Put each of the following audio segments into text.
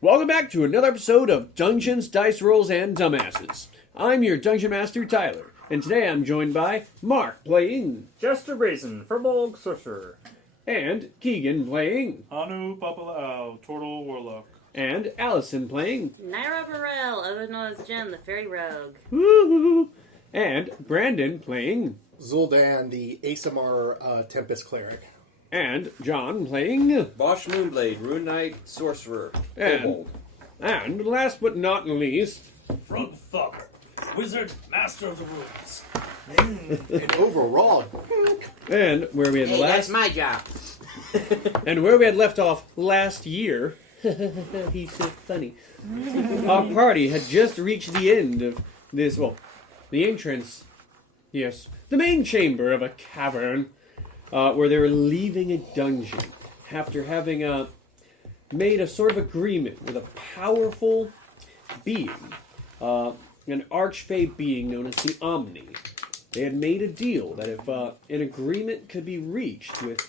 Welcome back to another episode of Dungeons, Dice Rolls, and Dumbasses. I'm your Dungeon Master, Tyler, and today I'm joined by Mark playing Jester Raisin, Firbolg Sorcerer. And Keegan playing Anu Papalao, Turtle Warlock. and Allison playing Naira Burrell, otherwise known as Jen, the Fairy Rogue. Woohoo! And Brandon playing Zul'dan, the ASMR Tempest Cleric. and John playing Bosch Moonblade, Rune Knight, Sorcerer, and, Kobold. and last but not least, Frog Fucker, Wizard, Master of the Runes. And overall, and where we had Hey, that's last my job. and where we had left off last year. He's so funny. Our party had just reached the end of this, the entrance, yes, the main chamber of a cavern, where they were leaving a dungeon after having made a sort of agreement with a powerful being, an archfey being known as the Omni. They had made a deal that if an agreement could be reached with,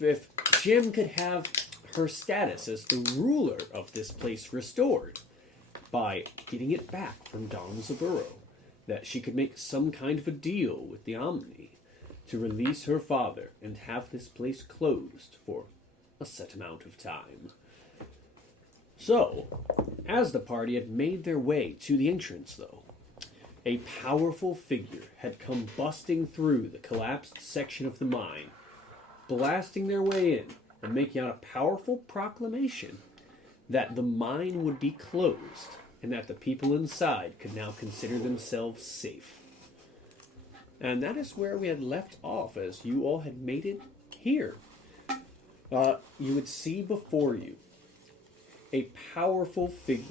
if Jim could have her status as the ruler of this place restored by getting it back from Danzaborou, that she could make some kind of a deal with the Omni to release her father and have this place closed for a set amount of time. So, as the party had made their way to the entrance, though, a powerful figure had come busting through the collapsed section of the mine, blasting their way in and making out a powerful proclamation that the mine would be closed and that the people inside could now consider themselves safe. And that is where we had left off as you all had made it here. You would see before you a powerful figure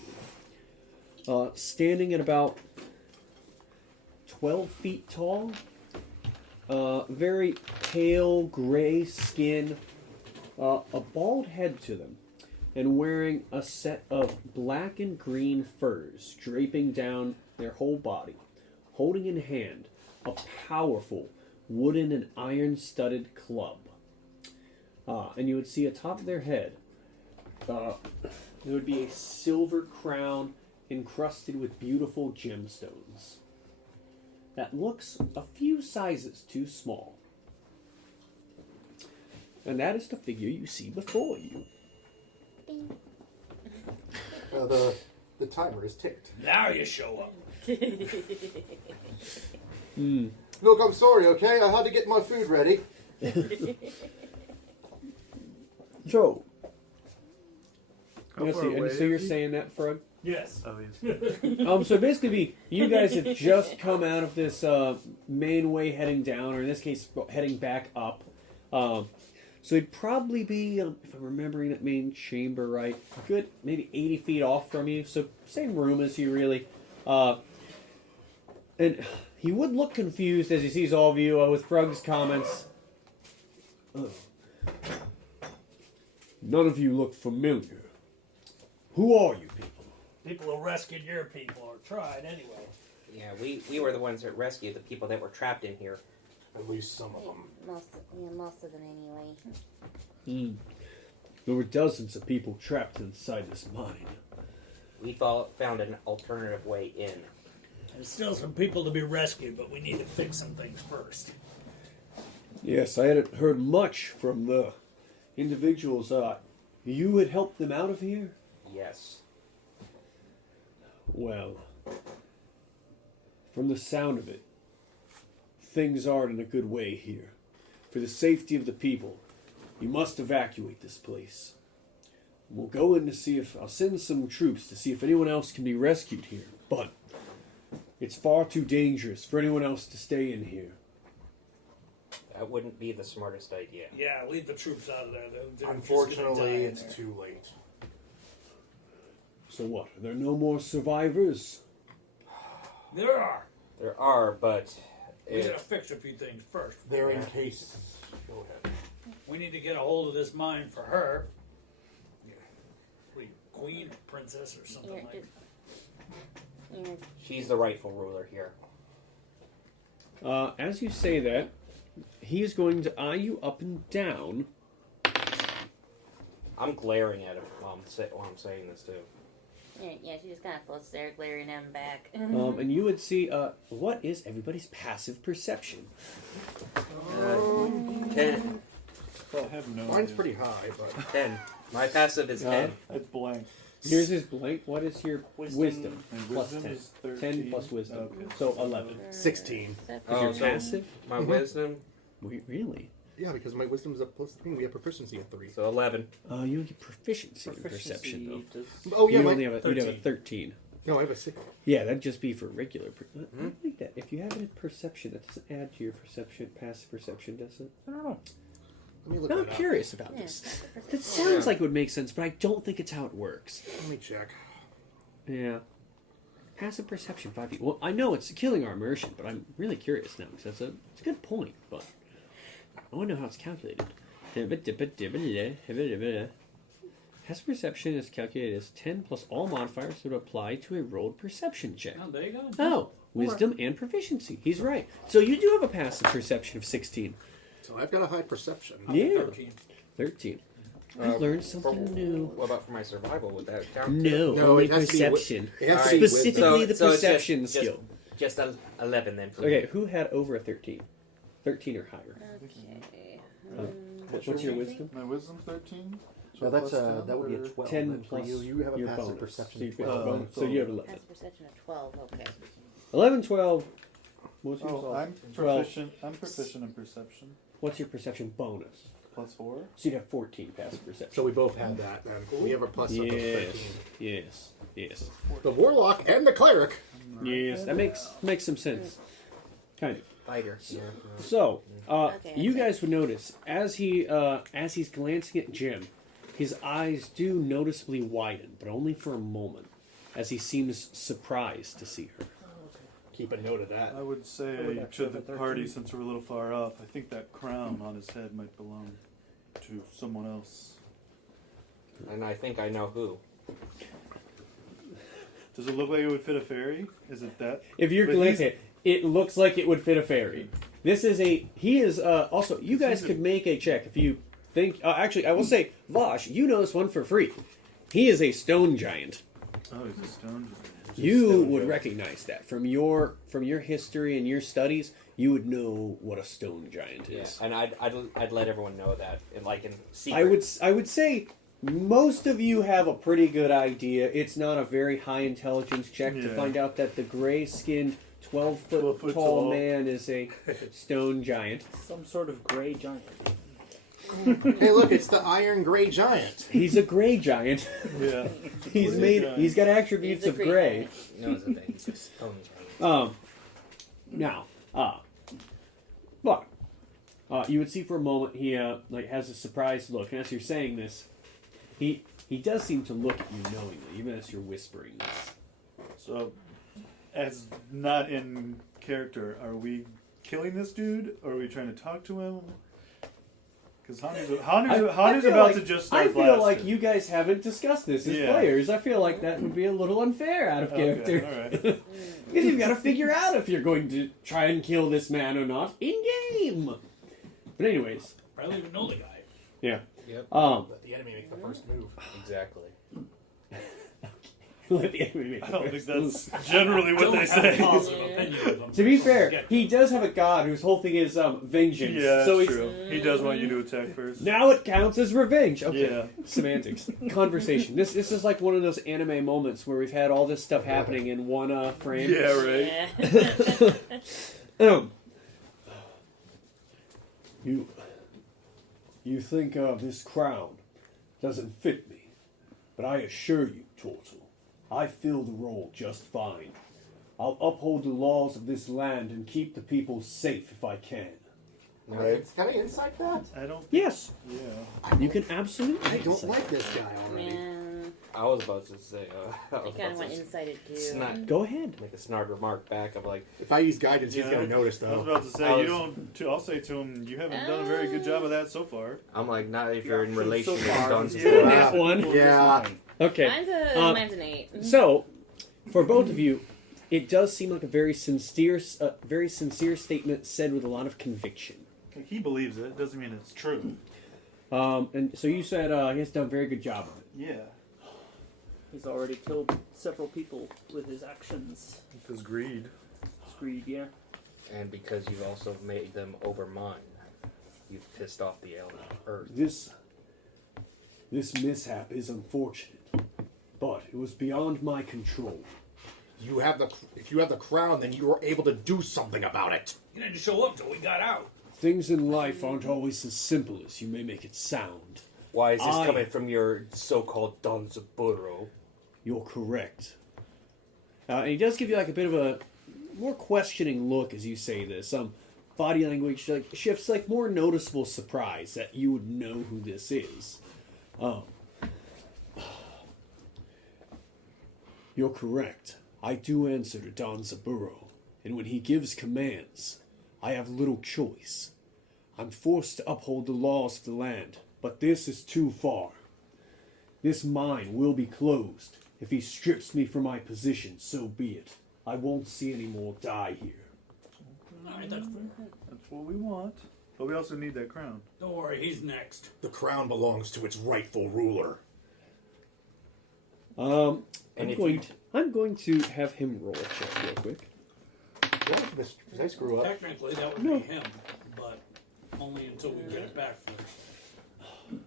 standing at about 12 feet tall, very pale gray skin, a bald head to them, and wearing a set of black and green furs draping down their whole body, holding in hand a powerful wooden and iron-studded club. And you would see atop their head, there would be a silver crown encrusted with beautiful gemstones that looks a few sizes too small. And that is the figure you see before you. the timer is ticked. Now you show up. Look, I'm sorry, okay? I had to get my food ready. So, How let's far see, and away so you're is he? saying that, Frog? Yes. Oh, yes. So basically, you guys have just come out of this main way heading down, or in this case, heading back up. So it'd probably be, if I'm remembering that main chamber right, good, maybe 80 feet off from you. So same room as you, really. And he would look confused as he sees all of you with Frog's comments. None of you look familiar. Who are you people? People who rescued your people, or tried anyway. Yeah, we were the ones that rescued the people that were trapped in here. At least some of them. Most of them anyway. There were dozens of people trapped inside this mine. We found an alternative way in. There's still some people to be rescued, but we need to fix some things first. Yes, I hadn't heard much from the individuals. You had helped them out of here? Yes. Well, from the sound of it, things aren't in a good way here. For the safety of the people, you must evacuate this place. We'll go in to see if... I'll send some troops to see if anyone else can be rescued here. But it's far too dangerous for anyone else to stay in here. That wouldn't be the smartest idea. Yeah, leave the troops out of there. They're just gonna Unfortunately, die in it's there. too late. So what? Are there no more survivors? There are. There are, but We gotta fix a few things first. They're in case. Go ahead. We need to get a hold of this mine for her. What are you, queen or princess or something You're like just- that? you're- she's the rightful ruler here. As you say that, he is going to eye you up and down. I'm glaring at him while I'm saying this too. Yeah, she just kind of floats there, glaring at him back. And you would see, what is everybody's passive perception? 10. I have no Mine's idea. pretty high, but 10. My passive is 10. It's blank. Yours is blank. What is your wisdom? And Plus wisdom 10. is 13. 10 plus wisdom. Okay. So 11. 16. Is Oh, your so passive? my wisdom, Really? Yeah, because my wisdom's a plus 3. We have proficiency of 3. so 11. You don't get proficiency in perception, though. Oh, yeah, You my, only have you'd have a 13. no, I have a 6. Yeah, that'd just be for regular. I don't think that. If you have it in perception, that doesn't add to your perception, passive perception, does it? I don't know. Let me look Now that I'm up. curious about Yeah, this. that's That sounds like it would make sense, but I don't think it's how it works. Let me check. Yeah. Passive perception, 5 feet. Well, I know it's killing our immersion, but I'm really curious now because it's a good point. But I want to know how it's calculated. Passive perception is calculated as 10 plus all modifiers that would apply to a rolled perception check. Oh, there you go. Oh, wisdom and proficiency. He's right. So you do have a passive perception of 16. So I've got a high perception. Yeah. 13. 13. I learned something new. What about for my survival? Would that count? No, No, only it has to be perception. It has to Alright. be Specifically wisdom. the So it's perception just- skill. Just 11 then for Okay, me. who had over a 13? 13 or higher. Okay. What's your wisdom? My wisdom's 13. No, that's plus 10, that would be a or- 12. 10 But for plus you have a your passive bonus. perception So, of you get 12. bonus. So you have 11. That's perception of 12, okay. 11, 12. What's your, Oh, I'm 12. proficient. I'm proficient in perception. What's your perception bonus? Plus 4. So you'd have 14 passive perception. So we both had that then. We have a plus of 13. Yes. The warlock and the cleric. Yes, that makes some sense. Kind of. Fighter. Yeah. So, Okay, you okay. guys would notice as he's glancing at Jim, his eyes do noticeably widen, but only for a moment, as he seems surprised to see her. Keep a note of that. I would say would that to have the a 13? party, since we're a little far off, I think that crown on his head might belong to someone else. And I think I know who. Does it look like it would fit a fairy? Is it that? If you're But glancing, it looks like it would fit a fairy. This is he is also. You guys He's a- could make a check if you think. Actually, I will say, Vosh, you know this one for free. He is a stone giant. Oh, he's a stone giant. You would recognize that from your history and your studies. You would know what a stone giant Yeah. is. And I'd let everyone know that in secret. I would say most of you have a pretty good idea. It's not a very high intelligence check to Yeah. find out that the gray-skinned 12-foot 12-foot tall tall. man is a stone giant. Some sort of gray giant. Hey, look, it's the Iron Gray Giant. He's a gray giant. Yeah. He's Gray made. giant. He's got attributes He's a of green gray. giant. No, it's a thing. It's a stone giant. Now, but you would see for a moment he like has a surprised look, and as you're saying this, he does seem to look at you knowingly, even as you're whispering this. So, as not in character, are we killing this dude, or are we trying to talk to him? Because Hanu's feel about like- to just I start feel like blasting. you guys haven't discussed this as Yeah. players. I feel like that would be a little unfair out of character. Okay, all right. Because you've got to figure out if you're going to try and kill this man or not in game. But anyways, I don't even know the guy. yeah. Yep. Let the enemy make the first move. Exactly. Let the enemy make I the don't first think move. that's generally what Don't they have a say. positive opinion of him. To be fair, Get- he does have a god whose whole thing is vengeance. Yeah, so that's he's, true. He does want you to attack first. now it counts as revenge. Okay. Yeah. Semantics. Conversation. This is like one of those anime moments where we've had all this stuff happening in one frame. Yeah, right. Yeah. You think this crown doesn't fit me, but I assure you, Tortle, I fill the role just fine. I'll uphold the laws of this land and keep the people safe if I can. Right. Can I insight that? I don't think. Yes, Yeah. you can absolutely. I don't say like this guy already. Man, I was about to say. I I was kind of about want to incited too. snap, Go ahead. make a snark remark back of like, If I use guidance, he's Yeah, going to notice, I was though. about to say, I you was- don't. I'll say to him, you haven't done a very good job of that so far. I'm like, not if you're in So relation with far, Duns. yeah. That one. Yeah. Okay. Mine's an 8. So, for both of you, it does seem like a very sincere statement said with a lot of conviction. He believes it. Doesn't mean it's true. And so you said he has done a very good job of it. Yeah. He's already killed several people with his actions. Because greed. It's greed, yeah. And because you've also made them over mine. You've pissed off the element of Earth. This mishap is unfortunate, but it was beyond my control. If you have the crown, then you are able to do something about it. You didn't show up till we got out. Things in life aren't always as simple as you may make it sound. Why is this coming from your so-called Danzaborou? You're correct. And he does give you like a bit of a more questioning look as you say this. Body language like shifts, like more noticeable surprise that you would know who this is. You're correct. I do answer to Danzaborou, and when he gives commands, I have little choice. I'm forced to uphold the laws of the land, but this is too far. This mine will be closed. If he strips me from my position, so be it. I won't see any more die here. Alright, that's fair. That's what we want. But we also need that crown. Don't worry, he's next. The crown belongs to its rightful ruler. I'm going to have him roll a check real quick. What? Because I screw up. Technically, that would be him, but only until we get it back first.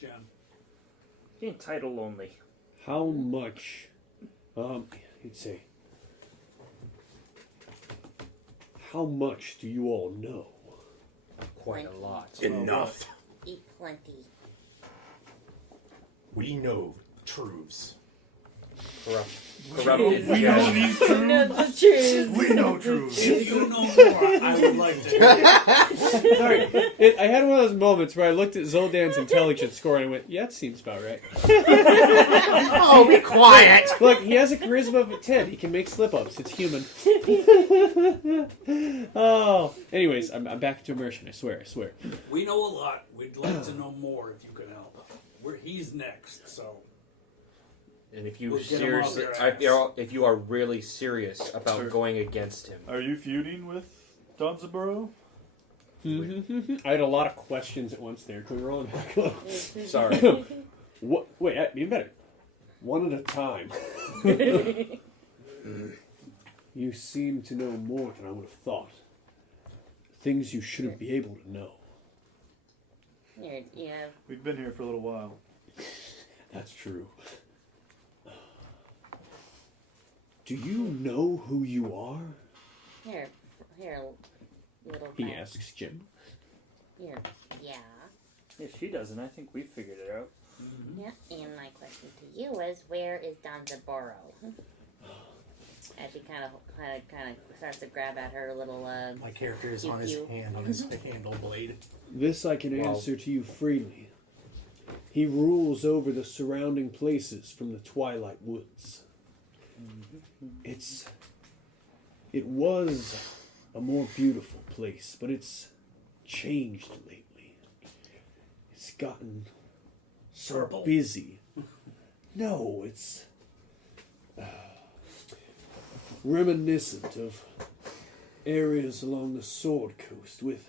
Jen. In title only. How much? He'd say. How much do you all know? Quite a lot. Enough. Eat plenty. We know truths. Corrupted. We know these truths. No, the truth. We know truths. If you know more, I would like to. Sorry, I had one of those moments where I looked at Zoldan's intelligence score and I went, "Yeah, that seems about right." Oh, be quiet! Look, he has a charisma of a 10. He can make slip-ups. It's human. Oh, anyways, I'm back to immersion. I swear. We know a lot. We'd like to know more if you can help. He's next, so. And if you We'll get him seriously, off your ass. if you are really serious about Sure. going against him, Are you feuding with Danzaborou? I had a lot of questions at once there. Can we roll them back? sorry. What? Wait, even better. One at a time. You seem to know more than I would have thought. Things you shouldn't be able to know. Yeah. We've been here for a little while. That's true. Do you know who you are? Here, little He guy. asks Jim. Here. Yeah. If she doesn't, I think we figured it out. Yeah. And my question to you is, where is Danzaborou? As she kind of starts to grab at her little My character is on his You. hand, on his handle blade. This I can answer to you freely. He rules over the surrounding places from the Twilight Woods. It was a more beautiful place, but it's changed lately. It's gotten so Purple. busy. No, it's reminiscent of areas along the Sword Coast with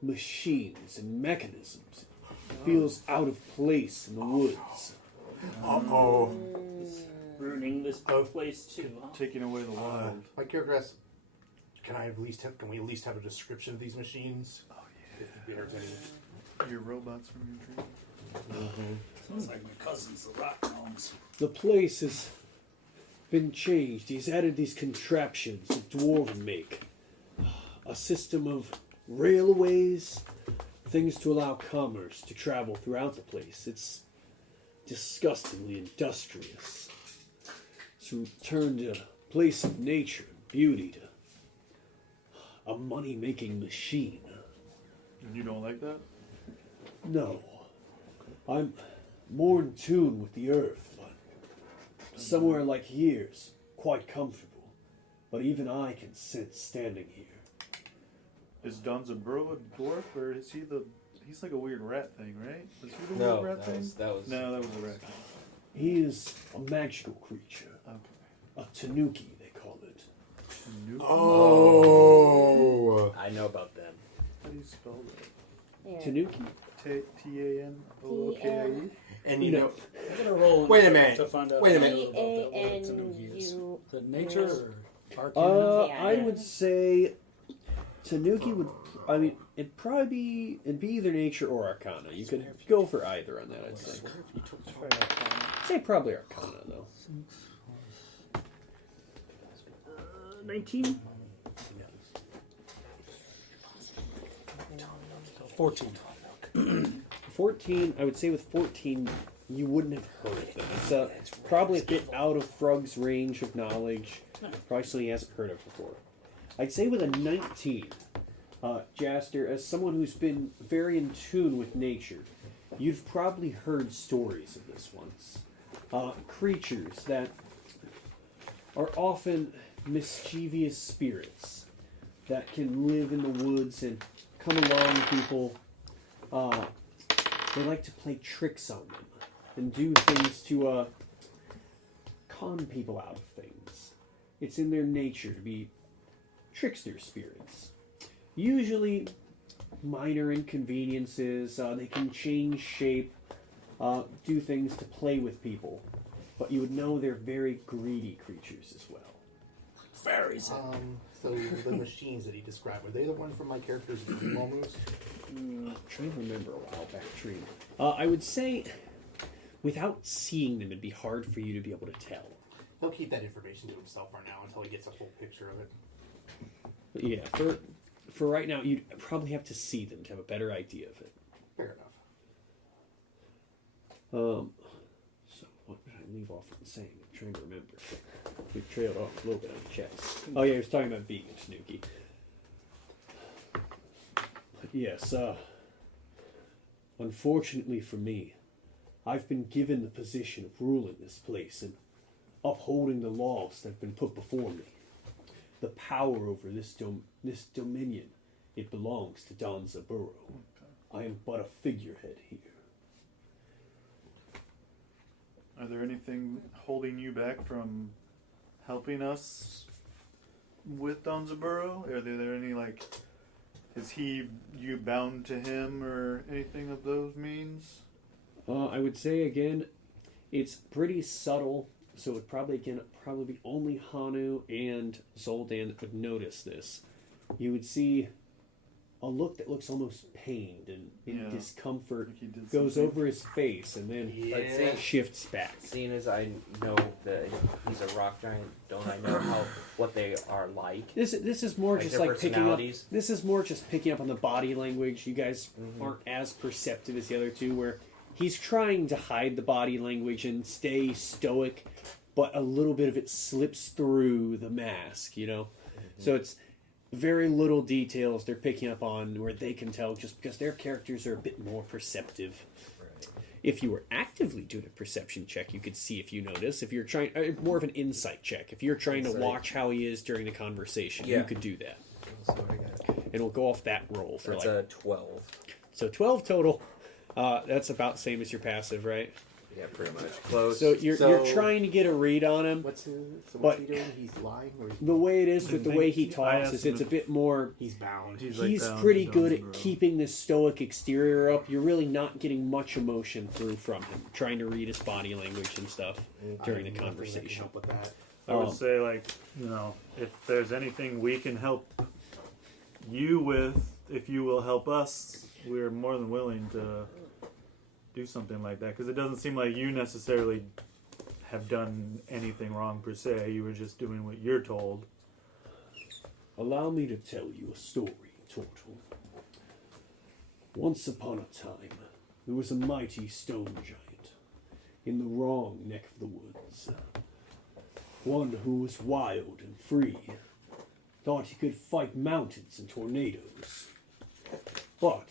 machines and mechanisms. It feels out of place in the woods. Uh-oh. Ruining this place too, huh? Taking away the wild. My character asks, can we at least have a description of these machines? Oh, yeah. If there's any... Your robots from your dream. Sounds like my cousins, the rock gnomes. The place has been changed. He's added these contraptions that dwarven make. A system of railways, things to allow commerce to travel throughout the place. It's disgustingly industrious. It's turned a place of nature and beauty to a money-making machine. And you don't like that? No. I'm more in tune with the earth, but somewhere like here's quite comfortable. But even I can sense standing here. Is Danzaborou a dwarf, or is he the... He's like a weird rat thing, right? Is he the No, weird rat thing? that was. No, that was a rat. He is a magical creature. Okay. A tanuki, they call it. Oh! I know about them. How do you spell that? Here. Tanuki? T-A-N-O-O-K-I-E? And you know, I'm gonna roll. Wait a minute. To find out Wait a a minute. little about that word Tanuki is. T-A-N-U. Is it nature or arcana? Yeah, I yeah. would say Tanuki would. I mean, it'd be either nature or arcana. You could go for either on that. I'd say. I'd say probably arcana though. 19. 14. 14. I would say with 14, you wouldn't have heard of them. It's probably a bit out of Frug's range of knowledge. Probably something he hasn't heard of before. I'd say with a 19, Jaster, as someone who's been very in tune with nature, you've probably heard stories of this once. Creatures that are often mischievous spirits that can live in the woods and come along people. They like to play tricks on them and do things to con people out of things. It's in their nature to be trickster spirits. Usually minor inconveniences. They can change shape, do things to play with people. But you would know they're very greedy creatures as well. Fairies. So the machines that he described, were they the one from my character's dream almost? I'm trying to remember a while back dream. I would say, without seeing them, it'd be hard for you to be able to tell. He'll keep that information to himself for now until he gets a full picture of it. But yeah, for right now, you'd probably have to see them to have a better idea of it. Fair enough. So what did I leave off from saying? I'm trying to remember. We trailed off a little bit on the chest. Oh yeah, he was talking about being a Snooki. But yes, unfortunately for me, I've been given the position of ruling this place and upholding the laws that have been put before me. The power over this dominion, it belongs to Danzaborou. I am but a figurehead here. Are there anything holding you back from helping us with Danzaborou? Are there any, is you bound to him or anything of those means? I would say again, it's pretty subtle, so it would probably be only Hanu and Zoldan that would notice this. You would see a look that looks almost pained and in discomfort Like he did goes something. over his face and then shifts back. Seeing as I know that he's a rock giant, don't I know what they are like? This is more Like just their like picking up. personalities? This is more just picking up on the body language. You guys aren't as perceptive as the other two, where he's trying to hide the body language and stay stoic, but a little bit of it slips through the mask, you know? So it's very little details they're picking up on where they can tell just because their characters are a bit more perceptive. Right. If you were actively doing a perception check, you could see if you notice. If you're trying, more of an insight check. If you're trying to watch how he is during the conversation, you could do that. So I got, And we'll go off that roll for that's a 12. So 12 total. That's about the same as your passive, right? Yeah, pretty much. Close. So you're trying to get a read on him. What's he But- doing? He's lying, or The way it is with the way he I talks asked is him it's a if- bit more. he's bound. He's pretty good at keeping this stoic exterior up. You're really not getting much emotion through from him. Trying to read his body language and stuff during the Nothing that can conversation. help with that. I would say, if there's anything we can help you with, if you will help us, we're more than willing to do something like that. Because it doesn't seem like you necessarily have done anything wrong per se. You were just doing what you're told. Allow me to tell you a story, Tortle. Once upon a time, there was a mighty stone giant in the wrong neck of the woods. One who was wild and free, thought he could fight mountains and tornadoes. But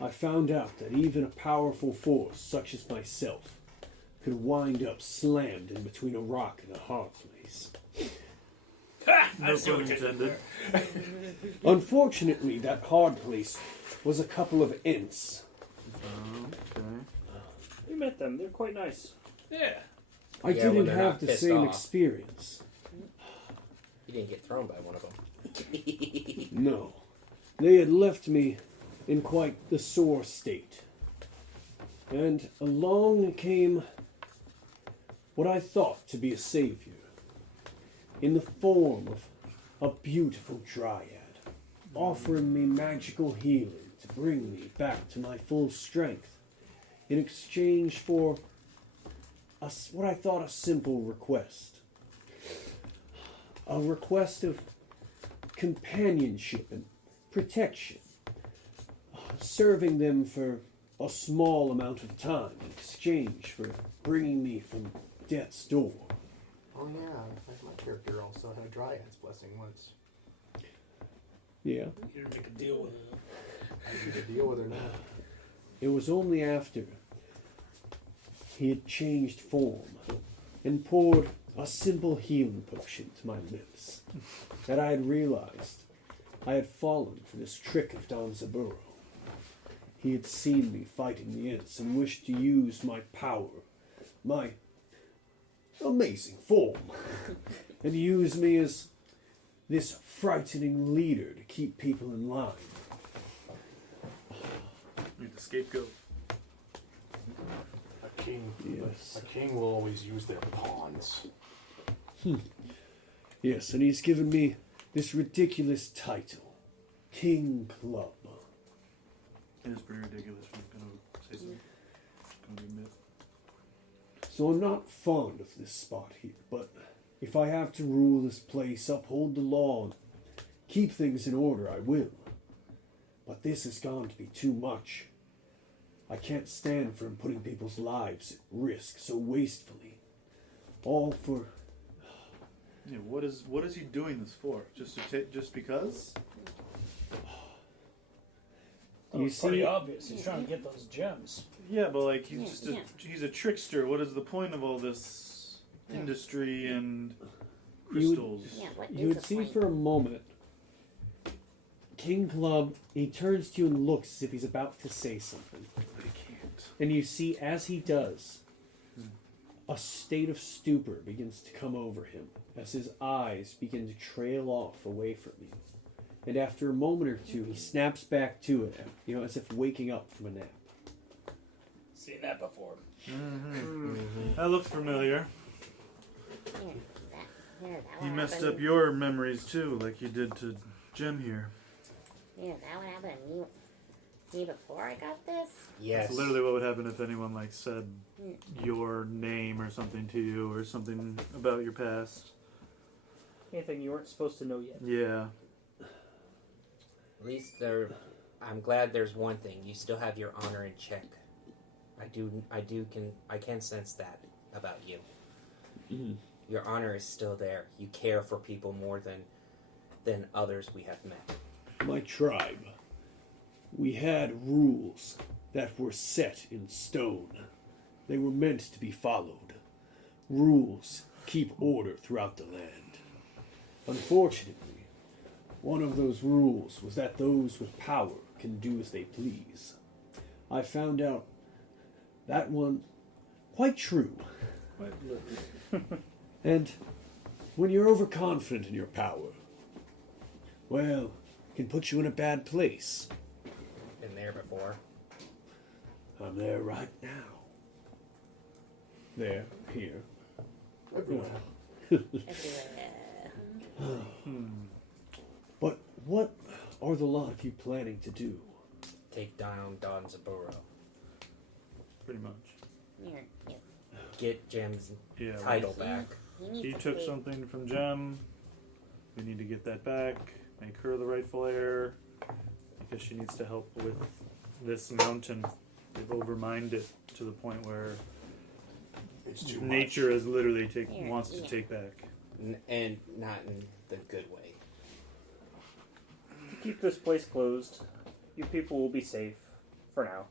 I found out that even a powerful force such as myself could wind up slammed in between a rock and a hard place. No pun intended. Unfortunately, that hard place was a couple of Ents. Okay. We met them. They're quite nice. Yeah. I Yeah, when didn't they're have not the pissed same off. experience. You didn't get thrown by one of them. No. They had left me in quite the sore state. And along came what I thought to be a savior, in the form of a beautiful dryad, offering me magical healing to bring me back to my full strength, in exchange for what I thought a simple request. A request of companionship and protection, serving them for a small amount of time in exchange for bringing me from death's door. Oh yeah, my character also had a Dryad's blessing once. Yeah. You didn't make a deal with it. I did a deal with her now. It was only after he had changed form and poured a simple healing potion to my lips that I had realized I had fallen for this trick of Danzaborou. He had seen me fighting the Ents and wished to use my power, my amazing form, and use me as this frightening leader to keep people in line. You're the scapegoat. A king. Yes. A king will always use their pawns. Yes, and he's given me this ridiculous title, King Club. It is pretty ridiculous. I'm gonna say something. Gonna admit. So I'm not fond of this spot here, but if I have to rule this place, uphold the law, and keep things in order, I will. But this has gone to be too much. I can't stand for him putting people's lives at risk so wastefully. All for... Yeah, what is he doing this for? Just because? That You was pretty see- obvious. He's trying to get those gems. Yeah, but like he's Yeah, just yeah. he's a trickster. What is the point of all this industry and You would- crystals? Yeah, what You is would the see point? for a moment, King Club, he turns to you and looks as if he's about to say something. But he can't. And you see, as he does, a state of stupor begins to come over him as his eyes begin to trail off away from you. And after a moment or two, he snaps back to it, as if waking up from a nap. Seen that before. That looks familiar. That He one messed happened. up your memories too, like you did to Jem here. Yeah, that one happened to me before I got this. Yes. That's literally what would happen if anyone like said your name or something to you or something about your past. Anything you weren't supposed to know yet. Yeah. At least I'm glad there's one thing. You still have your honor in check. I can sense that about you. Your honor is still there. You care for people more than others we have met. My tribe, we had rules that were set in stone. They were meant to be followed. Rules keep order throughout the land. Unfortunately, one of those rules was that those with power can do as they please. I found out that one quite true. And when you're overconfident in your power, well, it can put you in a bad place. Been there before. I'm there right now. There, here. Everywhere. Everywhere. But what are the lot of you planning to do? Take down Danzaborou. Pretty much. Here, yes. Get Jem's Yeah. title back. He He needs took to something from Jem. We need to get that back. Make her the rightful heir. Because she needs to help with this mountain. They've overmined it to the point where It's too nature much. is literally Here, wants to yeah. take back. And not in the good way. To keep this place closed, you people will be safe for now.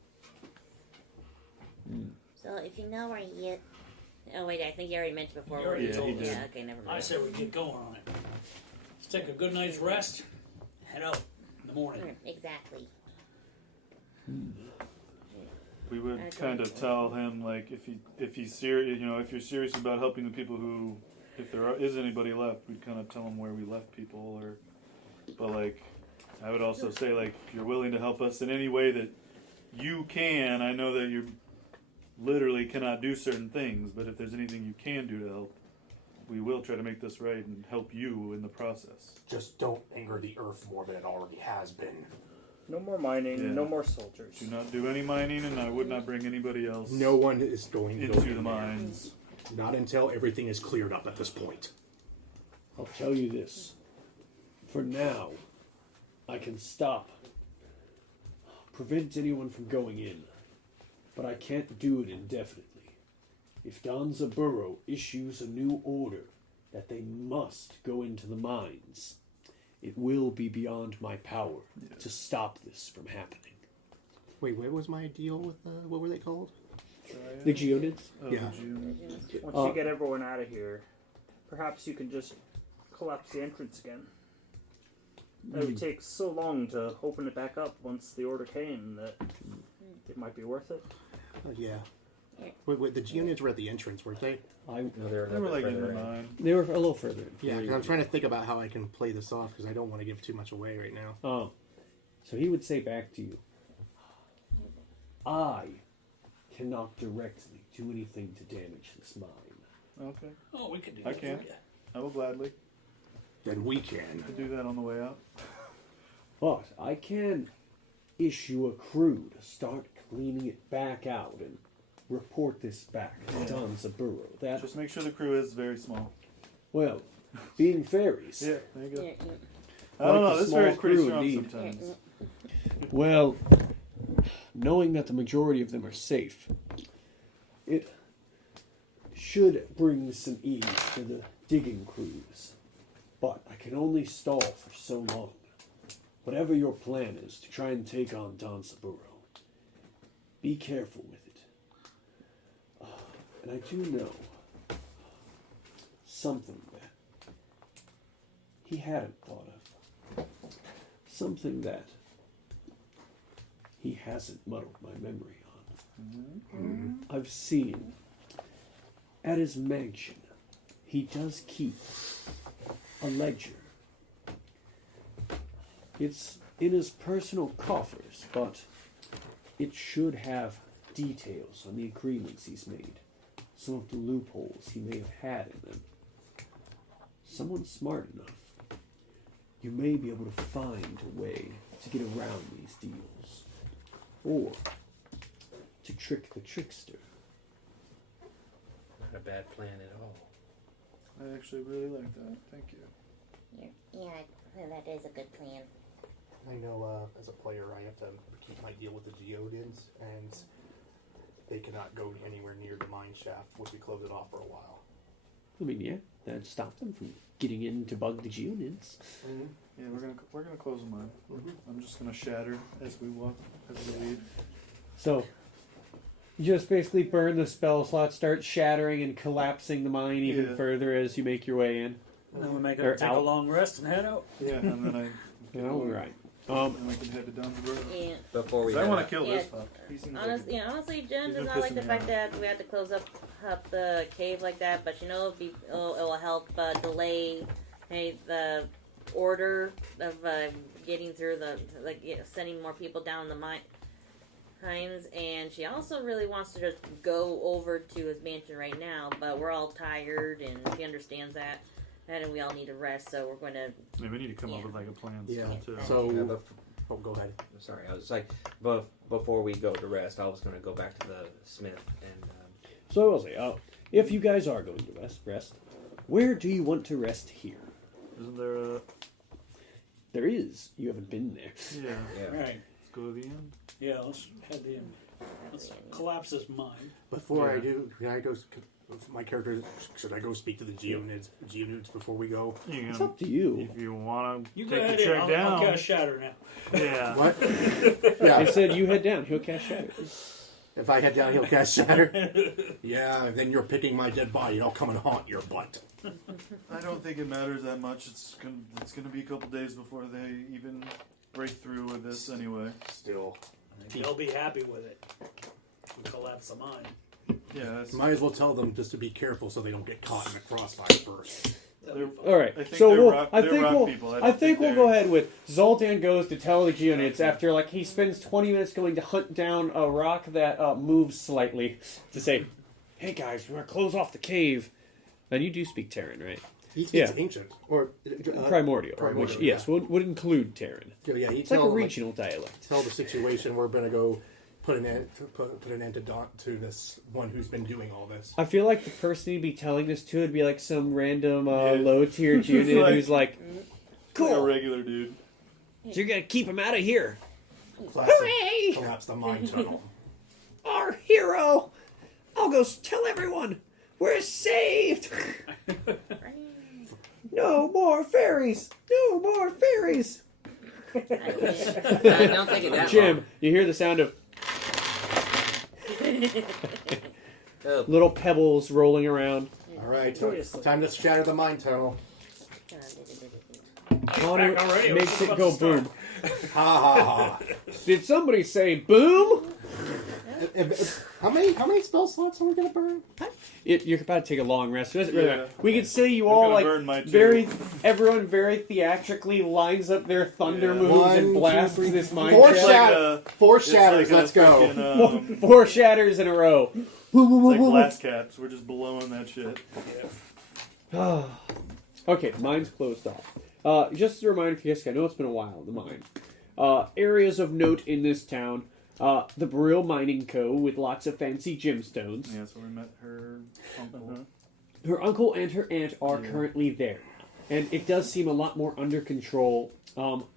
So if you know where he is... Oh wait, I think you already mentioned before. You already where told is. us. Yeah, okay, never mind. I say we get going on it. Let's take a good night's rest. Head out in the morning. Exactly. We would Okay. kind of tell him like if he's serious, if you're serious about helping the people who, if there is anybody left, we'd kind of tell him where we left people, but like I would also say, like, if you're willing to help us in any way that you can, I know that you literally cannot do certain things, but if there's anything you can do to help, we will try to make this right and help you in the process. Just don't anger the earth more than it already has been. No more mining, Yeah. no more soldiers. Do not do any mining, and I would not bring anybody else No one is going to go into in the there. mines. Not until everything is cleared up at this point. I'll tell you this. For now, I can prevent anyone from going in, but I can't do it indefinitely. If Danzaborou issues a new order that they must go into the mines, it will be beyond my power to stop this from happening. Wait, what was my deal with what were they called? The Geonids? Oh, Yeah. Once you get everyone out of here, perhaps you can just collapse the entrance again. It would take so long to open it back up once the order came that it might be worth it. Yeah. Wait, the Geonids were at the entrance, weren't they? No, they're They were like in the mine. They were a little further. Yeah, 'cause I'm trying to think about how I can play this off because I don't want to give too much away right now. Oh. So he would say back to you, I cannot directly do anything to damage this mine. Okay. Oh, we could do I that. can. I will gladly. Then we can. I'll do that on the way out. But I can issue a crew to start cleaning it back out and report this back to Danzaborou. That, Just make sure the crew is very small. well, being fairies. Yeah, there you go. Yeah, yeah. I don't Like know, the this small fairy's pretty crew strong indeed. sometimes. Well, knowing that the majority of them are safe, it should bring some ease to the digging crews. But I can only stall for so long. Whatever your plan is to try and take on Danzaborou, be careful with it. And I do know something that he hadn't thought of. Something that he hasn't muddled my memory on. I've seen at his mansion, he does keep a ledger. It's in his personal coffers, but it should have details on the agreements he's made, some of the loopholes he may have had in them. Someone smart enough, you may be able to find a way to get around these deals, or to trick the trickster. Not a bad plan at all. I actually really like that. Thank you. Yeah, that is a good plan. I know as a player I have to keep my deal with the Geodids, and they cannot go anywhere near the mine shaft once we close it off for a while. I mean, yeah, that'd stop them from getting in to bug the Geonids. Yeah, we're gonna close them on. I'm just gonna shatter as we walk, as we leave. So, you just basically burn the spell slot, start shattering and collapsing the mine even Yeah. further as you make your way in. And then we make Or it take a out. long rest and head out. Yeah, and then I. All right. And we can head to Danzaborou. Yeah. Before we I head want out. to kill Yeah. this fuck. He seems like Honestly, Jen He's does been not like pissing the me fact off. that we have to close up the cave like that. But it will help delay the order of getting through sending more people down the mines. And she also really wants to just go over to his mansion right now. But we're all tired, and she understands that. And we all need to rest, so we're going to. Yeah, we need to come up with like a plan. Yeah. Still, too. So, Yeah, oh, go ahead. sorry, I was like, before we go to rest, I was going to go back to the smith and. So I will say, if you guys are going to rest, where do you want to rest here? Isn't there a? There is. You haven't been there. Yeah. Yeah. Right. Let's go to the end. Yeah, let's head in. Let's collapse this mine. Before I Yeah. do, can I go? My character, should I go speak to the Geonids before we go? You It's can, up to you. if you want to You take go the ahead in. trick I'll down. cast Shatter now. Yeah. What? I Yeah. said you head down. He'll cast shatter. If I head down, he'll cast shatter. Yeah. Then you're picking my dead body. I'll come and haunt your butt. I don't think it matters that much. It's gonna be a couple days before they even break through with this anyway. Still, They'll be happy with it. We collapse the mine. Yeah, that's might as well tell them just to be careful so they don't get caught in the crossfire first. All right, I think so they're we'll, rock- I they're think rock we'll, people. I I don't think think we'll they're- go ahead with Zoltan goes to tell the units after like he spends 20 minutes going to hunt down a rock that moves slightly to say, "Hey guys, we're gonna close off the cave." And you do speak Terran, right? He speaks Yeah. ancient or Primordial, primordial, which yes would include Terran. Yeah, he It's like a tell, regional dialect. tell the situation. We're gonna go put an end to this one who's been doing all this. I feel like the person you'd be telling this to would be like some random Yeah. low-tier unit Like- who's like, Like a "Cool, regular dude. so you're gonna keep him out of here." Hooray! Collapse the mine tunnel. Our hero! I'll go tell everyone we're saved. No more fairies! No more fairies! Don't take it that Jim, you hear the sound of Oh, little pebbles rolling around. All right, Seriously. time to shatter the mine tunnel. Connor Back already. makes We're it go just about to boom. Ha ha ha! Did somebody say boom? How many spell slots are we gonna burn? You're about to take a long rest. It doesn't really Yeah. matter. We could say you I'm all gonna like burn my everyone very theatrically lines up their thunder Yeah. moves One, and blasts two, three, this mine four shaft. shaft- Four it's shatters. like a Let's go. freaking, Four shatters in a row. It's like glass caps. We're just blowing that shit. Okay, mine's closed off. Just a reminder for you guys, I know it's been a while, the mine. Areas of note in this town. The Brill Mining Co. with lots of fancy gemstones. Yeah, so we met her uncle. Her uncle and her aunt are currently there. And it does seem a lot more under control.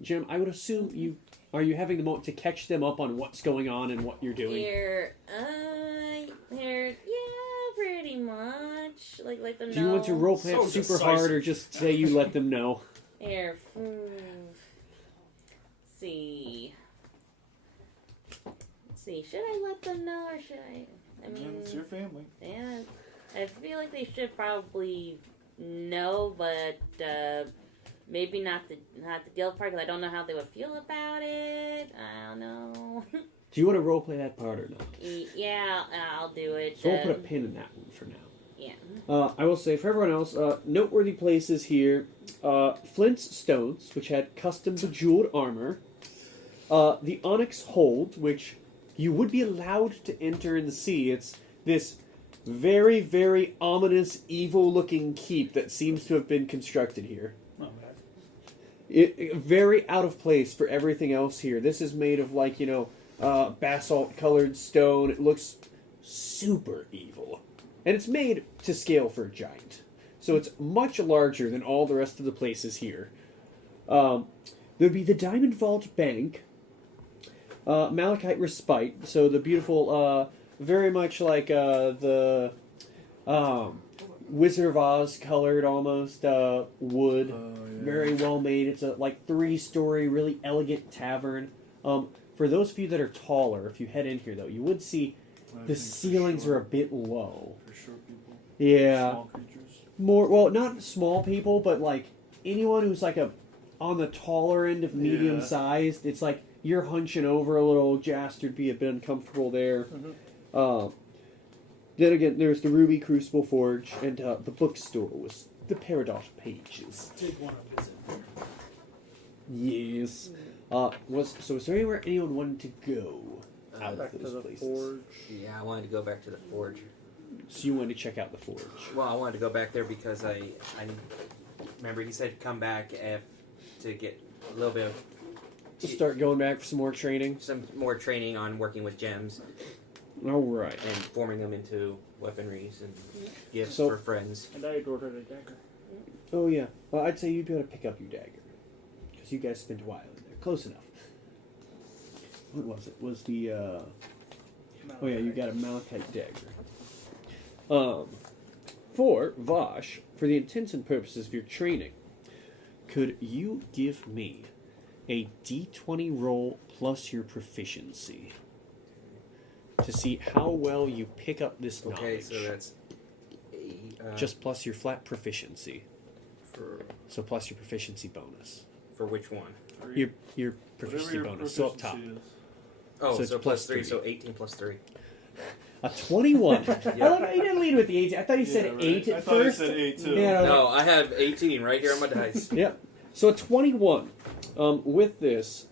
Jim, I would assume you... Are you having the moment to catch them up on what's going on and what you're doing? Yeah, pretty much. Like let them know. Do you want to roleplay So it super decisive. hard or just say you let them know? Here, see. See, should I let them know or should I? I mean, It's your family. yeah, I feel like they should probably know, but maybe not the guild part because I don't know how they would feel about it. I don't know. Do you want to roleplay that part or not? Yeah, I'll do it. So we'll put a pin in that one for now. Yeah. I will say for everyone else, noteworthy places here: Flint's Stones, which had custom bejeweled armor; the Onyx Hold, which you would be allowed to enter and see. It's this very, very ominous, evil-looking keep that seems to have been constructed here. Not bad. It very out of place for everything else here. This is made of basalt-colored stone. It looks super evil. And it's made to scale for a giant. So it's much larger than all the rest of the places here. There'd be the Diamond Vault Bank, Malachite Respite, so the beautiful, very much like the Wizard of Oz colored almost wood. Yeah. Very well made. It's a 3-story, really elegant tavern. For those of you that are taller, if you head in here though, you would see I the think for ceilings short- are a bit low. For short people. Yeah. Small creatures. More, well, not small people, but anyone who's on the taller end of medium Yeah. sized, it's like you're hunching over a little. Jastard be a bit uncomfortable there. Then again, there's the Ruby Crucible Forge and the bookstore with the Peridot pages. Did want to visit there. Yes. Is there anywhere anyone wanted to go out Back of to those the places? forge. Yeah, I wanted to go back to the forge. So you wanted to check out the forge. Well, I wanted to go back there because I remember he said come back to get a little bit of To start going back for some more training. some more training on working with gems All right. and forming them into weaponries and gifts So- for friends. And I ordered a dagger. Oh yeah. Well, I'd say you'd be able to pick up your dagger because you guys spent a while in there. Close enough. What was it? Was the oh yeah, you got a malachite dagger. For Vosh, for the intents and purposes of your training, could you give me a D20 roll plus your proficiency to see how well you pick up this knowledge? Okay, so that's Just plus your flat proficiency. for So plus your proficiency bonus. which one? Your proficiency Whatever your bonus. So up top. proficiency is. Oh, So it's so plus plus 3, three. so 18 plus 3. A 21. Yeah. I didn't lead with the 18. I thought he said 8 at I thought first. he said 8 too. Yeah, I was No, I have 18 right here on my dice. Yep. So a 21. With this,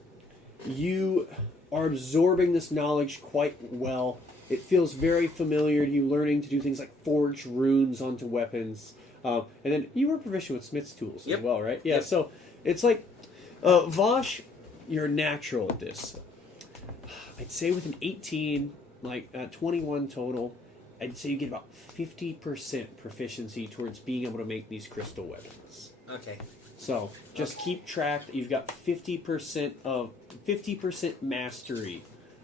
you are absorbing this knowledge quite well. It feels very familiar to you, learning to do things like forge runes onto weapons. And then you were proficient with smith's tools Yep. as well, right? Yeah, Yep. so it's like, Vosh, you're natural at this. I'd say with an 18, like 21 total, I'd say you get about 50% proficiency towards being able to make these crystal weapons. Okay. So just keep track that you've got 50% mastery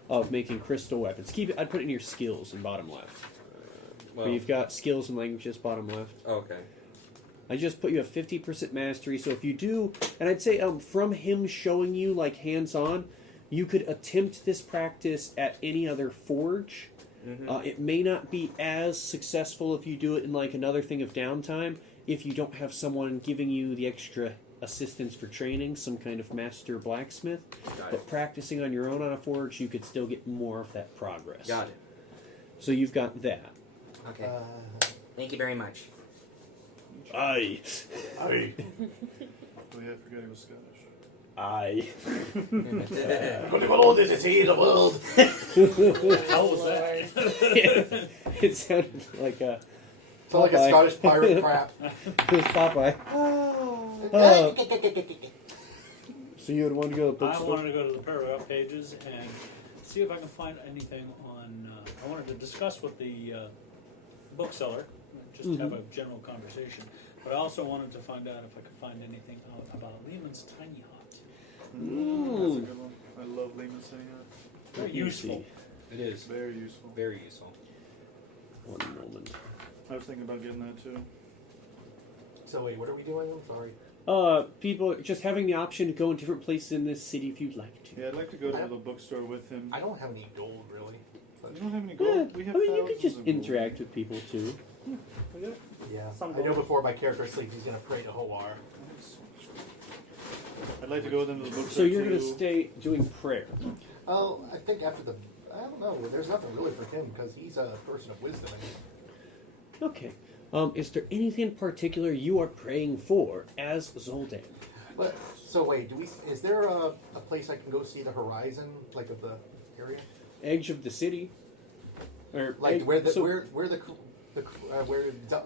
of making crystal weapons. I'd put it in your skills in bottom left. Where you've got skills and languages bottom left. Okay. I just put you at 50% mastery. So if you do, and I'd say from him showing you like hands-on, you could attempt this practice at any other forge. Mm-hmm. It may not be as successful if you do it in like another thing of downtime. If you don't have someone giving you the extra assistance for training, some kind of master blacksmith. Got But it. practicing on your own on a forge, you could still get more of that progress. Got it. So you've got that. Okay. Thank you very much. Aye. Aye. Oh yeah, I forgot he was Scottish. Aye. What is it, the world? How was that? It sounded like a... It's like a Popeye. Scottish pirate crap. It was Popeye. So you would want to go to the I bookstore? wanted to go to the paragraph pages and see if I can find anything on. I wanted to discuss with the bookseller, just have a general conversation. But I also wanted to find out if I could find anything out about Lehman's tiny hut. That's a good one. I love Lehman saying that. Very useful. It is. Very useful. Very useful. One moment. I was thinking about getting that too. So wait, what are we doing? I'm sorry. People just having the option to go in different places in this city if you'd like to. Yeah, I'd like to go to the bookstore with him. I don't have any gold really. But You don't have any Yeah, gold? We have I mean, you could thousands just of gold. interact with people too. yeah, Some I know gold. before my character sleeps, he's gonna pray to Hoar. Nice. I'd like to go with him to the bookstore So you're too. going to stay doing prayer. Oh, I think after the, I don't know. There's nothing really for him because he's a person of wisdom. And Okay. Is there anything in particular you are praying for as Zoldan? but so wait, is there a place I can go see the horizon, like of the area, Edge of the city? Or like where the so where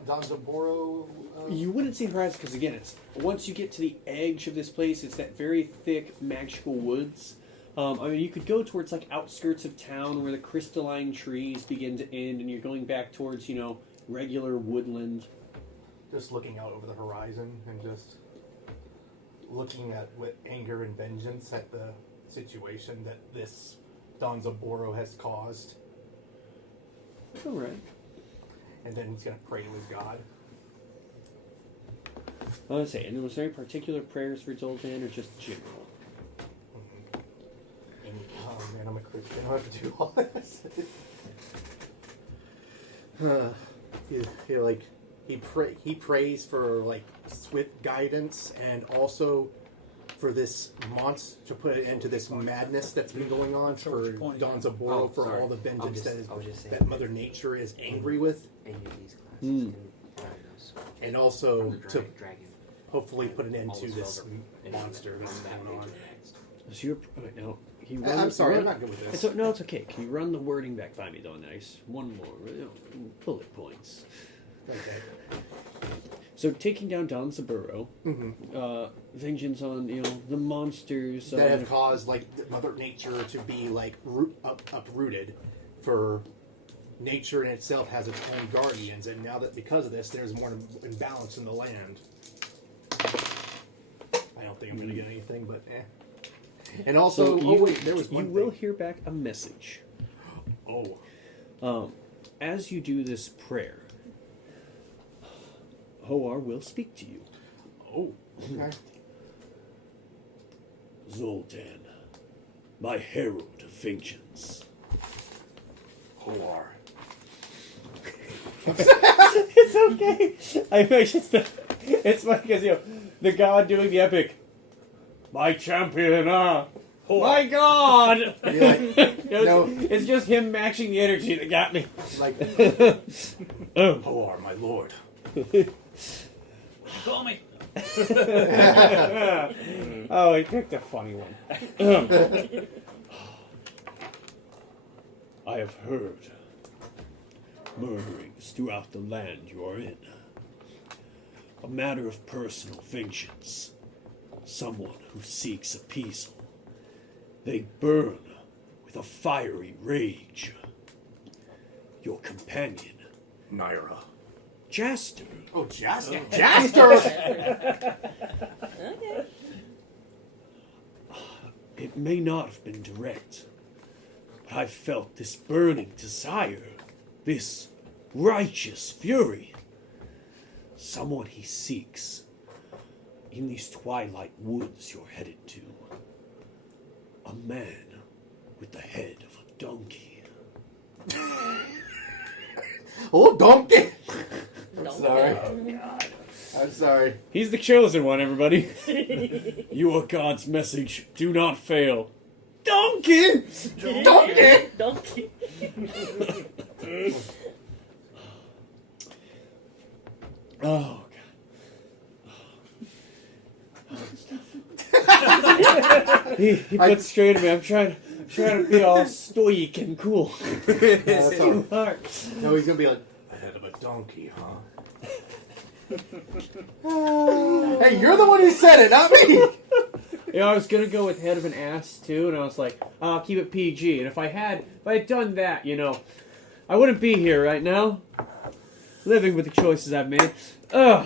Danzaborou? You wouldn't see the horizon because again, it's once you get to the edge of this place, it's that very thick magical woods. I mean, you could go towards like outskirts of town where the crystalline trees begin to end, and you're going back towards regular woodland. Just looking out over the horizon and just looking at with anger and vengeance at the situation that this Danzaborou has caused, All right. and then he's gonna pray to his god. I was say, and was there any particular prayers for Zoldan, or just general? Oh man, I'm a Christian. I don't have to do all this. He prays for like swift guidance and also for this monster to put an end to this madness that's been going on Sure what for you're pointing at. Danzaborou, Oh, for sorry. all the vengeance I'll just say that Mother Nature is angry with, Any of these classes. Hmm. and also The to dragon. hopefully put an end All to the this spells are- monster that's going on. So you're no. Can you I'm sorry, I'm run- not good with this. No, it's okay. Can you run the wording back by me, though? Nice. One more. Bullet points. Okay. So taking down Danzaborou, Mm-hmm. vengeance on the monsters That have caused like Mother Nature to be like uprooted. For nature in itself has its own guardians, and now that because of this, there's more imbalance in the land. I don't think I'm going to get anything, but eh. And also, there was one you will thing. hear back a message. Oh, As you do this prayer, Hoar will speak to you. oh, okay. Zoldan, my herald of vengeance. Hoar. It's okay. I wish it's funny because the god doing the epic. My champion, my god. You're like, No. It's just him matching the energy that got me. Like, Oh. Poar, my lord. Call me. Oh, he picked a funny one. I have heard murderings throughout the land you are in. A matter of personal vengeance. Someone who seeks appeasal. They burn with a fiery rage. Your companion, Naira. Jaster, Oh, Jaster. Jaster! Okay. it may not have been direct, but I felt this burning desire, this righteous fury. Someone he seeks in these twilight woods you're headed to. A man with the head of a donkey. Oh, donkey! Don't Sorry. care. I'm sorry. He's the chosen one, everybody. You are God's message. Do not fail. Donkey! Donkey! Donkey. Oh, he puts straight at me. I'm trying to be all stoic and cool. That's all. Too hard. No, he's gonna be like, a head of a donkey, huh? Hey, you're the one who said it, not me! You know, I was gonna go with head of an ass too, and I was like, oh, I'll keep it PG. And if I had done that, you know, I wouldn't be here right now, living with the choices I've made. Ugh.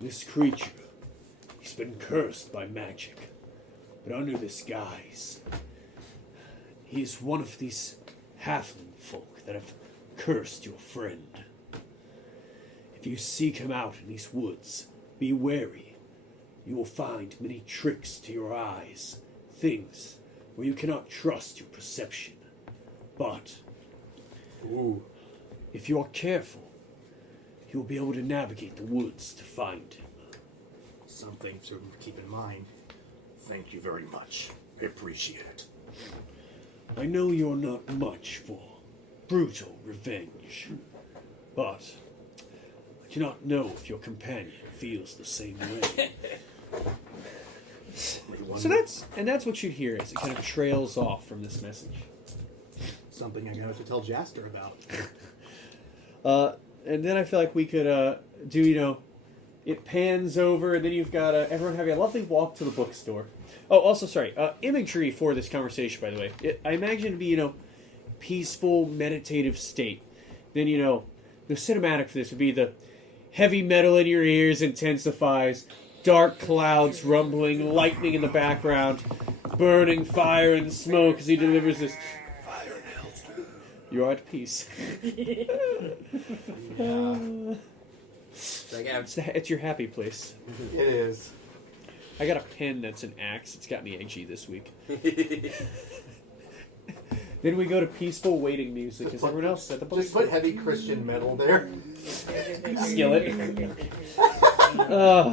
This creature, he's been cursed by magic, but under this guise, he is one of these halfling folk that have cursed your friend. If you seek him out in these woods, be wary. You will find many tricks to your eyes, things where you cannot trust your perception. But Ooh. if you are careful, you will be able to navigate the woods to find him. Something to keep in mind. Thank you very much. I appreciate it. I know you're not much for brutal revenge, but I do not know if your companion feels the same way. So that's what you hear as it kind of trails off from this message. Something I'm gonna have to tell Jaster about. And then I feel like we could do, you know, it pans over, and then you've got everyone having a lovely walk to the bookstore. Oh, also, sorry, imagery for this conversation, by the way. I imagine it to be, you know, peaceful, meditative state. Then, you know, the cinematic for this would be the heavy metal in your ears intensifies, dark clouds rumbling, lightning in the background, burning fire and smoke as he delivers this. Fire and hell. You are at peace. It's your happy place. It is. I got a pen that's an axe. It's got me edgy this week. Then we go to peaceful waiting music. Is everyone else at the Just bookstore? put heavy Christian metal there. Skillet.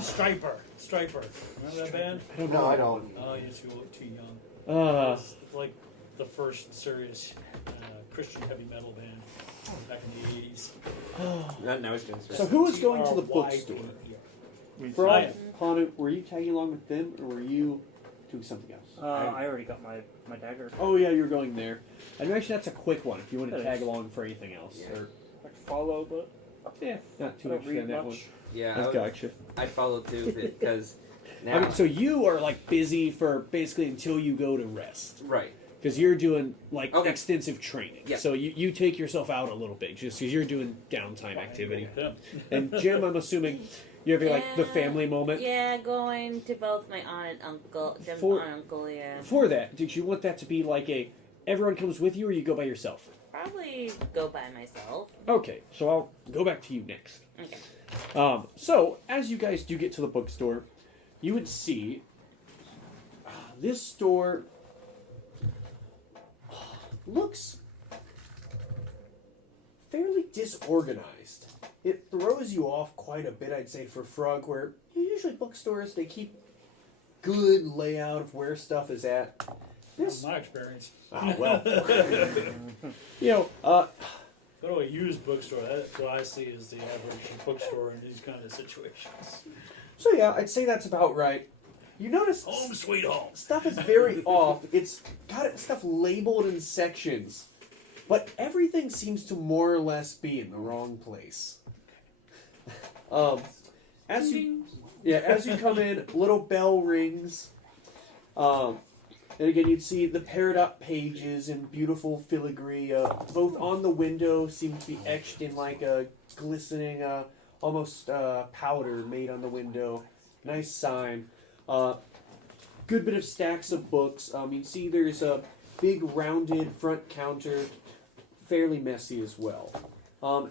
Striper. Remember that band? No, I don't. Oh, you're too young. Uh, It's like the first serious Christian heavy metal band back in the 80s. Now it's doing so who was going to the bookstore? Yeah. Frog, Panu, were you tagging along with them, or were you doing something else? I already got my dagger. Oh yeah, you're going there. I imagine that's a quick one if you want to It tag is. along for anything else. Yeah. Or, I can follow, but yeah, not I too don't much read on that one. much. Yeah, I've got you. I follow too because now. I mean, so you are like busy for basically until you go to rest. Right. Because you're doing like Okay. extensive training. Yeah. So you take yourself out a little bit just because you're doing downtime activity. Yeah. And Jim, I'm assuming you're having like the family moment. Yeah, going to both my aunt and uncle. Jim's For- aunt and uncle, yeah. For that, did you want that to be like everyone comes with you or you go by yourself? Probably go by myself. Okay, so I'll go back to you next. Okay. So, as you guys do get to the bookstore, you would see this store looks fairly disorganized. It throws you off quite a bit, I'd say, for Frog, where usually bookstores, they keep good layout of where stuff is at. Yes. My experience. Ah, well. You know, Go to a used bookstore. That's what I see as the average bookstore in these kind of situations. So yeah, I'd say that's about right. You notice Home sweet home. stuff is very off. It's got stuff labeled in sections, but everything seems to more or less be in the wrong place. As you come in, little bell rings. And again, you'd see the peridot pages in beautiful filigree, both on the window, seem to be etched in like a glistening, almost powder made on the window. Nice sign. Good bit of stacks of books. You see there's a big rounded front counter, fairly messy as well.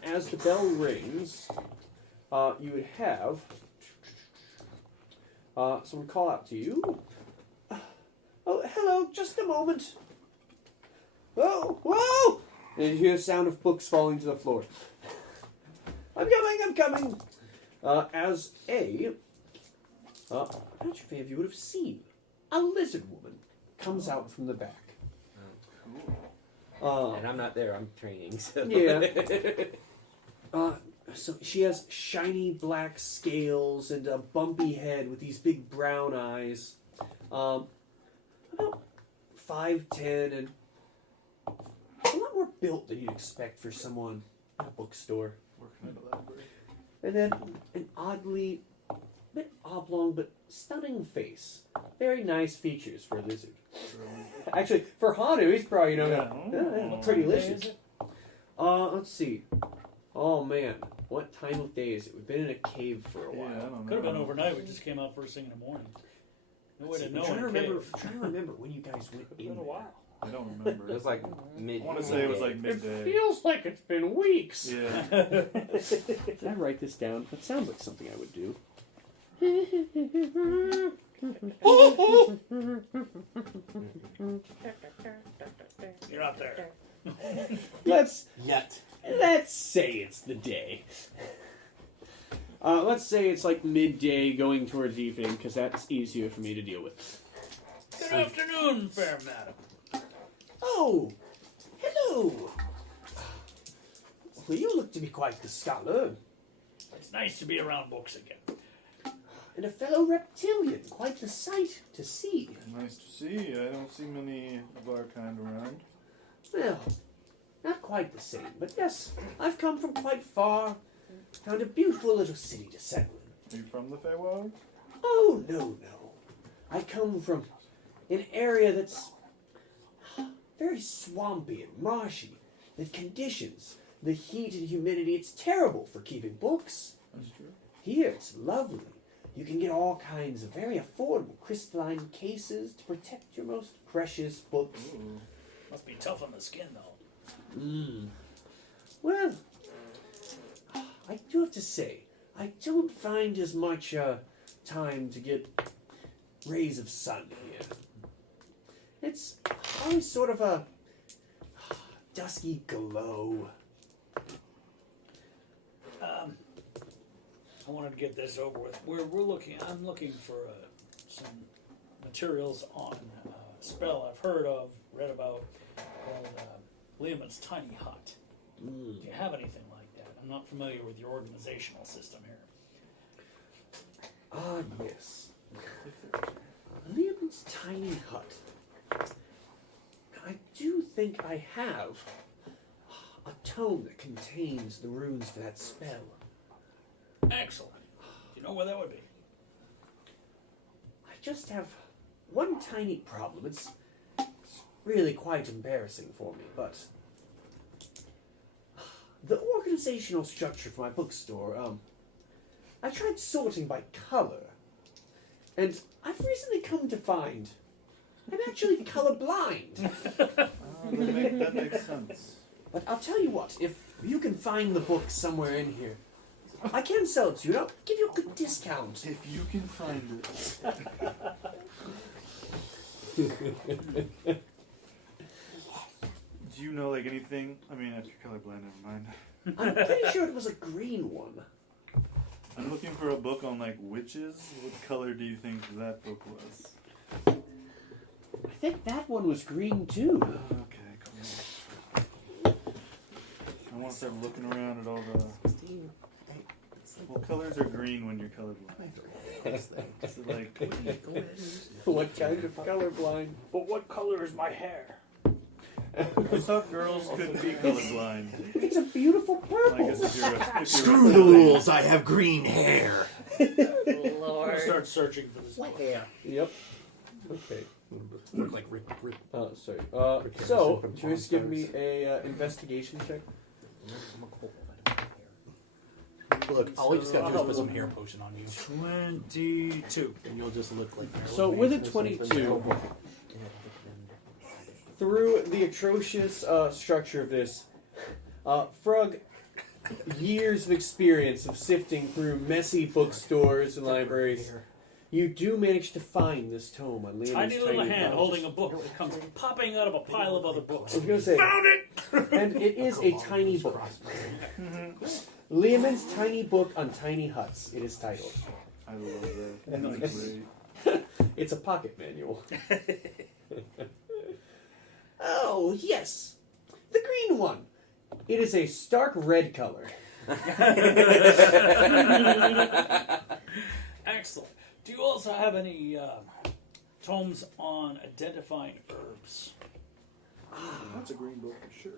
As the bell rings, you would have someone call out to you. Oh, hello, just a moment. Whoa, whoa! And you hear a sound of books falling to the floor. I'm coming. As not sure if any of you would have seen, a lizard woman comes out from the back. And I'm not there. I'm training. So. Yeah. So she has shiny black scales and a bumpy head with these big brown eyes. About 5'10" and a lot more built than you'd expect for someone in a bookstore. Working at a library. And then an oddly, bit oblong but stunning face. Very nice features for a lizard. Actually, for Hanu, he's probably pretty lizard. Let's see. Oh man, what time of day is it? We've been in a cave for a while. Yeah, I don't know. Could have been overnight. We just came out first thing in the morning. No way to know. I'm trying in to a remember. cave. Trying to remember when you guys went It's been in. a while. I don't remember. It was like mid. I want to say it was like it midday. feels like it's been weeks. Yeah. Did I write this down? That sounds like something I would do. You're out there. Let's Yet. say it's the day. Let's say it's like midday going towards evening, because that's easier for me to deal with. Good afternoon, fair madam. Oh, hello. Well, you look to be quite the scholar. It's nice to be around books again. And a fellow reptilian. Quite the sight to see. Nice to see. I don't see many of our kind around. Well, not quite the same, but yes, I've come from quite far. Found a beautiful little city to settle in. Are you from the Feywild? Oh, no. I come from an area that's very swampy and marshy. The conditions, the heat and humidity, it's terrible for keeping books. That's true. Here, it's lovely. You can get all kinds of very affordable crystalline cases to protect your most precious books. Ooh. Must be tough on the skin, though. Well, I do have to say, I don't find as much time to get rays of sun here. It's always sort of a dusky glow. I wanted to get this over with. I'm looking for some materials on a spell I've heard of, read about, called Liam's Tiny Hut. Do you have anything like that? I'm not familiar with your organizational system here. Ah, yes. Liam's tiny hut. I do think I have a tome that contains the runes for that spell. Excellent. Do you know where that would be? I just have one tiny problem. It's really quite embarrassing for me, but the organizational structure for my bookstore, I tried sorting by color, and I've recently come to find I'm actually colorblind. That makes sense. But I'll tell you what, if you can find the book somewhere in here, I can sell it to you, and I'll give you a good discount. If you can find it. Do you know like anything? I mean, if you're colorblind, never mind. I'm pretty sure it was a green one. I'm looking for a book on like witches. What color do you think that book was? I I think that one was green too. Okay, cool. I want to start looking around at all the. What colors are green when you're colorblind? Is it like What kind of colorblind? But what color is my hair? I thought girls couldn't be colorblind. It's a beautiful I purple. guess if you're Screw the rules. I have green hair. I'm gonna Lord. start searching for this book. hair? Yep. Okay. Look like Rick. Sorry. Rick So, Harrison from can you just give me Monsters. a investigation check? Look, all you just gotta do is put some hair potion on you, 22. and you'll just look like Marilyn So with a Manson or something. 22, Through the atrocious structure of this, Frog, years of experience of sifting through messy bookstores and libraries, you do manage to find this tome on Leonard's Tiny little hand pouch. holding a book that comes popping out of a pile of other books. I was going to say, Found it! and it is a tiny book. Lehman's Tiny Book on Tiny Huts, it is titled. I love that. Nice. Great. It's a pocket manual. Oh, yes. The green one. It is a stark red color. Excellent. Do you also have any tomes on identifying herbs? That's a green book for sure.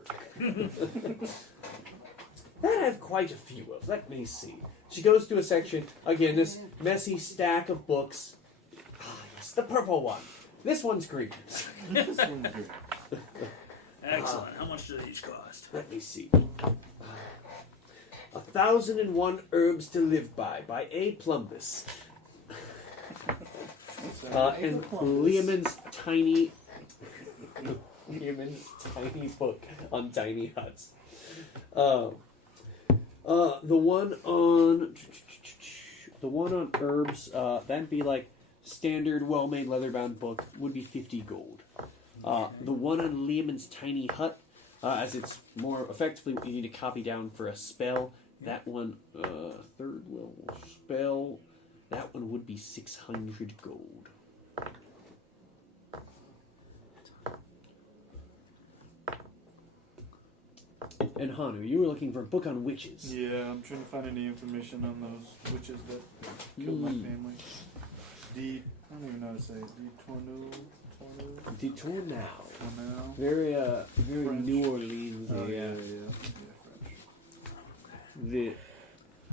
That I have quite a few of. Let me see. She goes to a section. Again, this messy stack of books. Ah, yes, the purple one. This one's green. Excellent. How much do these cost? Let me see. 1,001 Herbs to Live by A. Plumbus. And Lehman's tiny book on tiny huts. The one on herbs, that'd be like standard, well-made leather-bound book would be 50 gold. The one on Lehman's tiny hut, as it's more effectively what you need to copy down for a spell. That one, third level spell. That one would be 600 gold. And Hanu, you were looking for a book on witches. Yeah, I'm trying to find any information on those witches that killed my family. I don't even know how to say it. Detour now. Now. Very French. New Orleans. Oh, yeah. French.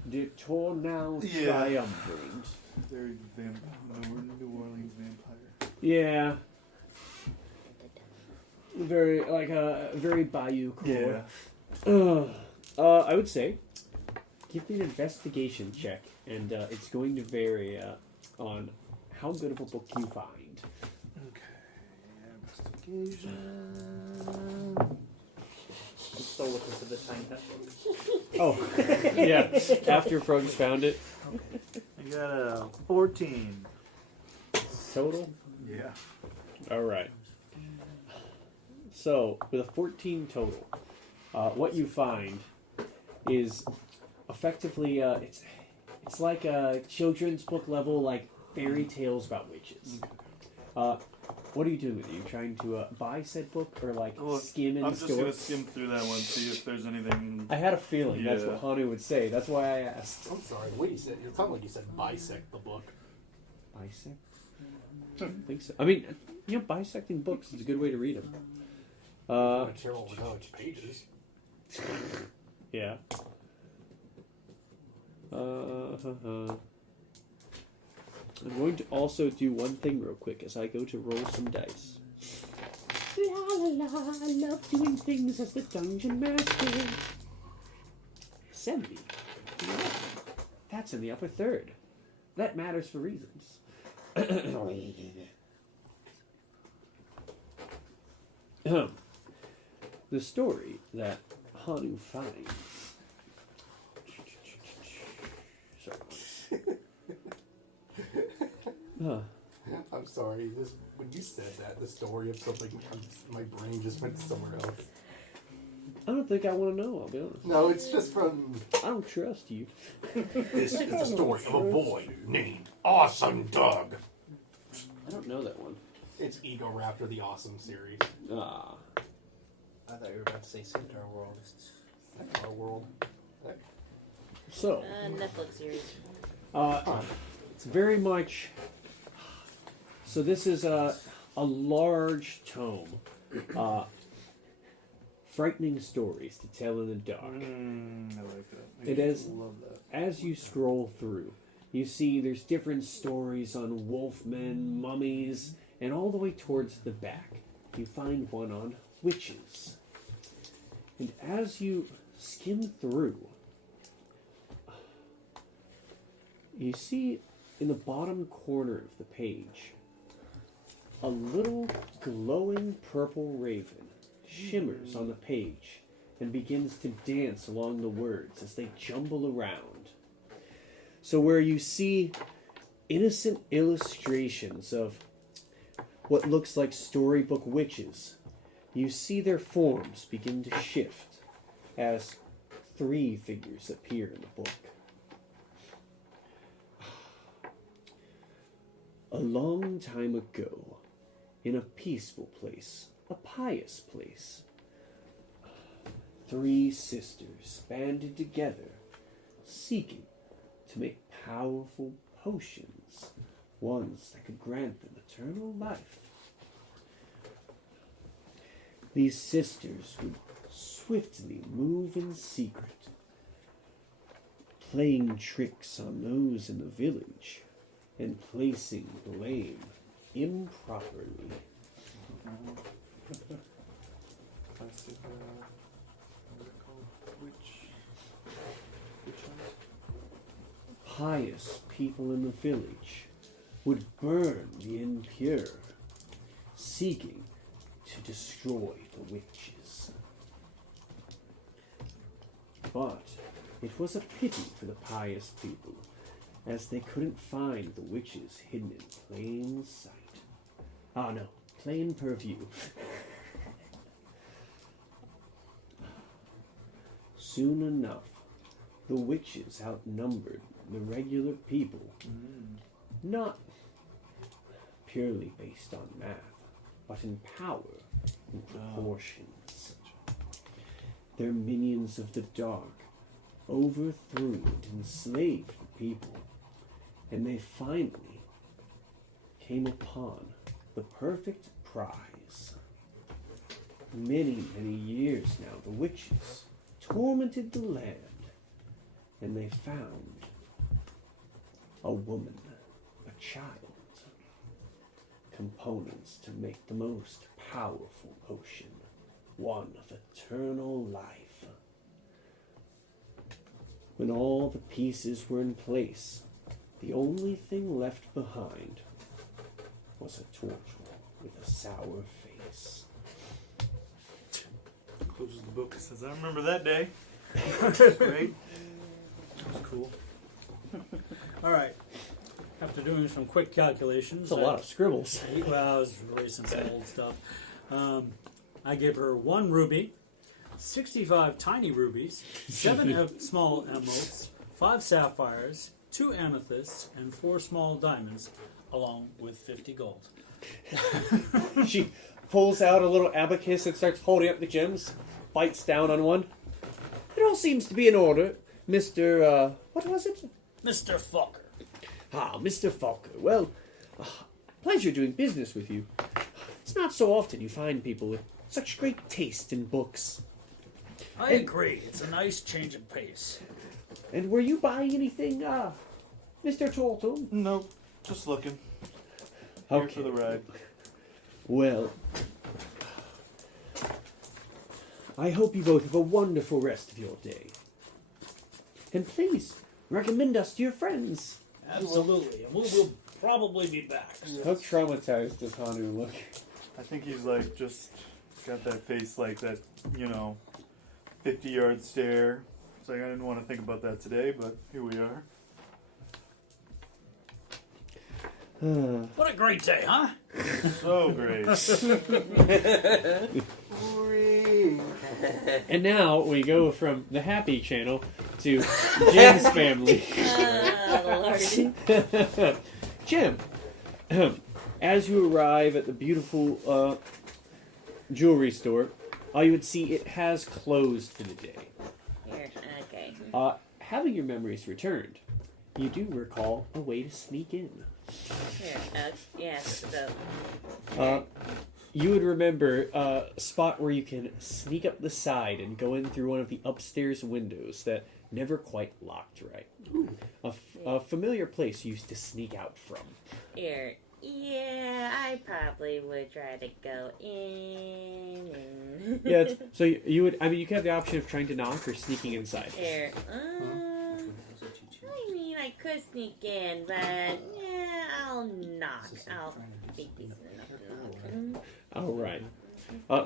The Tournau Yeah. Triumvirate. Very New Orleans vampire. Yeah. Very like a very Bayou core. I would say, give me an investigation check, and it's going to vary on how good of a book you find. Okay, investigation. I'm still looking for the tiny hut book. Oh, yeah. After Frogs found it, I got a 14. total. Yeah. All right. So, with a 14 total, what you find is effectively it's like a children's book level, like fairy tales about witches. What are you doing with it? Are you trying to buy said book or like Well, skim in I'm the just store? gonna skim through that one, see if there's anything. I had a feeling that's Yeah. what Hanu would say. That's why I asked. I'm sorry. What you said? You're talking like you said bisect the book. Bisect? I don't think so. I mean, bisecting books is a good way to read them. Not sure what we're which pages. Yeah. I'm going to also do one thing real quick as I go to roll some dice. La la la, I love doing things as the dungeon master. 70. That's in the upper third. That matters for reasons. The story that Hanu finds. I'm sorry. When you said that, the story of something, my brain just went somewhere else. I don't think I want to know, I'll be honest. No, it's just from. I don't trust you. This is the story of a boy named Awesome Doug. I don't know that one. It's Ego Raptor, the Awesome series. Ah. I thought you were about to say Centaur World. Our world. So, Netflix series. it's very much. So this is a large tome, frightening stories to tell in the dark. I like that. It is. Love that. As you scroll through, you see there's different stories on wolfmen, mummies, and all the way towards the back, you find one on witches. And as you skim through, you see in the bottom corner of the page a little glowing purple raven shimmers on the page and begins to dance along the words as they jumble around. So where you see innocent illustrations of what looks like storybook witches, you see their forms begin to shift as 3 figures appear in the book. A long time ago, in a peaceful place, a pious place, 3 sisters banded together, seeking to make powerful potions, ones that could grant them eternal life. These sisters would swiftly move in secret, playing tricks on those in the village and placing blame improperly. Classic, what are they called? Witch hunt? Pious people in the village would burn the impure, seeking to destroy the witches. But it was a pity for the pious people, as they couldn't find the witches hidden in plain sight. Ah, no, plain purview. Soon enough, the witches outnumbered the regular people, not purely based on math, but in power and proportions. Their minions of the dark overthrew and enslaved the people, and they finally came upon the perfect prize. Many, many years now, the witches tormented the land, and they found a woman, a child, components to make the most powerful potion, one of eternal life. When all the pieces were in place, the only thing left behind was a turtle with a sour face. Closes the book and says, I remember that day. That's great. That was cool. Alright. After doing some quick calculations. That's a lot of scribbles. Well, I was releasing some old stuff. I gave her 1 ruby, 65 tiny rubies, 7 small emeralds, 5 sapphires, 2 amethysts, and 4 small diamonds, along with 50 gold. She pulls out a little abacus and starts holding up the gems, bites down on one. It all seems to be in order, Mr. What was it? Mr. Fucker. Ah, Mr. Falker. Well, pleasure doing business with you. It's not so often you find people with such great taste in books. I agree. It's a nice change of pace. And were you buying anything, Mr. Tortle? Nope. Just looking. Here for the ride. Well, I hope you both have a wonderful rest of your day. And please, recommend us to your friends. Absolutely. And we'll probably be back. How traumatized does Hanu look? I think he's like just got that face like that, 50-yard stare. It's like I didn't want to think about that today, but here we are. What a great day, huh? So great. And now we go from the happy channel to Jim's family. Lordy. Jim, as you arrive at the beautiful jewelry store, you would see it has closed for the day. Here, okay. Having your memories returned, you do recall a way to sneak in. Here, yes, so. You would remember a spot where you can sneak up the side and go in through one of the upstairs windows that never quite locked right. A familiar place you used to sneak out from. Here, yeah, I probably would try to go in. And Yeah, so you would. I mean, you could have the option of trying to knock or sneaking inside. Here, I mean, I could sneak in, but yeah, I'll knock. I'll be decent enough to knock. All right.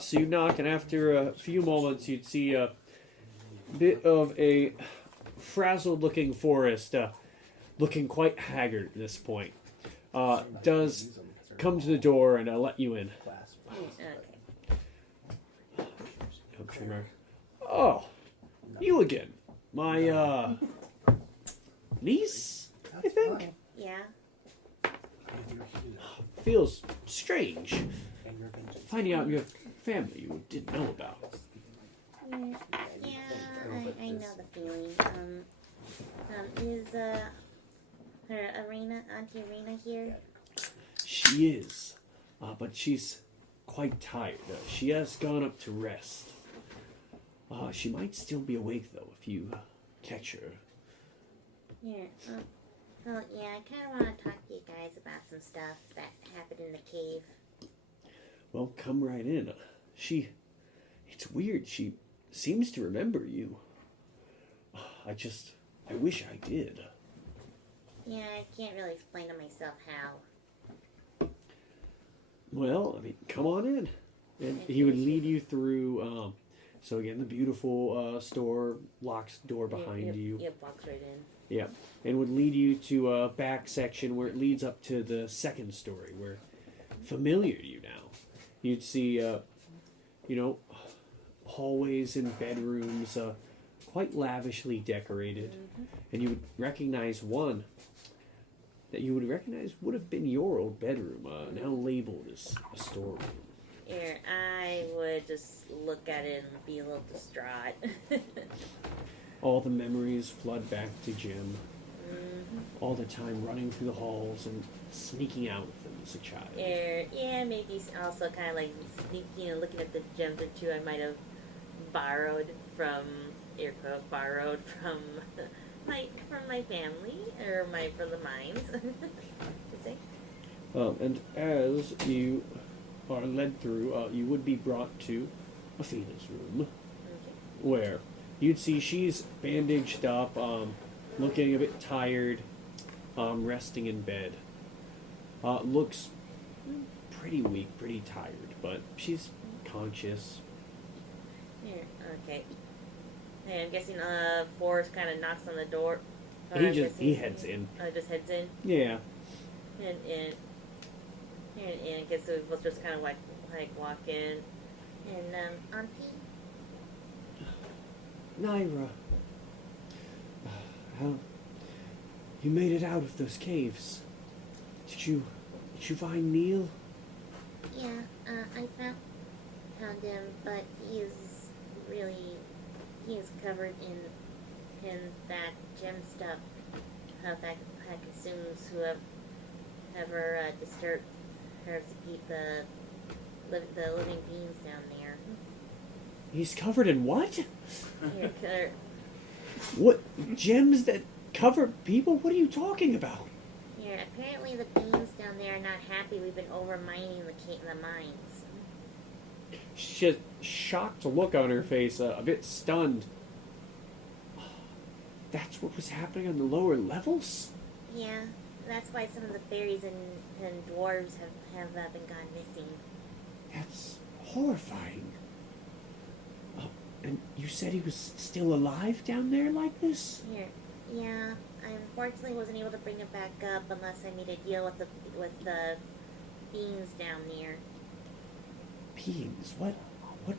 So you knock, and after a few moments, you'd see a bit of a frazzled-looking Forrest, looking quite haggard at this point. Does come to the door and let you in. Okay. Oh, you again. My, niece, I think? Yeah. Feels strange. Finding out you have family you didn't know about. Yeah, I know the feeling. Is her Auntie Arena here? She is, but she's quite tired. She has gone up to rest. She might still be awake, though, if you catch her. Here, well, yeah, I kind of want to talk to you guys about some stuff that happened in the cave. Well, come right in. It's weird. She seems to remember you. I wish I did. Yeah, I can't really explain to myself how. Well, I mean, come on in. And he would lead you through, so again, the beautiful store, locks the door behind you. Yep, walks right in. Yeah, and would lead you to a back section where it leads up to the second story, where familiar to you now. You'd see, hallways and bedrooms, quite lavishly decorated, and you would recognize one that you would recognize would have been your old bedroom, now labeled as a storeroom. Here, I would just look at it and be a little distraught. All the memories flood back to Jim. All the time running through the halls and sneaking out of them as a child. Yeah, maybe also kind of like sneaking and looking at the gems or two I might have borrowed from, air quote, borrowed from my family or from the mines. You see? And as you are led through, you would be brought to Athena's room, where you'd see she's bandaged up, looking a bit tired, resting in bed. Looks pretty weak, pretty tired, but she's conscious. Here, okay. Hey, I'm guessing Forrest kind of knocks on the door. He heads in. Just heads in. Yeah. And I guess we'll just kind of like walk in. And Auntie. Naira, how you made it out of those caves? Did you find Neil? Yeah, I found him, but he is covered in that gem stuff that consumes whoever disturbed her to keep the living beings down there. He's covered in what? Here, What gems that cover people? What are you talking about? here, apparently the beings down there are not happy we've been overmining the mines. She has a shocked look on her face, a bit stunned. That's what was happening on the lower levels? Yeah, that's why some of the fairies and dwarves have been gone missing. That's horrifying. And you said he was still alive down there like this? Here, yeah, I unfortunately wasn't able to bring it back up unless I made a deal with the beings down there. Beings? What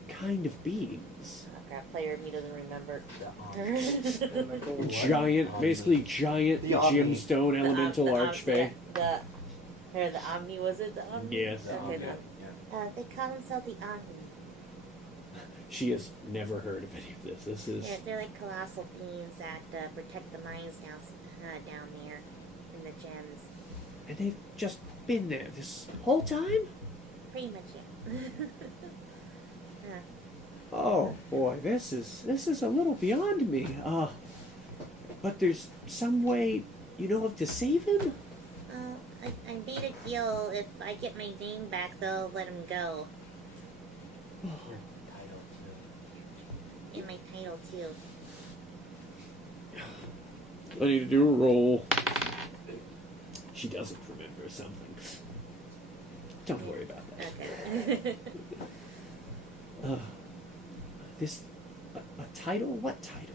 kind of beings? Crap, player me doesn't remember. Giant, basically giant The Omni. gemstone elemental archfey. Or the Omni, was it the Omni? Yes. Okay. They call themselves the Omni. She has never heard of any of this. This is They're like colossal beings that protect the mines down there in the gems. and they've just been there this whole time. Pretty much, yeah. Oh boy, this is a little beyond me. But there's some way you know of to save him. I made a deal. If I get my name back, they'll let him go. And my title too. I need to do a roll. She doesn't remember something. Don't worry about that. Okay. This a title? What title?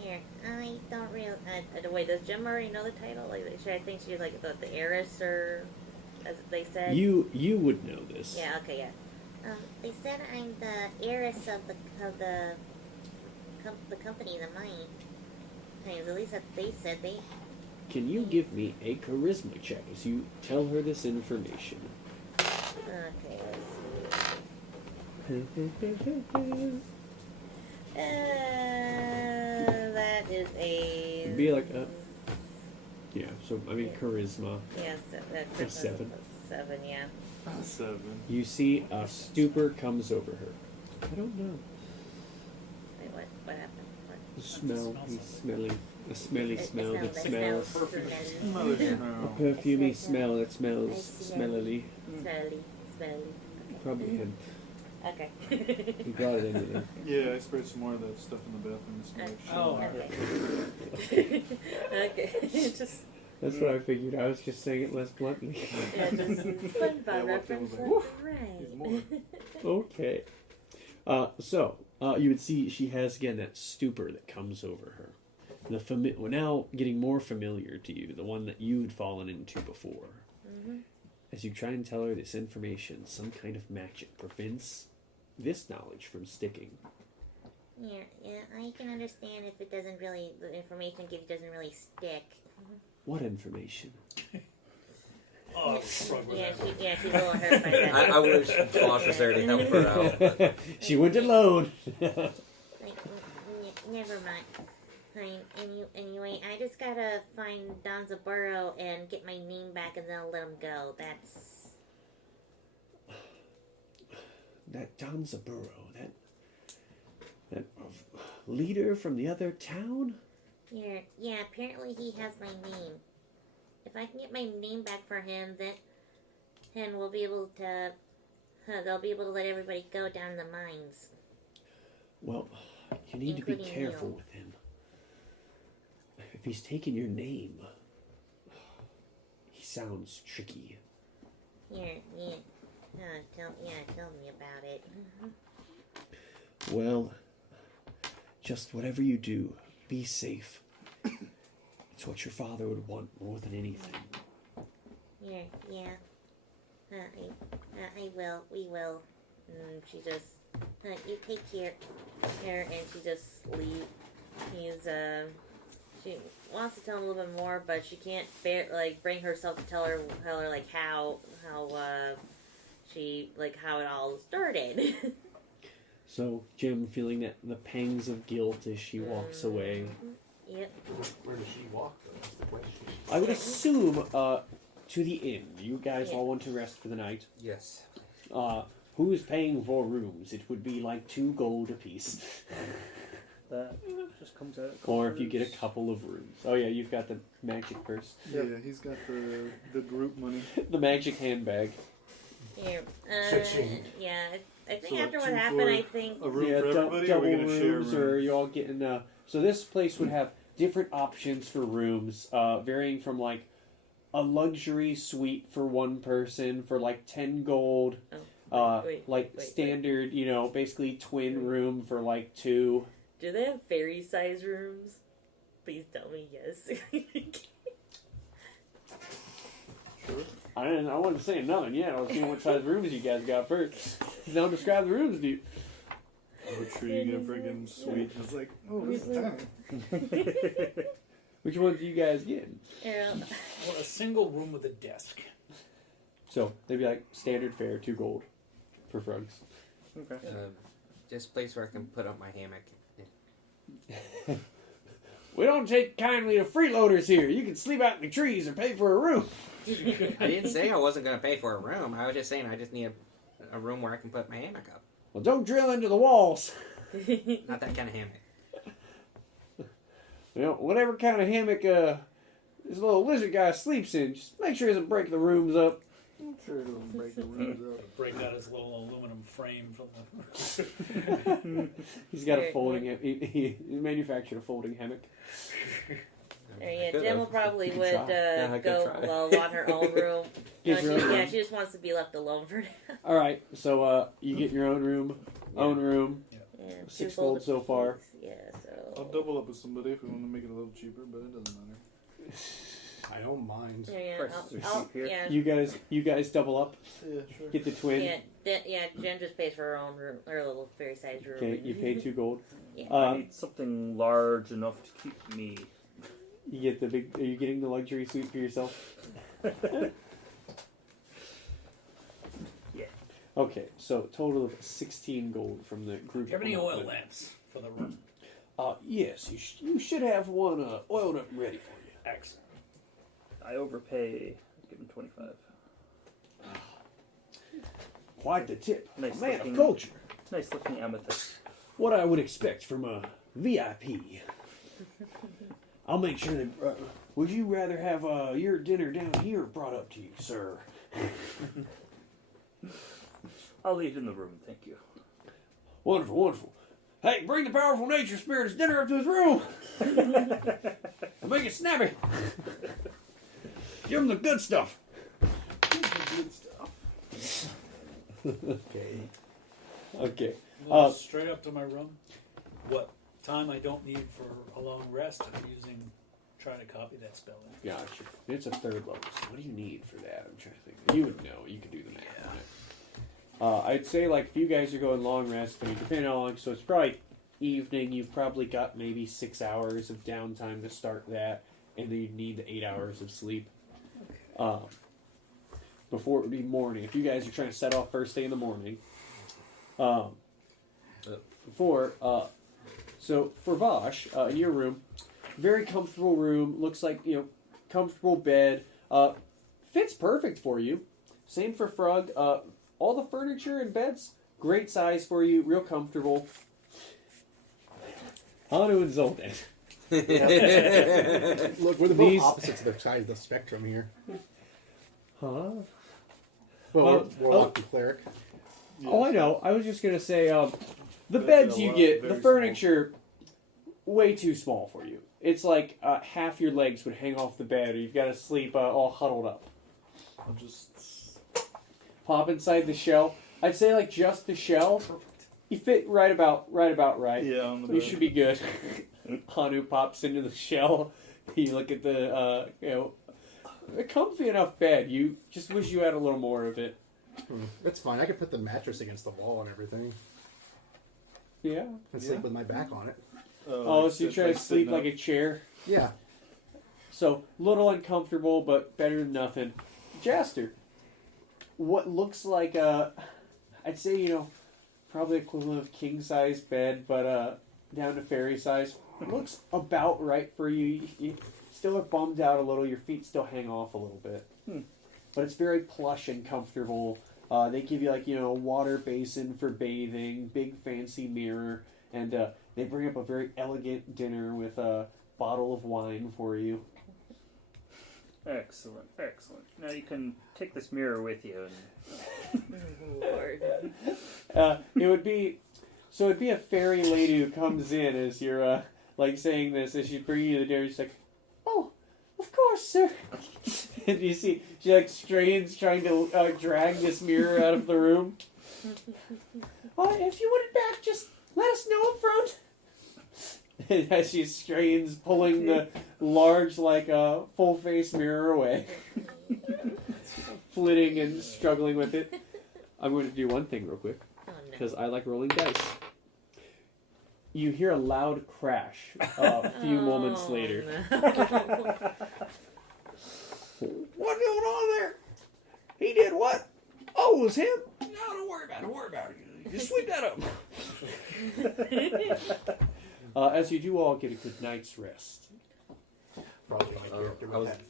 Here, I don't really. Wait, does Jim already know the title? Like, I think she's like the heiress, or as they said. You would know this. Yeah. Okay. Yeah. They said I'm the heiress of the company, the mine. At least that they said. They. Can you give me a charisma check as you tell her this information? Okay. Let's see. That is a. Be like, yeah. So I mean, charisma. Yes, that's A 7. 7, yeah. 7. You see a stupor comes over her. I don't know. Wait, what happened? What? The smell. He's smelling. A smelly smell that smells. Smelly A smell. perfumey smell that smells smellily. Smelly. Probably him. Okay. He brought it in there. Yeah, I sprayed some more of that stuff in the bathroom this morning. Oh, Okay. Okay. Just That's what I figured. I was just saying it less bluntly. yeah, just SpongeBob Yeah, I walked in reference. with Like, There's right. more. Okay. So you would see she has again that stupor that comes over her. We're now getting more familiar to you, the one that you had fallen into before. Mm-hmm. As you try and tell her this information, some kind of magic prevents this knowledge from sticking. Yeah, I can understand if it doesn't really, the information given doesn't really stick. What information? Oh, struggle with that. She's a little hurt by that. I wish Josh was there to help her out. But She went alone. Never mind. Anyway, I just gotta find Danzaborou and get my name back, and then I'll let him go. That's That Danzaborou, that leader from the other town? yeah. Apparently, he has my name. If I can get my name back for him, then we'll be able to. They'll be able to let everybody go down the mines. Well, you need to be Including careful you. with him. If he's taken your name, he sounds tricky. Yeah. Tell me about it. Well, just whatever you do, be safe. It's what your father would want more than anything. Yeah. I will. We will. And she just, you take care, and she just leaves. She wants to tell him a little bit more, but she can't bring herself to tell her like how it all started. So, Jim, feeling that the pangs of guilt as she walks away. Yep. Where does she walk, though? That's the question. I would assume to the inn. You guys all want to rest for the night. yes. Who is paying for rooms? It would be like 2 gold apiece. That just comes out. Or if you get a couple of rooms. Oh yeah, you've got the magic purse. Yeah, he's got the group money. The magic handbag. Here, Cha-ching. yeah. I think So, after like, what 2 happened, for I think A room Yeah, for everybody, or are double we going to share rooms, rooms? or you all getting. So this place would have different options for rooms, varying from like a luxury suite for one person for like 10 gold. wait. Standard, basically twin room for like 2. Do they have fairy size rooms? Please tell me yes. I wasn't saying nothing yet. I was seeing what size rooms you guys got first. Now describe the rooms, dude. Oh, sure, you get a friggin' suite. It's like, oh, this is tiny. Which ones do you guys get? Yeah. Well, a single room with a desk. So they'd be like standard fare, 2 gold for frogs. Okay. Just a place where I can put up my hammock. We don't take kindly to freeloaders here. You can sleep out in the trees or pay for a room. I didn't say I wasn't going to pay for a room. I was just saying I just need a room where I can put my hammock up. Well, don't drill into the walls. Not that kind of hammock. You know, whatever kind of hammock this little lizard guy sleeps in, just make sure he doesn't break the rooms up. I'm sure it'll break the rooms up. Break out his little aluminum frame from the. He's got a folding. He manufactured a folding hammock. Yeah, Jem will probably would I could go try. want her own room. No, Get your own room. she just wants to be left alone for now. All right, so you get your own room. Yeah, 6 2 gold so far. Yeah, so. I'll double up with somebody if we want to make it a little cheaper, but it doesn't matter. I don't mind. Yeah, Prices are cheap here. yeah. You guys double up. Yeah, sure. Get the twin. Yeah, Jen just pays for her own room, her little fairy size room. Okay, you pay 2 gold. Yeah. I need something large enough to keep me. You get the big. Are you getting the luxury suite for yourself? Yeah. Okay, so total of 16 gold from the group. Do you have any oil lamps for the room? Yes, you should have one oiled up and ready for you. Excellent. I overpay. Give him 25. Quite the tip. Nice Man looking. of culture. Nice looking amethyst. What I would expect from a VIP. I'll make sure that. Would you rather have your dinner down here brought up to you, sir? I'll eat in the room, thank you. Wonderful, wonderful. Hey, bring the powerful nature spirit's dinner up to his room. And make it snappy. Give him the good stuff. Okay. Okay. Well, straight up to my room. What time I don't need for a long rest, I'm trying to copy that spell. Gotcha. It's a 3rd level. So what do you need for that? I'm trying to think. You would know. You could do the math on it. I'd say, like, if you guys are going long rest, I mean, depending on how long, so it's probably evening. You've probably got maybe 6 hours of downtime to start that, and then you'd need the 8 hours of sleep. Before it would be morning. If you guys are trying to set off first thing in the morning. So for Vosh, in your room, very comfortable room. Looks like, comfortable bed. Fits perfect for you. Same for Frog. All the furniture and beds, great size for you, real comfortable. Hanu and Zoltan. Look, we're the both opposites of the side of the spectrum here. Huh? Well, Warlock and Cleric. Oh, I know. I was just going to say, the But beds a you lot- get, the very furniture, way too small for you. It's like half your legs would hang off the bed, or you've got to sleep all huddled up. I'll just. Pop inside the shell. I'd say like just the shell. You fit right about right. Yeah, on the You bed. should be good. Hanu pops into the shell. You look at the a comfy enough bed. You just wish you had a little more of it. That's fine. I could put the mattress against the wall and everything. Yeah. And sleep with my back on it. Oh, so you try to sleep like a chair. Yeah. So little uncomfortable, but better than nothing. Jaster, what looks like I'd say probably equivalent of king size bed, but down to fairy size. Looks about right for you. You still are bummed out a little. Your feet still hang off a little bit, but it's very plush and comfortable. They give you a water basin for bathing, big fancy mirror, and they bring up a very elegant dinner with a bottle of wine for you. Excellent, excellent. Now you can take this mirror with you. Lord. It'd be a fairy lady who comes in as you're saying this, as she brings you the dinner. She's like, "Oh, of course, sir." And you see she strains trying to drag this mirror out of the room. If you want it back, just let us know up front. And as she strains, pulling the large, full-face mirror away. Flitting and struggling with it. I'm going to do one thing real quick, because I like rolling dice. You hear a loud crash a few moments later. No. What's going on there? He did what? Oh, it was him? No, don't worry about it. Don't worry about it. Just sweep that up. As you do all get a good night's rest. Probably my character I was- with that.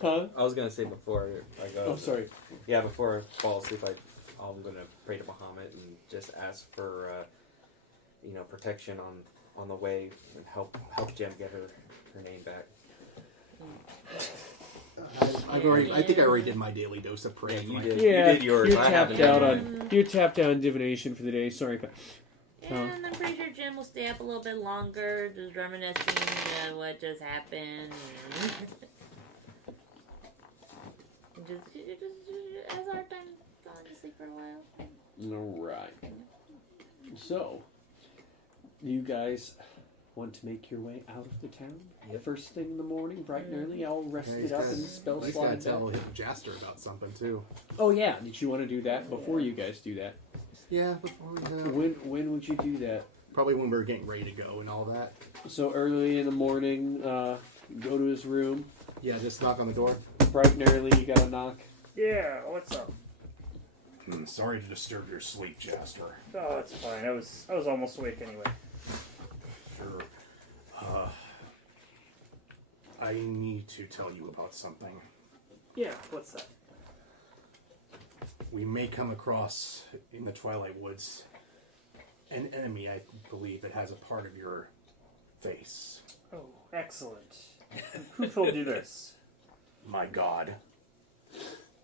Huh? I was gonna say before I go. Oh, sorry. Yeah, before I fall asleep, I'm gonna pray to Muhammad and just ask for, protection on the way and help Jem get her name back. I think I already did my daily dose of prayer. Yeah, you My- did. Yeah, You did yours. you're I tapped haven't out done on you're tapped out on divination for the day. Sorry, but And I'm pretty sure Jim will stay up a little bit longer, just reminiscing what just happened. just as our time going to sleep for a while. all right. So, you guys want to make your way out of the town? Yep. First thing in the morning, bright and early, all rested he's up gotta- and spell He's got to slide tell back. Jaster about something too. Oh yeah, did you want to do that before you guys do that? Yeah, before we head out. When would you do that? Probably when we were getting ready to go and all that. So early in the morning, go to his room. Yeah, just knock on the door. Bright and early, you gotta knock. Yeah, what's up? Sorry to disturb your sleep, Jaster. Oh, it's fine. I was almost awake anyway. Sure. I need to tell you about something. Yeah, what's that? We may come across in the Twilight Woods an enemy, I believe, that has a part of your face. Oh, excellent. Who told you this? My God.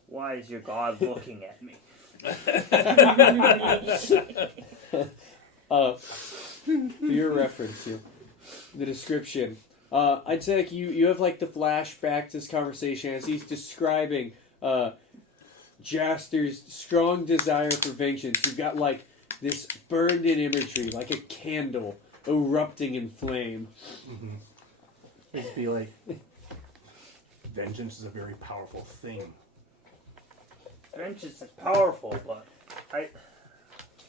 Why is your god looking at me? For your reference, the description. I'd say like you have like the flashback to this conversation as he's describing Jaster's strong desire for vengeance. You've got like this burned-in imagery, like a candle erupting in flame. Mm-hmm. It'd be like, Vengeance is a very powerful thing. Vengeance is powerful, but I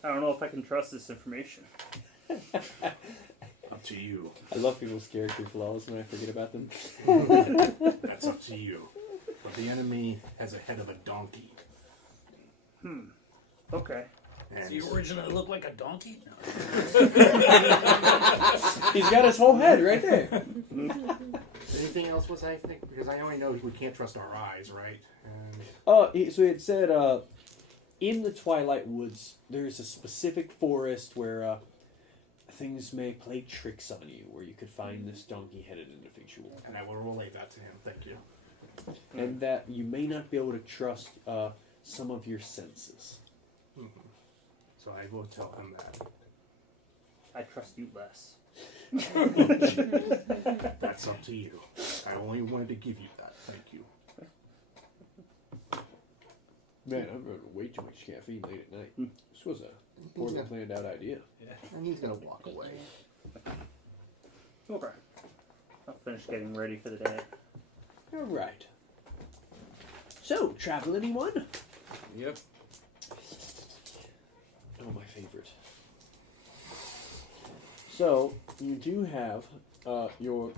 don't know if I can trust this information. Up to you. I love people's character flaws when I forget about them. That's up to you. But the enemy has a head of a donkey. Okay. And Does he originally look like a donkey? He's got his whole head right there. Anything else was I think? Because I only know we can't trust our eyes, right? And So it said, in the Twilight Woods, there's a specific forest where things may play tricks on you, where you could find this donkey-headed individual. and I will relay that to him. Thank you. And that you may not be able to trust some of your senses. So I will tell him that. I trust you less. That's up to you. I only wanted to give you that. Thank you. Man, I'm running way too much caffeine late at night. This was a poorly planned out idea. And he's gonna walk away. Okay. I'll finish getting ready for the day. All right. So, travel anyone? Yep. Oh, my favorite. So, you do have your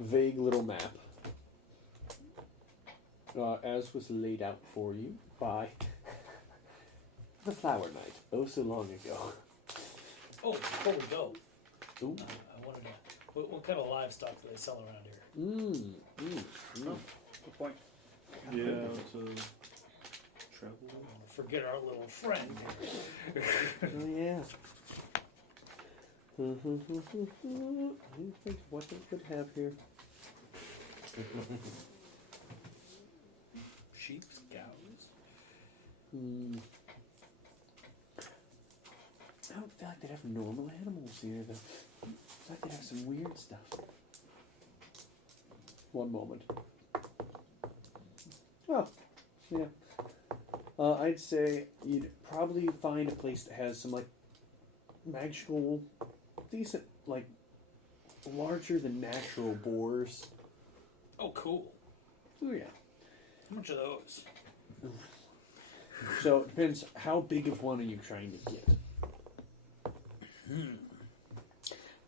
vague little map, as was laid out for you by the Flower Knight, oh so long ago. Oh, before we go, Ooh. I wanted to. What kind of livestock do they sell around here? Good point. Yeah, to travel. Forget our little friend here. Oh, yeah. Let me think what they could have here. Sheep, cows. I don't feel like they'd have normal animals here, though. I feel like they'd have some weird stuff. One moment. Oh, yeah. I'd say you'd probably find a place that has some, like, magical, decent, like, larger than natural boars. Oh, cool. Oh, yeah. How much are those? So it depends, how big of one are you trying to get?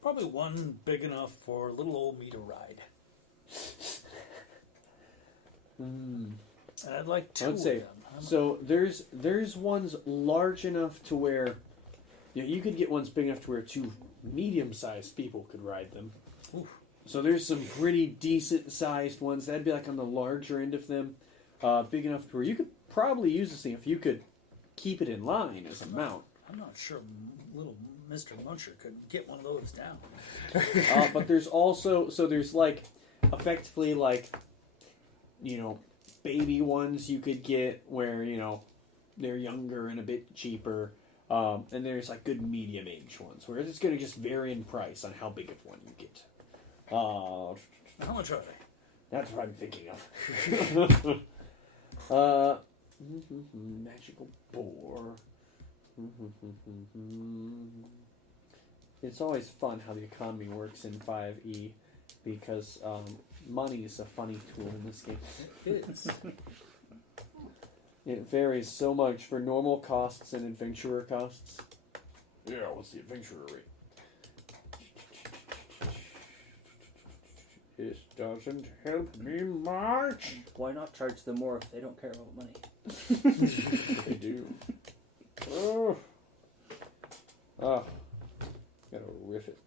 Probably one big enough for little old me to ride. And I'd like two I'd of say them. so. There's ones large enough to where you could get ones big enough to where 2 medium-sized people could ride them. Oof. So there's some pretty decent-sized ones. That'd be like on the larger end of them, big enough to where you could probably use this thing if you could keep it in line as a mount. I'm not sure little Mr. Muncher could get one of those down. But there's also there's like effectively like baby ones you could get where they're younger and a bit cheaper, and there's like good medium age ones where it's going to just vary in price on how big of one you get. How much are they? That's what I'm thinking of. Magical boar. It's always fun how the economy works in 5e because money is a funny tool in this game. It is. It varies so much for normal costs and adventurer costs. Yeah, what's the adventurer rate? This doesn't help me much. Why not charge them more if they don't care about money? They do. Oh. Oh. Gotta riff it.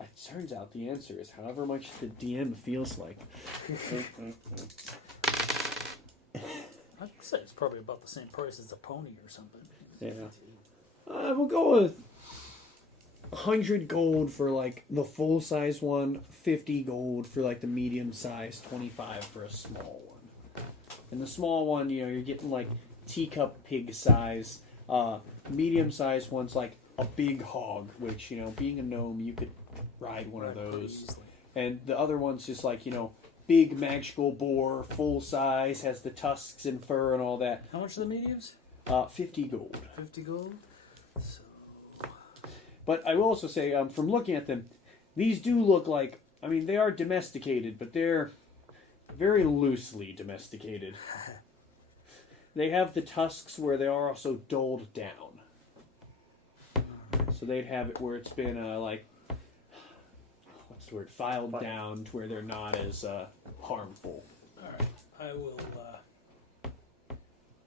It turns out the answer is however much the DM feels like. I'd say it's probably about the same price as a pony or something. Yeah. We'll go with 100 gold for like the full size one, 50 gold for like the medium size, 25 for a small one. And the small one, you're getting like teacup pig size. Medium size one's like a big hog, which being a gnome, you could ride one of those. And the other one's just like big magical boar, full size, has the tusks and fur and all that. How much are the mediums? 50 gold. 50 gold? So... But I will also say, from looking at them, these do look like, they are domesticated, but they're very loosely domesticated. They have the tusks where they are also dulled down. So they'd have it where it's been, filed down to where they're not as harmful. Alright, I will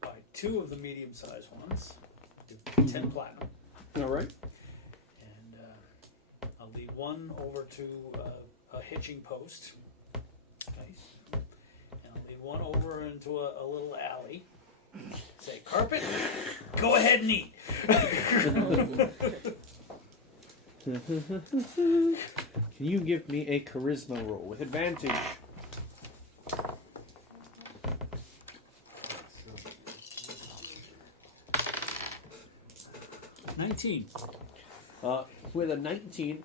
buy 2 of the medium-sized ones. Do 10 platinum. Alright. And I'll lead one over to a hitching post. Nice. And I'll lead one over into a little alley. Say, carpet, go ahead and eat. Can you give me a charisma roll with advantage? $19. With a 19,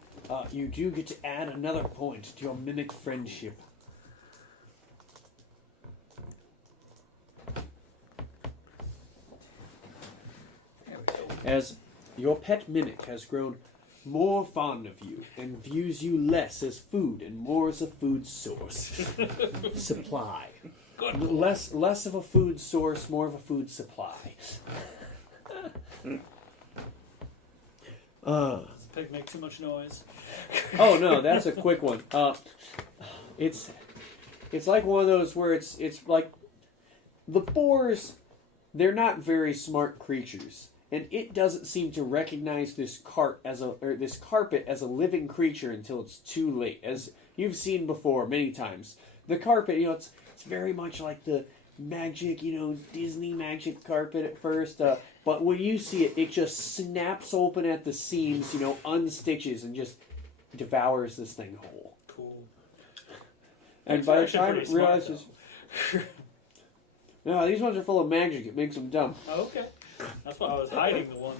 you do get to add another point to your mimic friendship. There we go. As your pet mimic has grown more fond of you and views you less as food and more as a food source. Supply. Good. Less of a food source, more of a food supply. Does the pig make too much noise? Oh no, that's a quick one. It's like one of those where it's like the boars. They're not very smart creatures, and it doesn't seem to recognize this carpet as a living creature until it's too late. As you've seen before many times, the carpet, it's very much like the magic, Disney magic carpet at first. But when you see it, it just snaps open at the seams, unstitches, and just devours this thing whole. Cool. And by the time it realizes, no, these ones are full of magic. It makes them dumb. Oh, okay. That's why I was hiding the one.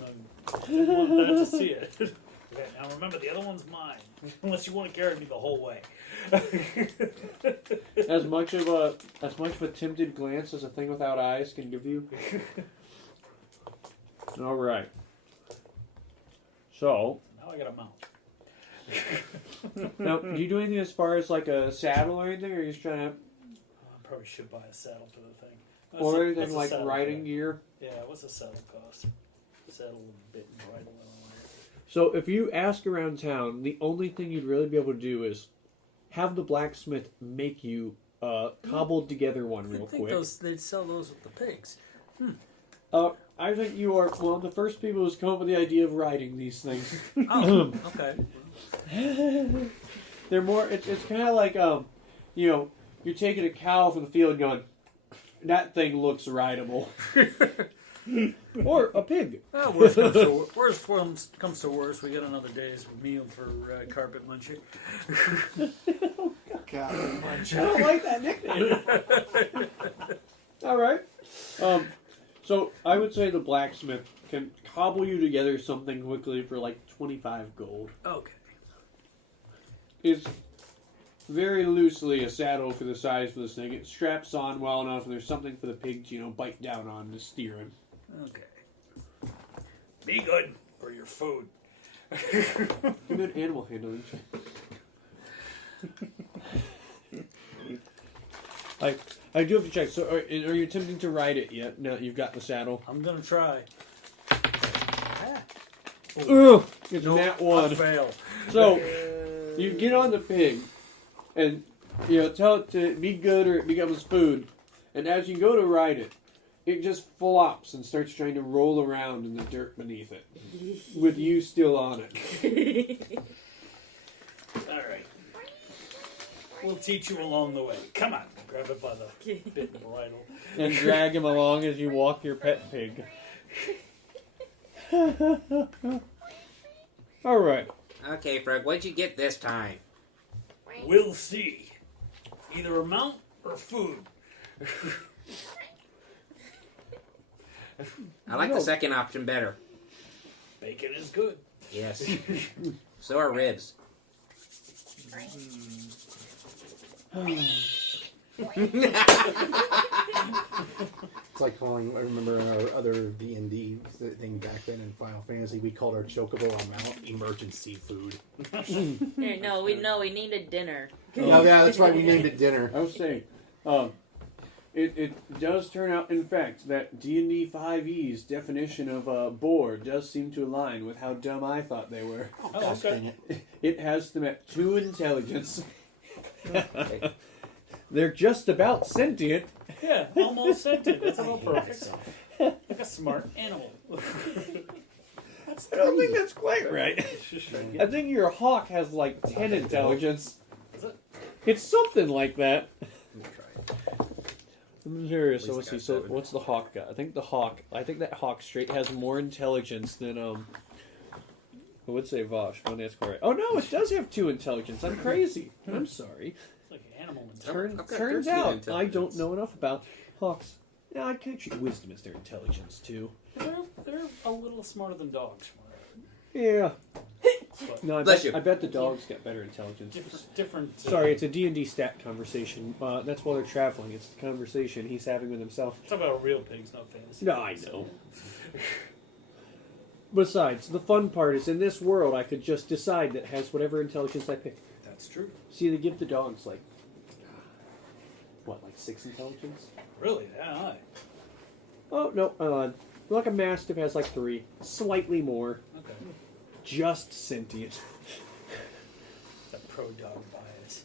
I didn't want that to see it. Okay, now remember, the other one's mine. Unless you want to carry me the whole way. As much of a tempted glance as a thing without eyes can give you. All right. So Now I got a mount. now, do you do anything as far as like a saddle or anything, or are you just trying to, I probably should buy a saddle for the thing. or anything What's a like saddle riding for? gear? Yeah, what's a saddle cost? Saddle a bit and bridle and all that. So if you ask around town, the only thing you'd really be able to do is have the blacksmith make you cobbled together one I real think quick. they'd sell those with the pigs. I think you are one of the first people who's come up with the idea of riding these things. Oh, okay. They're more. It's kind of like you're taking a cow from the field, and going, that thing looks rideable, or a pig. Well, worst comes to worst, we get another day's meal for carpet muncher. God. I don't like that nickname. All right. So I would say the blacksmith can cobble you together something quickly for like 25 gold. Okay. It's very loosely a saddle for the size of this thing. It straps on well enough, and there's something for the pig to, bite down on to steer him. Okay. Be good for your food. Good animal handling. I do have to check. So, are you attempting to ride it yet? Now that you've got the saddle. I'm gonna try. Ugh, it's Nope, that I one. fail. So you get on the pig, and tell it to be good or it becomes food. And as you go to ride it, it just flops and starts trying to roll around in the dirt beneath it, with you still on it. All right. We'll teach you along the way. Come on, grab it by the bit and bridle. And drag him along as you walk your pet pig. All right. Okay, Fred, what'd you get this time? We'll see. Either a mount or food. I like the second option better. Bacon is good. Yes. So are ribs. It's like calling. I remember in our other D&D thing back then in Final Fantasy, we called our chocobo a mount emergency food. Here, no, we needed dinner. Oh yeah, that's right. We named it dinner. I was saying, it does turn out, in fact, that D&D 5e's definition of bore does seem to align with how dumb I thought they were. Oh, Oh, gosh okay. dang it. It has them at 2 intelligence. They're just about sentient. Yeah, almost sentient. That's about hate perfect. myself. Like a smart animal. I don't think that's quite right. I think your hawk has like 10 intelligence. Is it? It's something like that. Let me try. I'm curious. At So least let's I see. got So 7. what's the hawk got? I think that hawk straight has more intelligence than I would say Vosh. That's correct. Oh no, it does have 2 intelligence. I'm crazy. I'm sorry. It's like an animal. I've got Turns 13 out I intelligence. don't know enough about hawks. Yeah, I can treat wisdom as their intelligence too. They're a little smarter than dogs. from what I Yeah. But No, Bless you. I bet the dogs get better intelligence. heard. Different. Sorry, it's a D&D stat conversation. That's while they're traveling. It's the conversation he's having with himself. It's about real pigs, not fantasy. No, I pigs. know. Besides, the fun part is in this world, I could just decide that has whatever intelligence I pick. That's true. See, they give the dogs like 6 intelligence? Really? Yeah, I. Oh no, like a mastiff has like 3, slightly more, Okay. just sentient. That pro dog bias.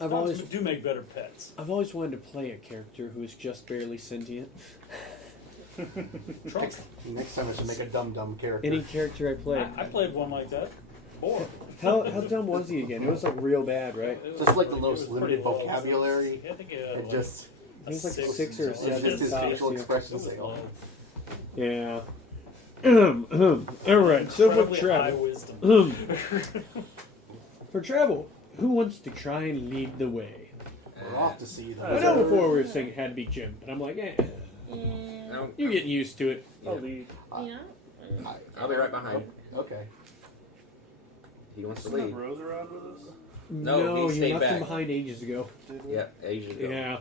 I've Dogs always do make better pets. wanted to play a character who's just barely sentient. Trump. Next time I should make a dumb character. Any character I play. I played one like that. Or How dumb was he again? It was like real bad, right? Just like the most limited vocabulary. I think It just He was like 6 or it's 7. just his tops, facial yeah. expressions say, "Oh, Yeah. All right. So for high travel, wisdom. for travel, who wants to try and lead the way? we're off to see I them." know before we were saying it had to be Jim, but I'm like, No, you're getting used to it. I'll lead. Yeah. I'll be right behind. Okay. He wants to Isn't lead. Rose around with us? No, he you stayed left him back. behind ages ago. Yeah, ages ago. Yeah.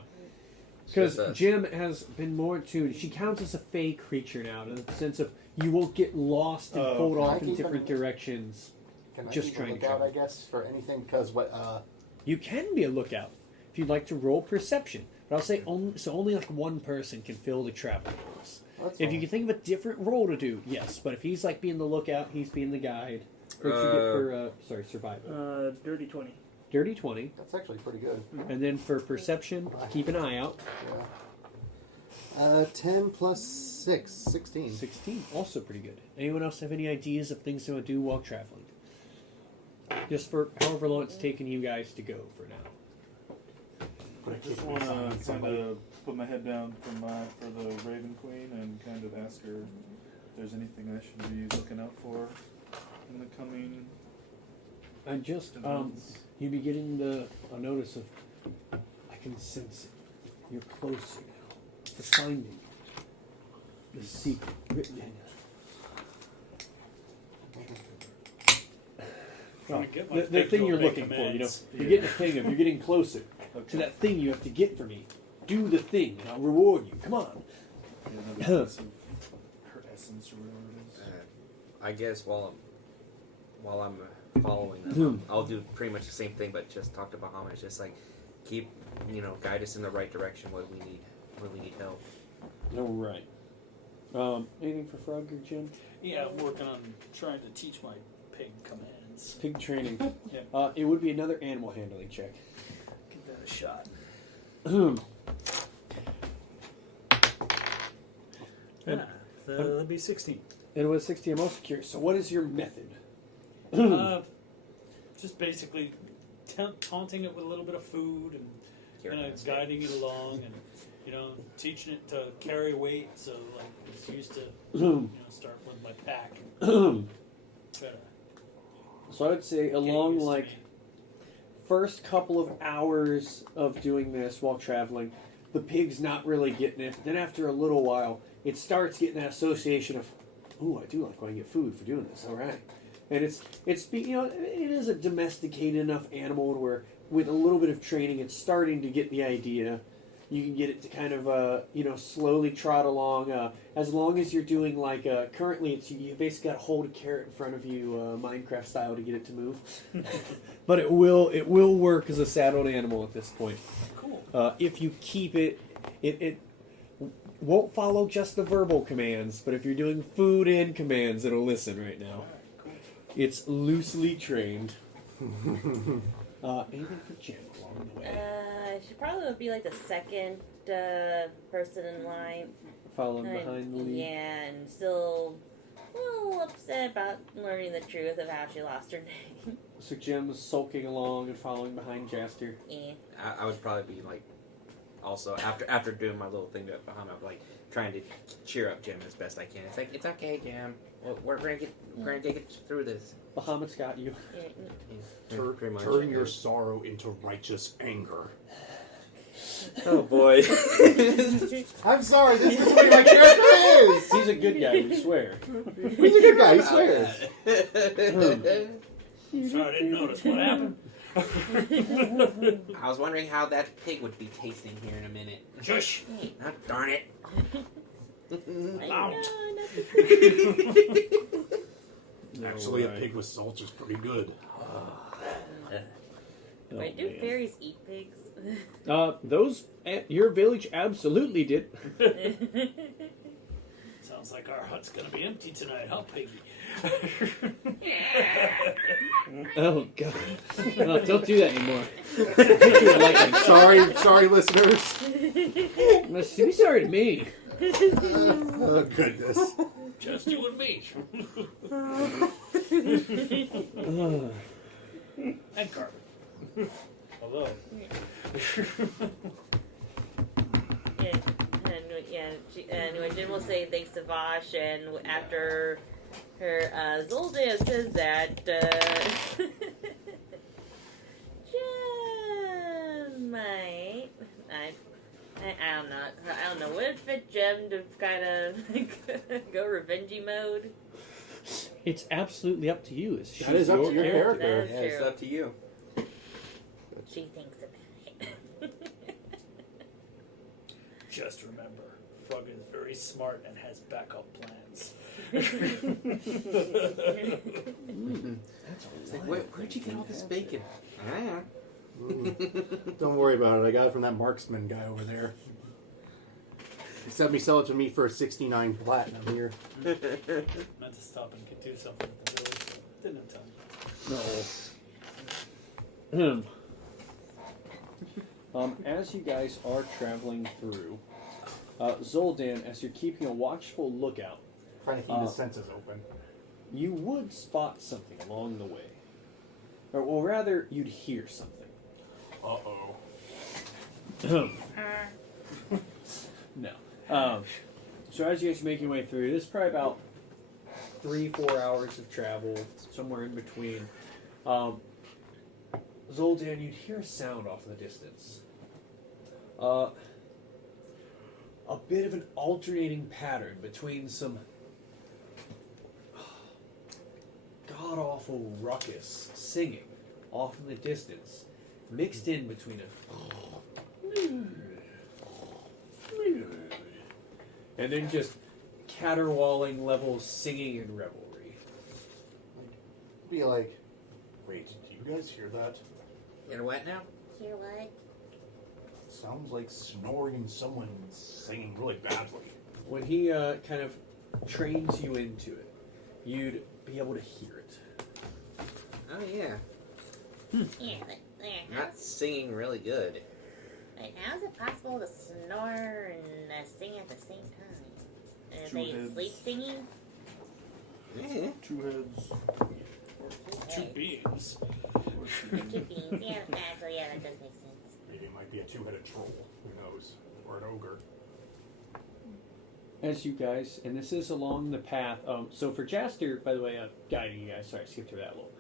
It's Because just us. Jim has been more attuned. She counts as a fey creature now, in the sense of you won't get lost and pulled Can I off in keep different him- directions. Can I Just keep a trying to lookout, travel. I guess, for anything? Because what? You can be a lookout if you'd like to roll perception. But I'll say only like one person can fill the travel box. That's If fine. you can think of a different role to do, yes. But if he's like being the lookout, he's being the guide. What'd you get for survival? Dirty 20. Dirty 20. That's actually pretty good. And then for perception, keep an eye out. Yeah. 10 plus 6, 16. 16, also pretty good. Anyone else have any ideas of things they want to do while traveling? Just for however long it's taken you guys to go for now. I just want to kind of put my head down for the Raven Queen and kind of ask her if there's anything I should be looking out for in the coming And just, events. you'd be getting a notice of, I can sense it. You're closer now to finding the secret written in. Trying to get my The pig thing to you're obey looking commands. for, you're getting a ping of, you're getting closer to that thing you have to get for me. Do the thing, and I'll reward you. Come on. Yeah, another piece of her essence or whatever it is. I guess while I'm following them, I'll do pretty much the same thing, but just talk to Bahamut. It's just like keep, guide us in the right direction. What we need help. All right. Anything for Frog or Jim? Yeah, I'm working on trying to teach my pig commands. Pig training. Yeah. It would be another animal handling check. Give that a shot. Yeah, so that'll be 16. And it was 60. I'm also curious. So, what is your method? Just basically taunting it with a little bit of food and guiding it along and teaching it to carry weight. So like it's used to start with my pack. So I would say along like first couple of hours of doing this while traveling, the pig's not really getting it. Then after a little while, it starts getting that association of, ooh, I do like when I get food for doing this. All right, and it is a domesticated enough animal where with a little bit of training, it's starting to get the idea. You can get it to kind of, slowly trot along. As long as you're doing like, currently you basically got to hold a carrot in front of you, Minecraft style, to get it to move. But it will work as a saddled animal at this point. Cool. If you keep it won't follow just the verbal commands, but if you're doing food and commands, it'll listen right now. Cool. It's loosely trained. Anything for Jim along the way? She probably would be like the second person in line. Following behind the lead. Yeah, and still a little upset about learning the truth of how she lost her name. So Jim's sulking along and following behind Jaster. Yeah. I would probably be like, also after doing my little thing to Bahamut, I'm like trying to cheer up Jim as best I can. It's like, it's okay, Jim. We're gonna get through this. Bahamut's got you. Yeah, pretty much. Turn your sorrow into righteous anger. Oh boy. I'm sorry, this is what my character is! He's a good guy, we swear. He's a good guy, he swears. Sorry, I didn't notice what happened. I was wondering how that pig would be tasting here in a minute. Shush! Ah, darn it. Out. Actually, a pig with salt is pretty good. Wait, do fairies eat pigs? Those at your village absolutely did. Sounds like our hut's gonna be empty tonight, huh, Piggy? Oh god! No, don't do that anymore. Sorry, listeners. Must be sorry to me. Oh goodness. Just you and me. And Carmen. Hello. Anyway, Jen will say thanks to Vosh, and after her Zolda says that Jem might I don't know. Would it fit Jem to kind of go revengey mode? It's absolutely up to you. That is up to your character. That's Yeah, it's true. up to you. She thinks about it. Just remember, Frog is very smart and has backup plans. It's like, where'd you get all this bacon? Don't worry about it. I got it from that marksman guy over there. He said me sell it to me for 69 platinum here. Meant to stop and do something at the village, but didn't have time. No. As you guys are traveling through, Zoldan, as you're keeping a watchful lookout, Trying to keep his senses open. you would spot something along the way. Or, well, rather, you'd hear something. Uh-oh. No. So as you guys make your way through, this is probably about 3-4 hours of travel, somewhere in between. Zoldan, you'd hear a sound off in the distance. A bit of an alternating pattern between some god-awful ruckus singing off in the distance, mixed in between and then just caterwauling level singing and revelry. Be like, wait, do you guys hear that? You're wet now? Hear what? Sounds like snoring and someone singing really badly. When he kind of trains you into it, you'd be able to hear it. Oh, yeah. Yeah, there. Not singing really good. Wait, how is it possible to snore and sing at the same time? Are they heads. sleep singing? Yeah. 2 heads. Two beings. Two beans. Yeah, actually, yeah, that does make sense. Maybe it might be a two-headed troll. Who knows? Or an ogre. As you guys, and this is along the path. So for Jaster, by the way, guiding you guys. Sorry, I skipped through that a little.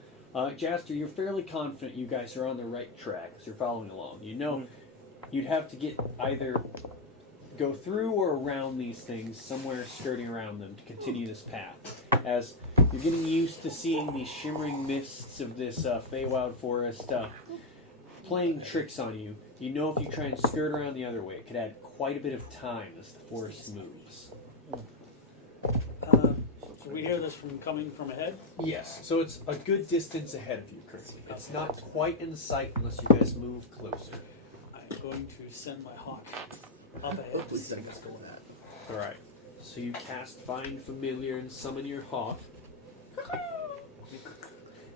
Jaster, you're fairly confident you guys are on the right track as you're following along. You know, you'd have to get either go through or around these things, somewhere skirting around them to continue this path. As you're getting used to seeing these shimmering mists of this Feywild forest playing tricks on you, you know if you try and skirt around the other way, it could add quite a bit of time as the forest moves. So we hear this from coming from ahead? Yes, so it's a good distance ahead of you currently. It's not quite in sight unless you guys move closer. I'm going to send my hawk up ahead to see what's going on. Alright, so you cast Find Familiar and summon your hawk.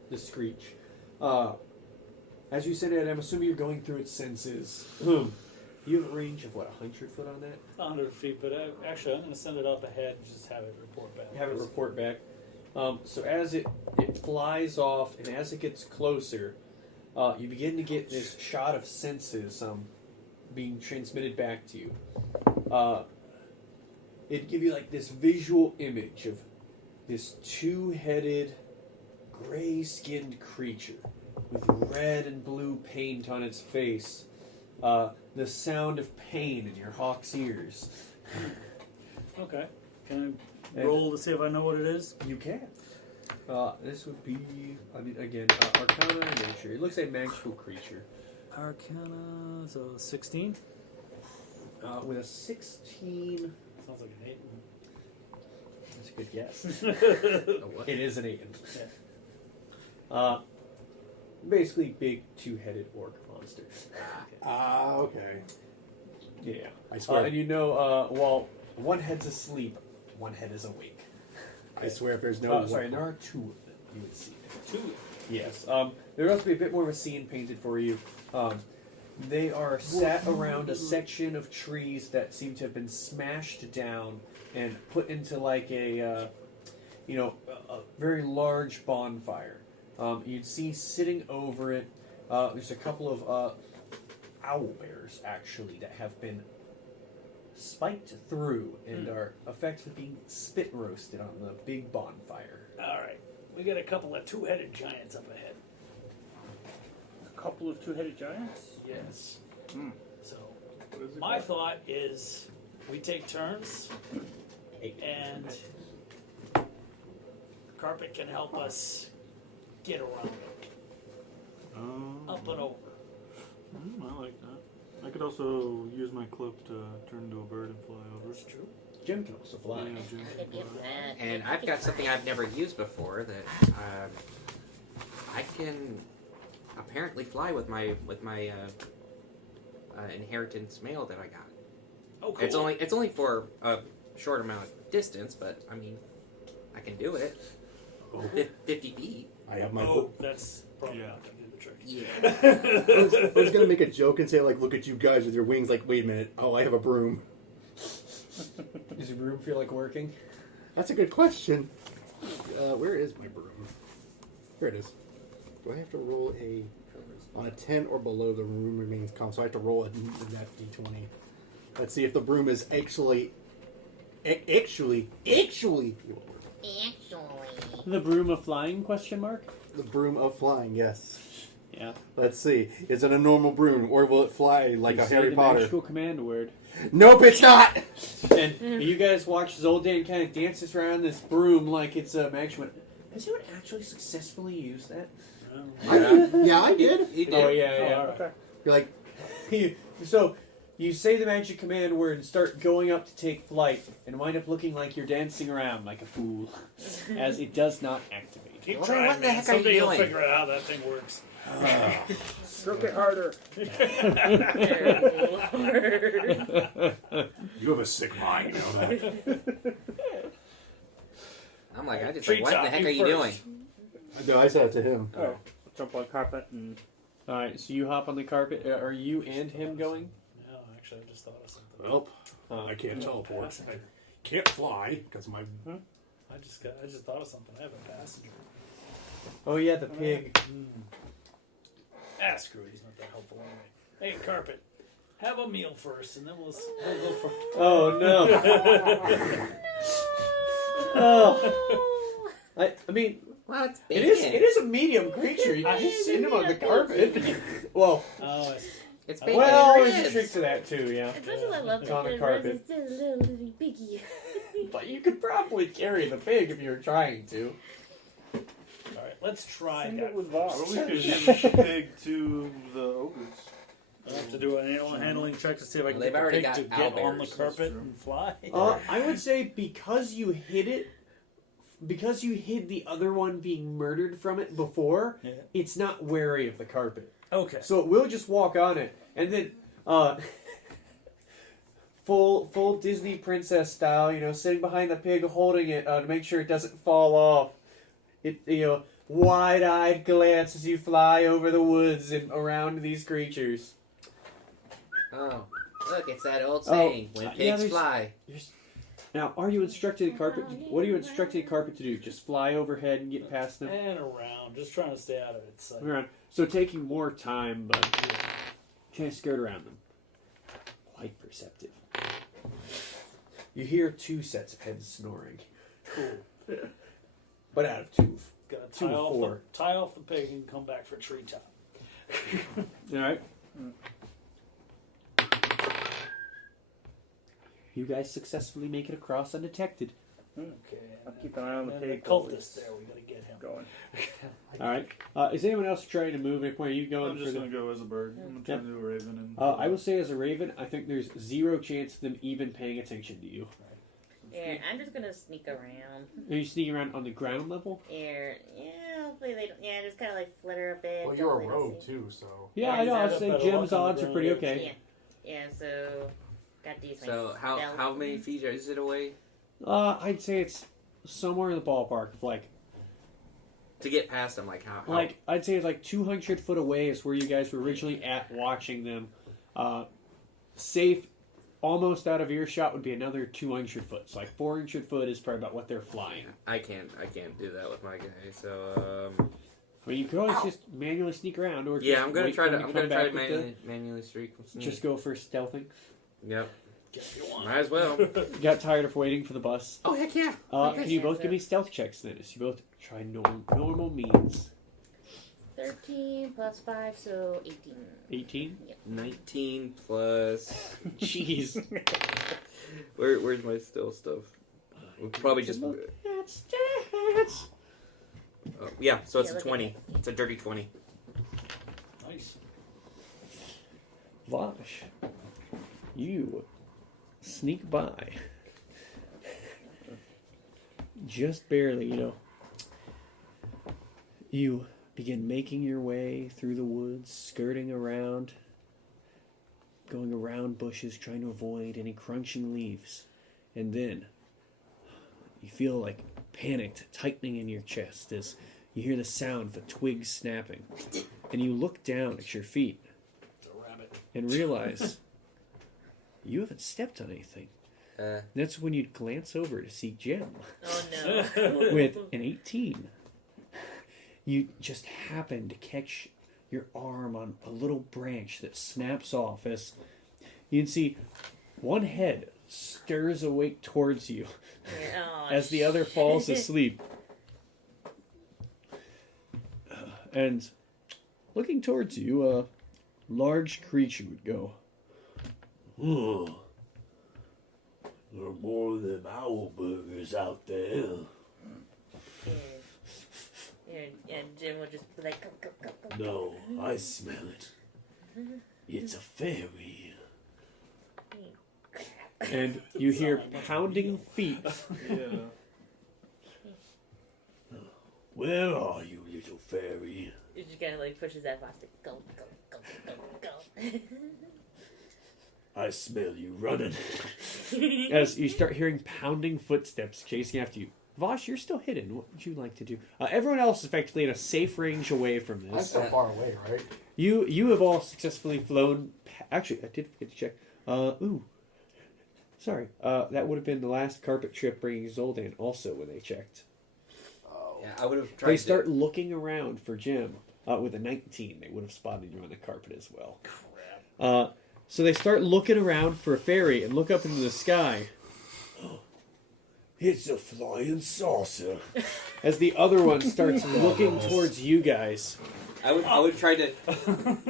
The screech. As you said it, I'm assuming you're going through its senses. You have a range of, 100 foot on that? 100 feet, but actually I'm going to send it up ahead and just have it report back. Have it report back. So as it flies off and as it gets closer, you begin to get this shot of senses being transmitted back to you. It'd give you this visual image of this two-headed, gray-skinned creature with red and blue paint on its face. The sound of pain in your hawk's ears. Okay. Can I roll to see if I know what it is? You can. This would be, again, Arcana and Nature. It looks like a magical creature. Arcana, so 16? With a 16... Sounds like an 8. That's a good guess. What? It is an 8. Yeah. Basically, big two-headed orc monster. Okay. Yeah. I swear. And while one head's asleep, one head is awake. I swear if there's no... Sorry, there are 2 of them you would see there. 2? Yes. There will also be a bit more of a scene painted for you. They are sat around a section of trees that seem to have been smashed down and put into a very large bonfire. You'd see sitting over it, there's a couple of owl bears, actually, that have been spiked through and are effectively being spit roasted on the big bonfire. Alright. We got a couple of two-headed giants up ahead. A couple of two-headed giants? Yes. So, my thought is we take turns and Carpet can help us get around it. Up and over. I like that. I could also use my cloak to turn into a bird and fly over. That's true. Jim can also fly. Yeah, Jim can fly. And I've got something I've never used before that I can apparently fly with my inheritance mail that I got. Oh, cool. It's only for a short amount of distance, but I mean, I can do it. 50 feet. I have my Oh, that's probably Yeah. not going to do the trick. Yeah. I was gonna make a joke and say like, look at you guys with your wings. Like, wait a minute. Oh, I have a broom. Does your broom feel like working? That's a good question. Where is my broom? Here it is. Do I have to roll on a 10 or below? The broom remains calm. So I have to roll that d20. Let's see if the broom is actually. Actually. The broom of flying? Question mark. The broom of flying. Yes. Yeah. Let's see. Is it a normal broom or will it fly like You a say Harry the Potter? magical command word. Nope, it's not. And you guys watch Zoldan kind of dances around this broom like it's a magic one. Has anyone actually successfully used that? Yeah, I did. He did. Oh yeah. all right. Okay. You're like, So you say the magic command word and start going up to take flight, and wind up looking like you're dancing around like a fool, as it does not activate. Keep What trying, the man. heck are you Someday you'll doing? figure out how that thing works. Stroke it harder. You have a sick mind, you know that. I'm like, I just Treat like, what the top, heck you are you doing? first. no, I said it to him. Oh, jump on carpet and All right, so you hop on the carpet. Are you and him going? No, actually, I just thought of something. Well, I can't teleport. I can't fly because my. I just thought of something. I have a passenger. Oh yeah, the pig. Screw it. He's not that helpful anyway. Hey, carpet. Have a meal first, and then we'll go for. Oh no. Oh. I mean, Well, it's it bacon. is a medium creature. You can just send him on the carpet. Well, Oh, I see. It's bacon well, and there's a ribs. trick to that too. Yeah, Especially I love It's on the the carpet. It's still a little piggy. but you could probably carry the pig if you were trying to. All right, let's try send that. it with Well, Vox. we could give the pig to the ogres. I'll have to do an animal handling check to see if I can Well, get they've the already pig got to get on the owlbears, carpet that's true. and fly. I would say because you hid it, because you hid the other one being murdered from it before, Yeah. it's not wary of the carpet. Okay. So it will just walk on it, and then full Disney princess style, sitting behind the pig, holding it to make sure it doesn't fall off. It wide-eyed glance as you fly over the woods and around these creatures. Oh, look, it's that old saying: when pigs yeah, there's- fly. Now, are you instructing the carpet? What are you instructing the carpet to do? Just fly overhead and get past them? And around, just trying to stay out of its sight. Around. So taking more time, but trying to skirt around them. Quite perceptive. You hear 2 sets of heads snoring. Cool. But out of 2. Gotta 2 tie of off, 4. tie off the pig and come back for treetop. Alright. You guys successfully make it across undetected. Okay. I'll keep an eye on the and pig. the cultist there, we gotta get him. Going. Alright. Is anyone else trying to move? Are you going I'm for just the... going to go as a bird. I'm going to turn into a raven. And I will say as a raven, I think there's 0 chance of them even paying attention to you. Yeah, I'm just gonna sneak around. Are you sneaking around on the ground level? Yeah, hopefully they don't. Yeah, just kind of like flitter a bit. Well, you're a hopefully they'll rogue see. too, so. Yeah, I know. I'd say Better Jim's luck on odds the are pretty ground. okay. Yeah, so got to use my So how stealth. many feet is it away I'd say it's somewhere in the ballpark of like to get past them? Like how? I'd say it's like 200 foot away is where you guys were originally at watching them. Safe, almost out of earshot would be another 200 foot. So like 400 foot is probably about what they're flying. I can't do that with my guy. So I mean, you could always just manually sneak around, or yeah, just I'm gonna wait try for to them I'm come gonna try back to with manually streak. just go for stealthing. Yep. If you want. Might as well. Got tired of waiting for the bus. Oh heck yeah! Can you both give me stealth checks then? As you both try normal means. 13 plus 5, so 18. 18. 19 plus. Jeez. Where's my still stuff? We'll probably just. Yeah, so it's Yeah, a look at 20. It's a dirty 20. Nice. Vosh, you sneak by. Just barely, You begin making your way through the woods, skirting around, going around bushes, trying to avoid any crunching leaves. And then you feel like panicked tightening in your chest as you hear the sound of a twig snapping, and you look down at your feet It's a rabbit. and realize you haven't stepped on anything. That's when you'd glance over to see Jim Oh no. with an 18. You just happen to catch your arm on a little branch that snaps off as you can see one head stirs awake towards you Oh, as the other falls asleep. And looking towards you, a large creature would go, Oh, there are more of them owl burgers out there. And Jim would just be like, go, go, go, go. No, I smell it. It's a fairy. and you hear pounding feet. Where are you, little fairy? He just kind of like pushes that plastic. Go, go, go, go, go. I smell you running. As you start hearing pounding footsteps chasing after you. Vosh, you're still hidden. What would you like to do? Everyone else is effectively in a safe range away from I'm this. so far away, right? You have all successfully flown. Actually, I did forget to check. Sorry. That would have been the last carpet trip bringing Zoldan also when they checked. Yeah, I would have tried. They start looking around for Jim. With a 19, they would have spotted you on the carpet as well. Crap. So they start looking around for a fairy and look up into the sky. It's a flying saucer. As the other one starts looking towards you guys. I would try to.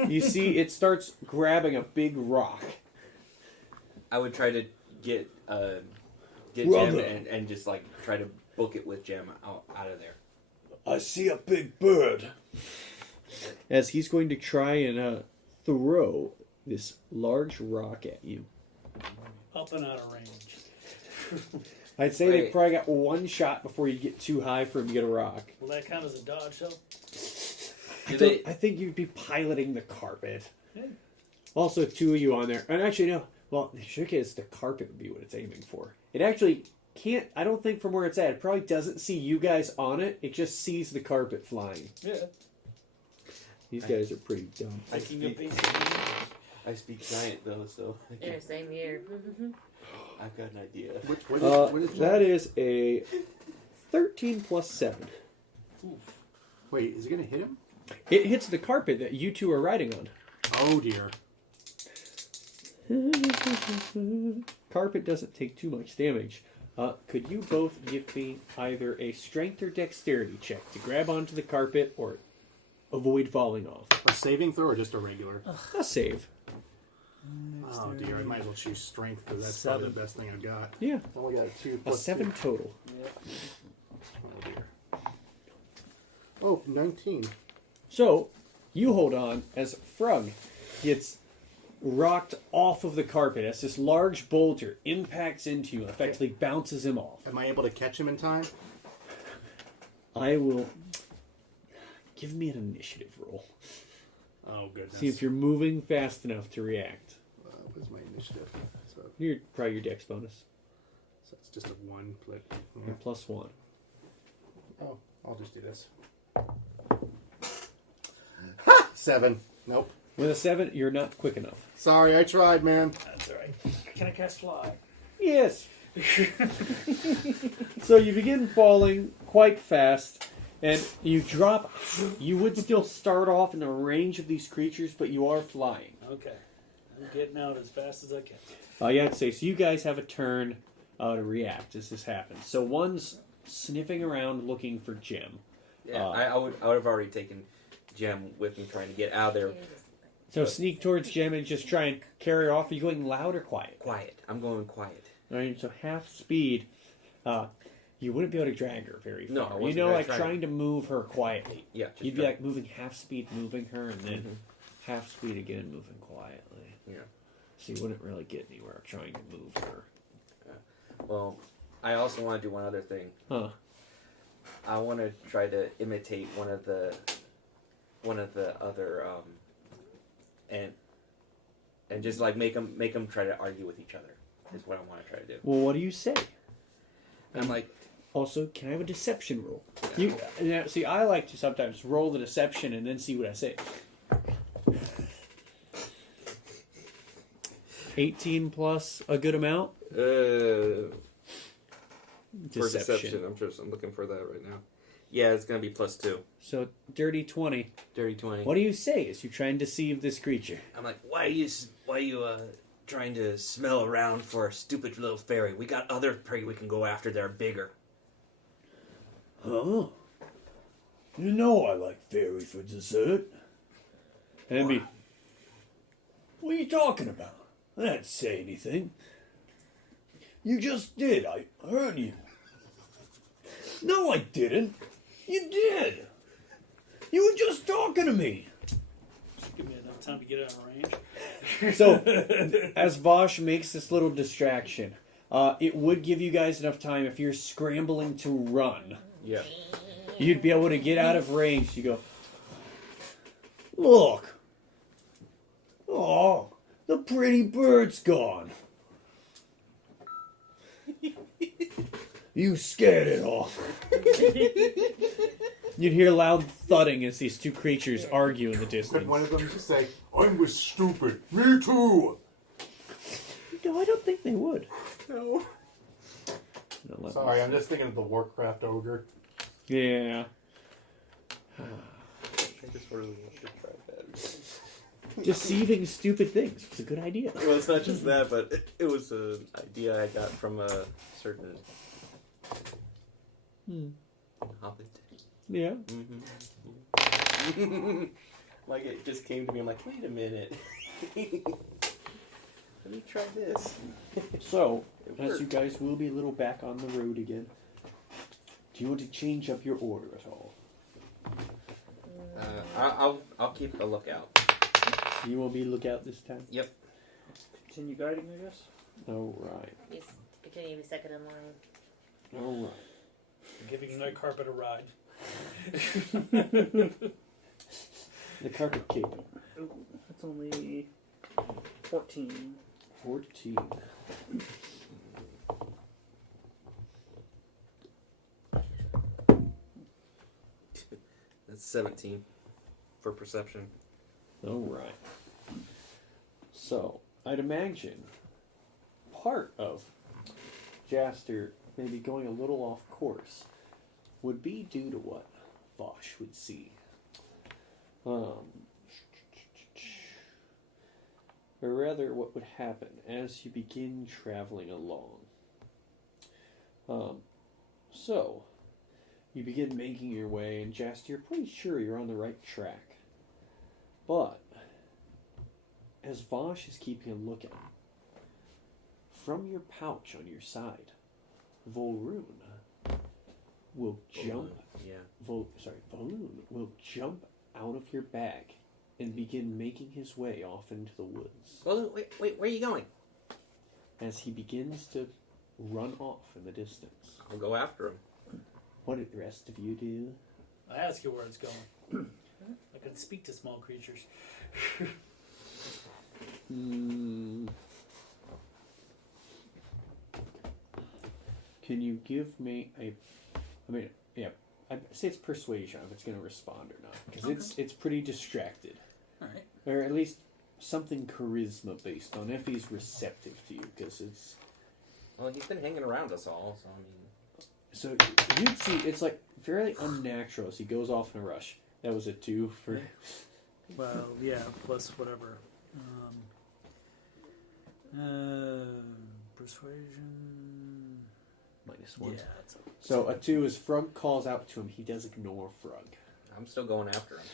You see, it starts grabbing a big rock. I would try to get Jim Brother. and just like try to book it with Jim out of there. I see a big bird. As he's going to try and throw this large rock at you. Up and out of range. I'd say they Right. probably got one shot before you get too high for him to get a rock. Will that count as a dodge, though? I think you'd be piloting the carpet. Yeah. Also, two of you on there. And actually, no. Well, the trick is the carpet would be what it's aiming for. It actually can't, I don't think from where it's at, it probably doesn't see you guys on it. It just sees the carpet flying. Yeah. These guys are pretty dumb. I speak giant though, so Yeah, same here. I've got an idea. What is That is a 13 plus 7. Wait, is it gonna hit him? It hits the carpet that you two are riding on. Oh dear. Carpet doesn't take too much damage. Could you both give me either a strength or dexterity check to grab onto the carpet or avoid falling off? A saving throw or just a regular? A save. Oh dear, I might as well choose strength because that's probably the best thing I've got. Yeah. I only got a 2 A plus 7 2. total. Oh dear. Oh, 19. So, you hold on as Frug gets rocked off of the carpet as this large boulder impacts into you and effectively bounces him off. Am I able to catch him in time? I will... Give me an initiative roll. Oh goodness. See if you're moving fast enough to react. What's my initiative? So Probably your dex bonus. it's just a 1. But, yeah. Your plus 1. Oh, I'll just do this. 7. Nope. With a 7, you're not quick enough. Sorry, I tried, man. That's all right. Can I cast fly? Yes. So you begin falling quite fast, and you drop. You would still start off in the range of these creatures, but you are flying. Okay. I'm getting out as fast as I can. Yeah, I'd say so. You guys have a turn to react as this happens. So one's sniffing around looking for Jim. Yeah, I would have already taken Jim with me trying to get out of there. So sneak towards Jim and just try and carry her off. Are you going loud or quiet? Quiet. I'm going quiet. All right, so half speed. You wouldn't be able to drag her very far. No, I you wasn't know, gonna like try trying to move her quietly. Yeah. You'd be like moving half speed, moving her, and then half speed again, moving quietly. Yeah. So you wouldn't really get anywhere trying to move her. Well, I also want to do one other thing. Huh. I want to try to imitate one of the other and just like make them try to argue with each other is what I want to try to do. Well, what do you say? I'm like, Also, can I have a deception roll? You now, see, I like to sometimes roll the deception and then see what I say. 18 plus a good amount. For deception, I'm looking for that right now. Yeah, it's gonna be +2. So dirty 20. Dirty 20. What do you say as you try and deceive this creature? I'm like, why are you trying to smell around for a stupid little fairy? We got other prey we can go after that are bigger. Huh? You know I like fairy for dessert. And then be, What are you talking about? I didn't say anything. You just did. I heard you. No, I didn't. You did. You were just talking to me. Just give me enough time to get out of range. so as Vosh makes this little distraction, it would give you guys enough time if you're scrambling to run. Yeah. You'd be able to get out of range. You go, Look. Oh, the pretty bird's gone. You scared it off. you'd hear loud thudding as these two creatures argue in the Could distance. one of them just say, I was stupid. Me too. No, I don't think they would. No. No, let me Sorry, I'm see. just thinking of the Warcraft ogre. Yeah. I just really want to try that. Deceiving stupid things was a good idea. Well, it's not just that, but it was an idea I got from a certain hobbit. Yeah. Mm-hmm. Like, it just came to me. I'm like, wait a minute. Let me try this. So, It as you worked. guys will be a little back on the road again, do you want to change up your order at all? I'll keep a lookout. You will be lookout this time? Yep. Continue guiding, I guess. Alright. You continue to be second in line. Alright. I'm giving Night Carpet a ride. The carpet cape. That's only 14. 14. That's 17 for perception. Alright. So, I'd imagine part of Jaster maybe going a little off course would be due to what Vosh would see. Or rather, what would happen as you begin traveling along. So, you begin making your way, and Jaster, you're pretty sure you're on the right track. But, as Vosh is keeping a lookout, from your pouch on your side, Volrune will jump. Yeah. Volrune will jump out of your bag and begin making his way off into the woods. Well, wait, where are you going? As he begins to run off in the distance. I'll go after him. What did the rest of you do? I ask you where it's going. I can speak to small creatures. Can you give me I'd say it's persuasion if it's going to respond or not. Because it's pretty distracted. Alright. Or at least something charisma based on if he's receptive to you. Because it's... Well, he's been hanging around us all, so I mean... So you'd see it's like fairly unnatural as he goes off in a rush. That was a 2 for... Well, yeah, plus whatever. Persuasion. -1. Yeah, it's So a 2 is Frug calls out to him. He does ignore Frug. I'm still going after him.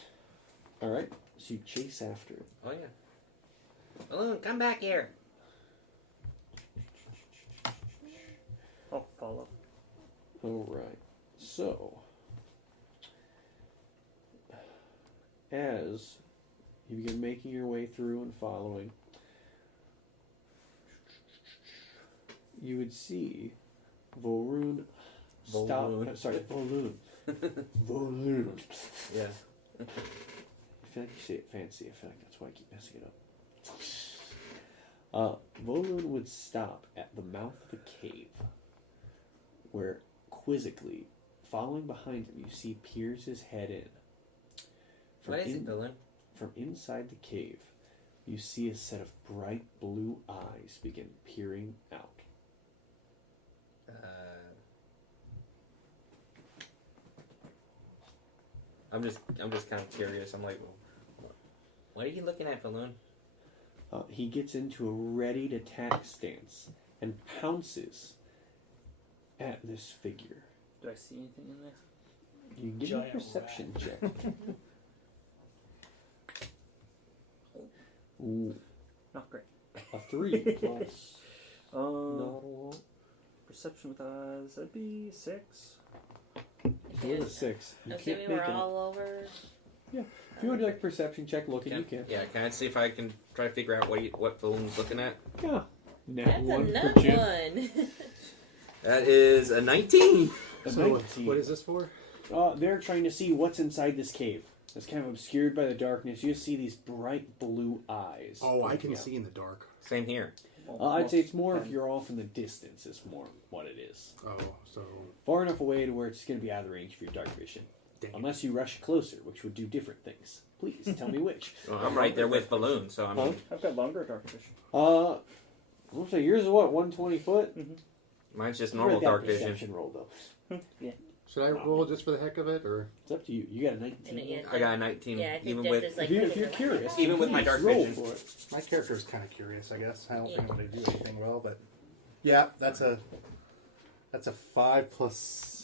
Alright, so you chase after him. Oh, yeah. Balloon, come back here. I'll follow. Alright, so as you begin making your way through and following, you would see Volrune stop. Volrune. Volrune. Volrune. Yeah. I feel like you say it fancy. I feel like that's why I keep messing it up. Volrune would stop at the mouth of a cave where quizzically. Following behind him, you see Pierce's head in. What is it, Balloon? From inside the cave, you see a set of bright blue eyes begin peering out. I'm just kind of curious. I'm like, what are you looking at, Balloon? He gets into a ready-to-attack stance and pounces at this figure. Do I see anything in there? You give me a Giant perception rat. check. Ooh, Not great. a 3 plus. Not a lot. Perception with eyes. That'd be 6. So with a 6. You Assuming can't we're make it. all over. Yeah. If you want to do like a perception check, looking, you can. Yeah, can I see if I can try to figure out what Balloon's looking at? Yeah. Nat That's a 1 nut for Jim. one. That is a 19. A So, 19. what is this for? They're trying to see what's inside this cave. It's kind of obscured by the darkness. You see these bright blue eyes. Oh, I can Yeah. see in the dark. Same here. I'd say it's more if you're off in the distance is more what it is. Oh, so Far enough away to where it's going to be out of the range for your dark vision. dang. Unless you rush closer, which would do different things. Please, tell me which. Well, I'm right there with Balloon, so I mean, I've got longer dark vision. I'll say yours is what, 120 foot? mine's just Give normal that dark vision. perception roll, though. Should I roll just for the heck of it, or It's up to you. You got a 19. Yeah, I got a 19, Yeah, I think even Jeff with is like If you're curious, Even with my please dark roll vision. for it. my character's kind of curious? I guess I don't think I'm going to do anything well, but yeah, that's a 5 plus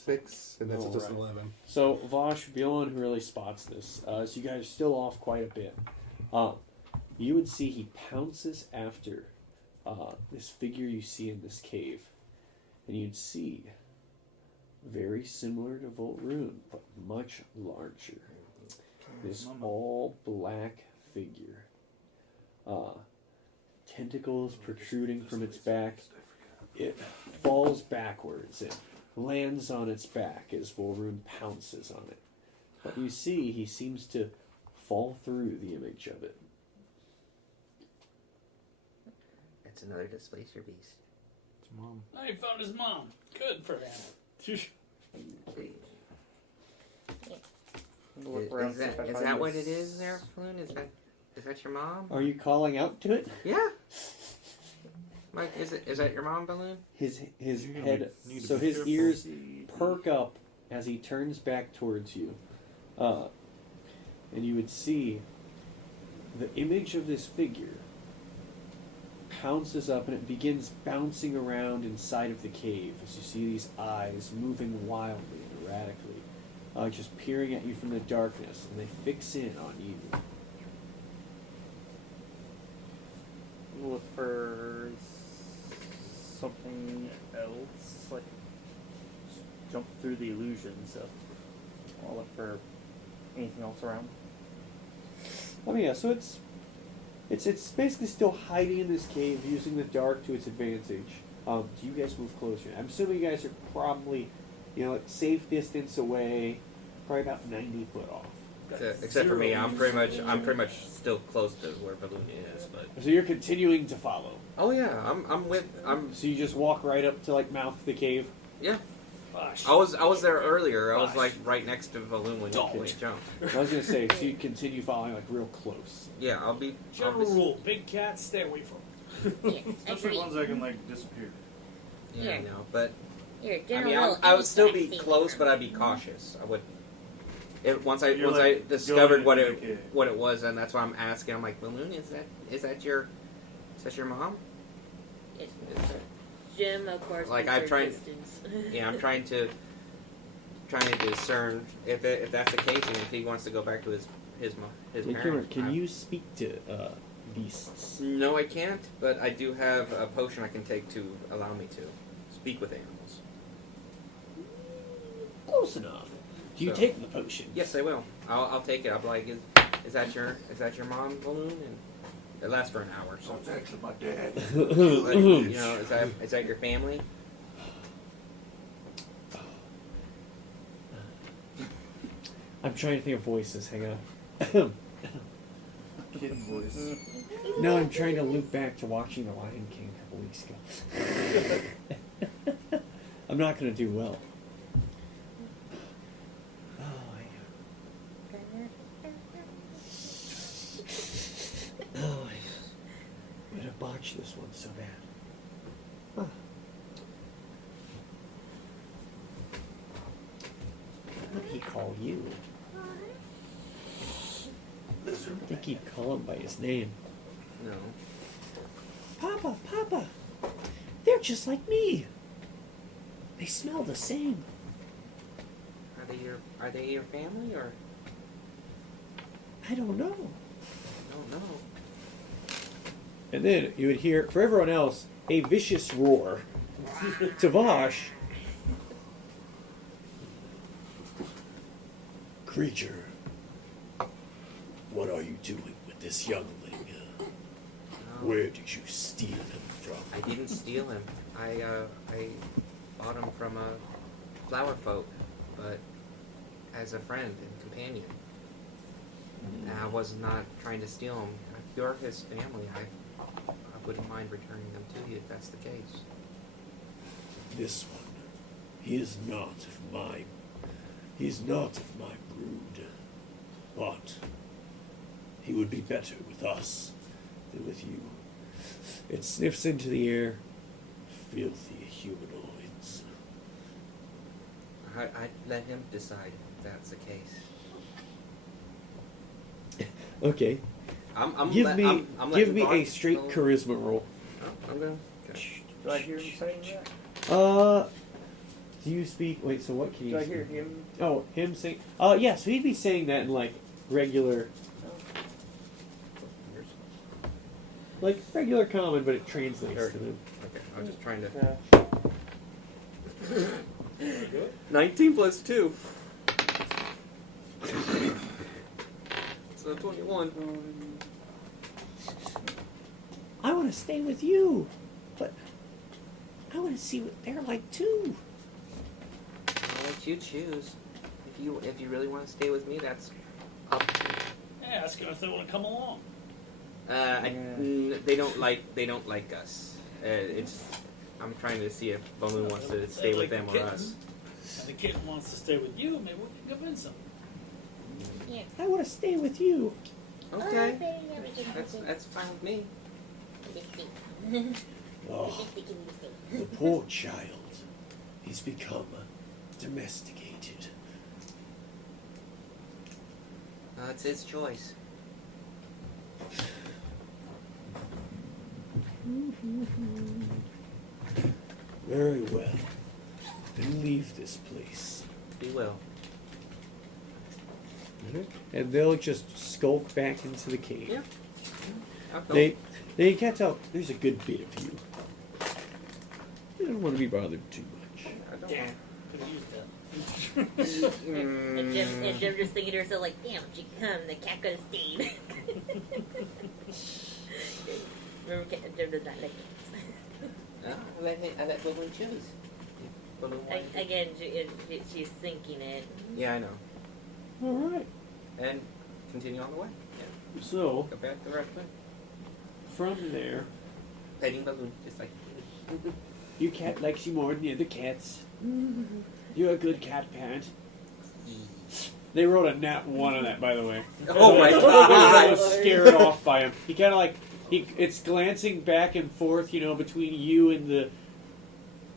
6, and that's just an 11. So Vosh, Bjorn, who really spots this, so you guys are still off quite a bit. You would see he pounces after this figure you see in this cave, and you'd see very similar to Volrune, but much larger. This all black figure, tentacles protruding from its back. It falls backwards and lands on its back as Volrune pounces on it. But you see, he seems to fall through the image of it. it's another displacer beast. It's mom. Now he found his mom. Good for him. Look around, Is see if I that find what this. it is there, Balloon? Is that your mom? Are you calling out to it? Yeah. Mike, is that your mom, Balloon? His You're gonna head, need to so be his careful. ears perk up as he turns back towards you. And you would see the image of this figure pounces up and it begins bouncing around inside of the cave as you see these eyes moving wildly and erratically, just peering at you from the darkness, and they fix in on you. Look for something else, like jump through the illusion. So I'll look for anything else around. Oh yeah, so it's basically still hiding in this cave, using the dark to its advantage. Do you guys move closer? I'm assuming you guys are probably, at safe distance away, probably about 90 foot off. Except for me, I'm pretty much still close to where Balloon is. But So you're continuing to follow. oh yeah, I'm So you just walk right up to mouth of the cave. yeah. Gosh. I was there earlier. I was like right next to Balloon when Don't. you jumped. I was gonna say, so you continue following real close. Yeah, I'll be. General rule: big cats stay away from. Yeah, Especially agree. ones that can like disappear. Yeah, I Yeah. know, but Here, I General mean, Will, I would use still be vaccine close, for but me. I'd be cautious. I would. Once I You're like discovered going what into the cave. what it was, and that's why I'm asking. I'm like, Balloon, is that your mom? It- Jim, of course, Like, I'm prefers trying- distance. Yeah, I'm trying to discern if that's the case, and if he wants to go back to his parents. Can you speak to beasts? No, I can't. But I do have a potion I can take to allow me to speak with animals. Close enough. Do you So- take the potion? Yes, I will. I'll take it. I'll be like, is that your mom, Balloon? And it lasts for an hour. So That's actually my dad. But, is that your family? I'm trying to think of voices. Hang on. Kid voice. No, I'm trying to loop back to watching The Lion King a couple weeks ago. I'm not going to do well. itch this one so bad. Huh. What did he call you? I think he'd call him by his name. No. Papa, Papa, they're just like me. They smell the same. Are they your family or? I don't know. I don't know. And then you would hear, for everyone else, a vicious roar. To Vosh, creature, what are you doing with this youngling? Where did you steal him from? I didn't steal him. I bought him from a flower folk, but as a friend and companion. And I was not trying to steal him. If you're his family, I wouldn't mind returning them to you if that's the case. This one, he is not of my brood, but he would be better with us than with you. It sniffs into the air, filthy humanoids. I'd let him decide if that's the case. okay, give me a straight charisma roll. Oh, I'm going. Do I hear him saying that? Do you speak? Wait, so what can you? Do I speak? hear him? Oh, him saying. Yeah. So he'd be saying that in like regular, like regular common, but it translates to them. Okay, I was just trying to. Yeah. 19 plus 2. So 21. I want to stay with you, but I want to see what they're like too. I'll let you choose. If you really want to stay with me, that's up to you. Yeah, ask them if they want to come along. They don't like us. I'm trying to see if Balloon wants to stay with them or us. And the kitten wants to stay with you. Maybe we can convince him. Yeah. I want to stay with you. Okay, that's fine with me. Oh, the poor child. He's become domesticated. It's his choice. Very well. Then leave this place. We will. And they'll just skulk back into the cave. Yeah. They can't tell. There's a good bit of you. They don't want to be bothered too much. Yeah. Could have used that. And Jim just thinking to herself, like, damn, she come, the cat could have stayed. Remember, Jim does not like cats. I let Balloon choose. Balloon wanted to- Again, she's thinking it. Yeah, I know. All right. And continue on the way. Yeah. So Go back the right way. from there, Petting Balloon, just like. your cat likes you more than the other cats. You're a good cat parent. They wrote a nat 1 on that, by the way. Oh my I god! was scared off by him. He kind of like it's glancing back and forth, between you and the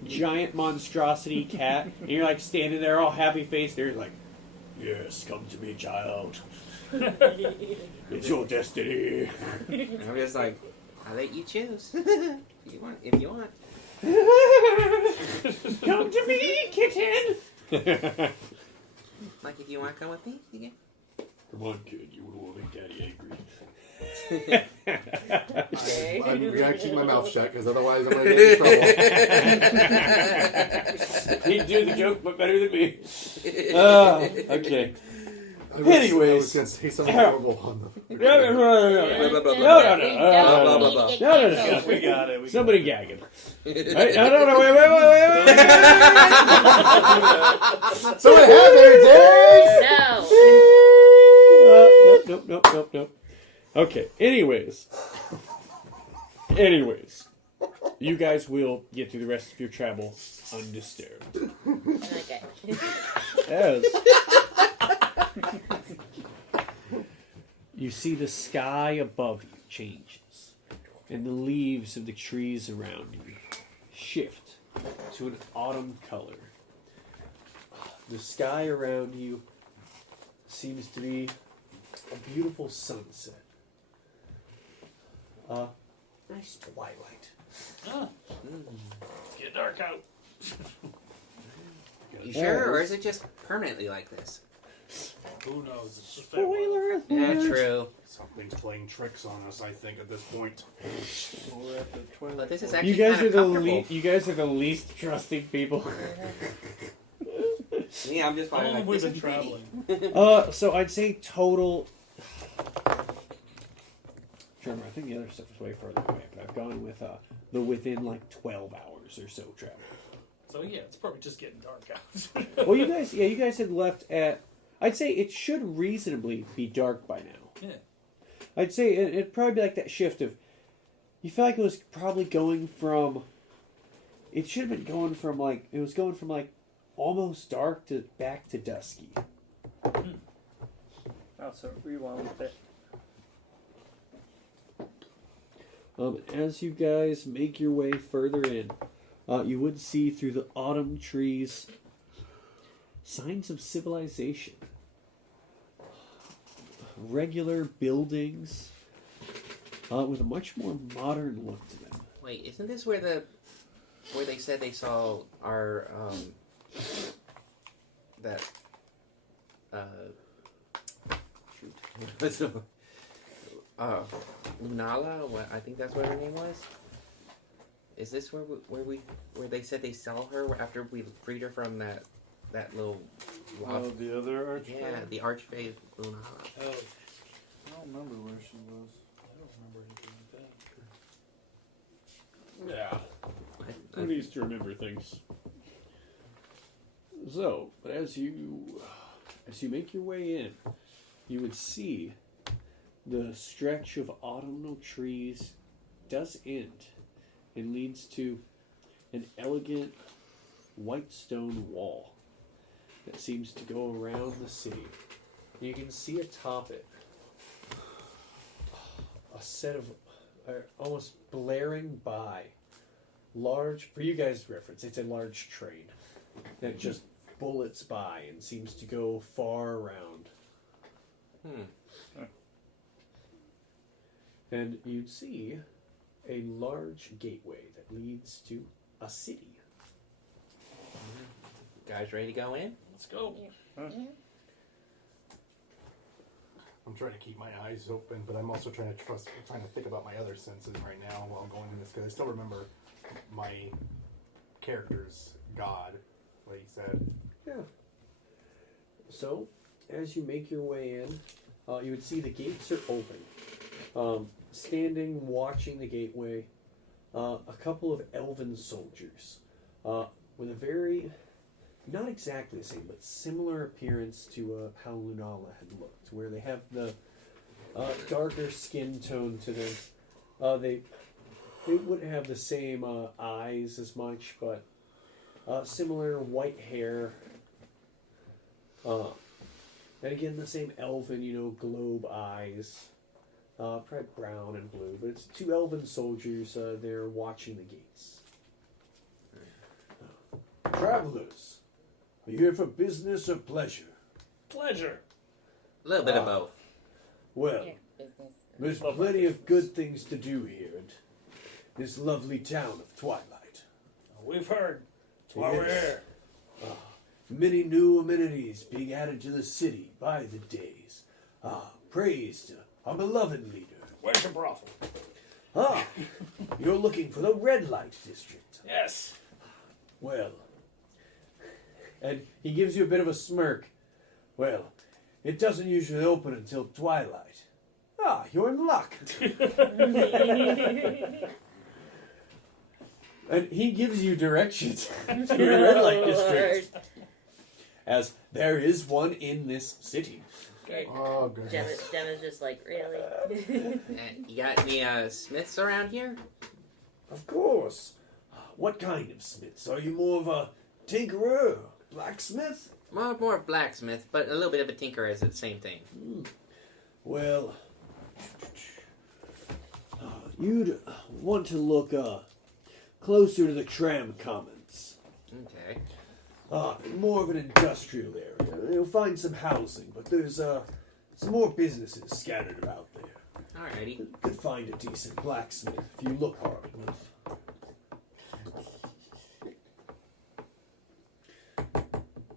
giant monstrosity cat, and you're like standing there, all happy faced. There, like, Yes, come to me, child. It's your destiny. And I'm just like, I'll let you choose. if you want. come to me, kitten. Like, if you want to come with me, you can. Come on, kid. You will make Daddy angry. I'm gonna keep my mouth shut because otherwise I'm gonna get in trouble. He'd do the joke, but better than me. Okay. I was Anyways. gonna say something horrible on the. No. We got it. Somebody gagging. Wait. So what happened, Dave? No. Nope. Okay. Anyways, you guys will get through the rest of your travel undisturbed. Okay. As you see the sky above you changes. and the leaves of the trees around you shift to an autumn color. The sky around you seems to be a beautiful sunset. Nice twilight. It's getting dark out. You sure, or is it just permanently like this? Who knows? It's just Spoiler Yeah, alert. true. Something's playing tricks on us, I think, at this point. We're at the Twilight. But this is actually You guys kind are of the comfortable. you guys are the least trusting people. Yeah, I'm just How long have we been traveling? So I'd say total. Remember, I think the other stuff is way further away, but I've gone with the within like 12 hours or so travel. So yeah, it's probably just getting dark out. Well, you guys had left at. I'd say it should reasonably be dark by now. Yeah. I'd say it'd probably be like that shift of. You feel like it was probably going from. It should have been going from like it was going from like almost dark to back to dusky. Oh, so rewound a bit. As you guys make your way further in, you would see through the autumn trees signs of civilization. Regular buildings with a much more modern look to them. Wait, isn't this where they said they saw our that shoot. Lunala? What I think that's what her name was. Is this where they said they saw her after we freed her from that little? Oh, the other archfey? Yeah, the archfey Lunala. Oh, I don't remember where she was. I don't remember anything like that. Yeah. Who needs to remember things? So, but as you make your way in, you would see the stretch of autumnal trees does end and leads to an elegant white stone wall that seems to go around the city. You can see atop it a set of almost blaring by large, for you guys' reference, it's a large train that just bullets by and seems to go far around. And you'd see a large gateway that leads to a city. Guys, ready to go in? Let's go. I'm trying to keep my eyes open, but I'm also trying to think about my other senses right now while I'm going in this, because I still remember my character's god, what he said. Yeah. So, as you make your way in, you would see the gates are open. Standing, watching the gateway, a couple of elven soldiers with a very, not exactly the same, but similar appearance to how Lunala had looked, where they have the darker skin tone to them. They wouldn't have the same eyes as much, but similar white hair. And again, the same elven, globe eyes. Probably brown and blue, but it's two elven soldiers there watching the gates. Travelers, are you here for business or pleasure? Pleasure. A little bit of both. Well, Yeah, business. there's plenty of good things to do here in this lovely town of Twilight. We've heard. That's why we're Yes. here. Many new amenities being added to the city by the days. Praise to our beloved leader. Where's your brothel? You're looking for the red light district. Yes. Well, And he gives you a bit of a smirk. well, it doesn't usually open until twilight. You're in luck. And he gives you directions to the red light district. As there is one in this city. Oh, goodness. Gemma's just like, really? You got any smiths around here? Of course. What kind of smiths? Are you more of a tinkerer, blacksmith? More blacksmith, but a little bit of a tinker is the same thing. Well, you'd want to look closer to the tram commons. Okay. More of an industrial area. You'll find some housing, but there's some more businesses scattered about there. Alrighty. You could find a decent blacksmith if you look hard enough.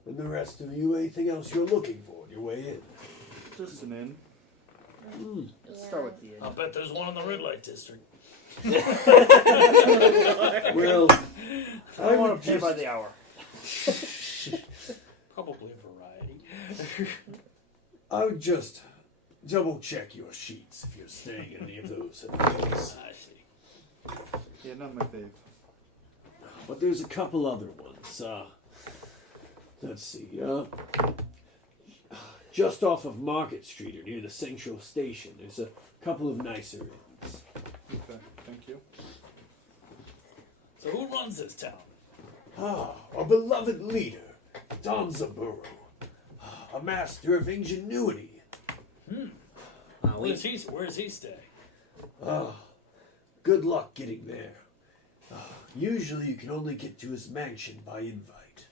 And the rest of you, anything else you're looking for on your way in? Just an inn. Let's start with the I'll bet there's one in the red light district. Well, I don't want to pay by the hour. Probably a variety. I would just double check your sheets if you're staying in any of those hotels. I see. Yeah, not my fave. But there's a couple other ones. Let's see. Just off of Market Street or near the Central Station, there's a couple of nicer inns. Okay, thank you. So who runs this town? Our beloved leader, Danzaborou, a master of ingenuity. Where's he stay? Good luck getting there. Usually you can only get to his mansion by invite.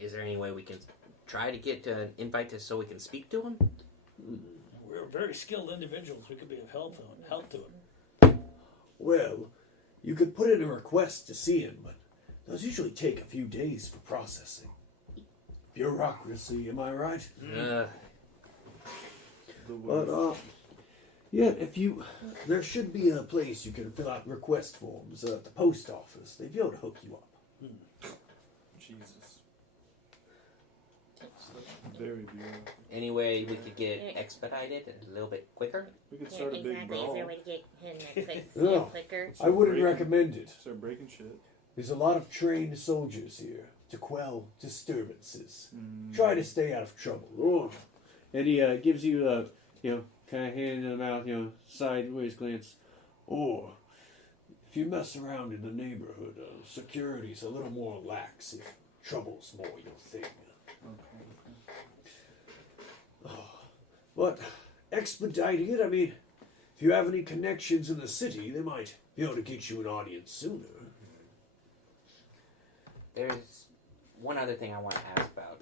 Is there any way we can try to get an invite to so we can speak to him? We're very skilled individuals. We could be of help to him. Well, you could put in a request to see him, but those usually take a few days for processing. Bureaucracy, am I right? But, yeah, there should be a place you can fill out request forms at the post office. They'd be able to hook you up. Jesus. Very beautiful. Any way we could get expedited a little bit quicker? We could Yeah, start a big exactly. Is brawl. there a way to get him quick, No. quicker? I wouldn't breaking- recommend it. Start breaking shit. There's a lot of trained soldiers here to quell disturbances. Try to stay out of trouble. Oh. And he gives you a, kind of hand in the mouth, sideways glance. Or, if you mess around in the neighborhood, security's a little more lax if trouble's more your thing. But expediting it, I mean, if you have any connections in the city, they might be able to get you an audience sooner. There's one other thing I want to ask about.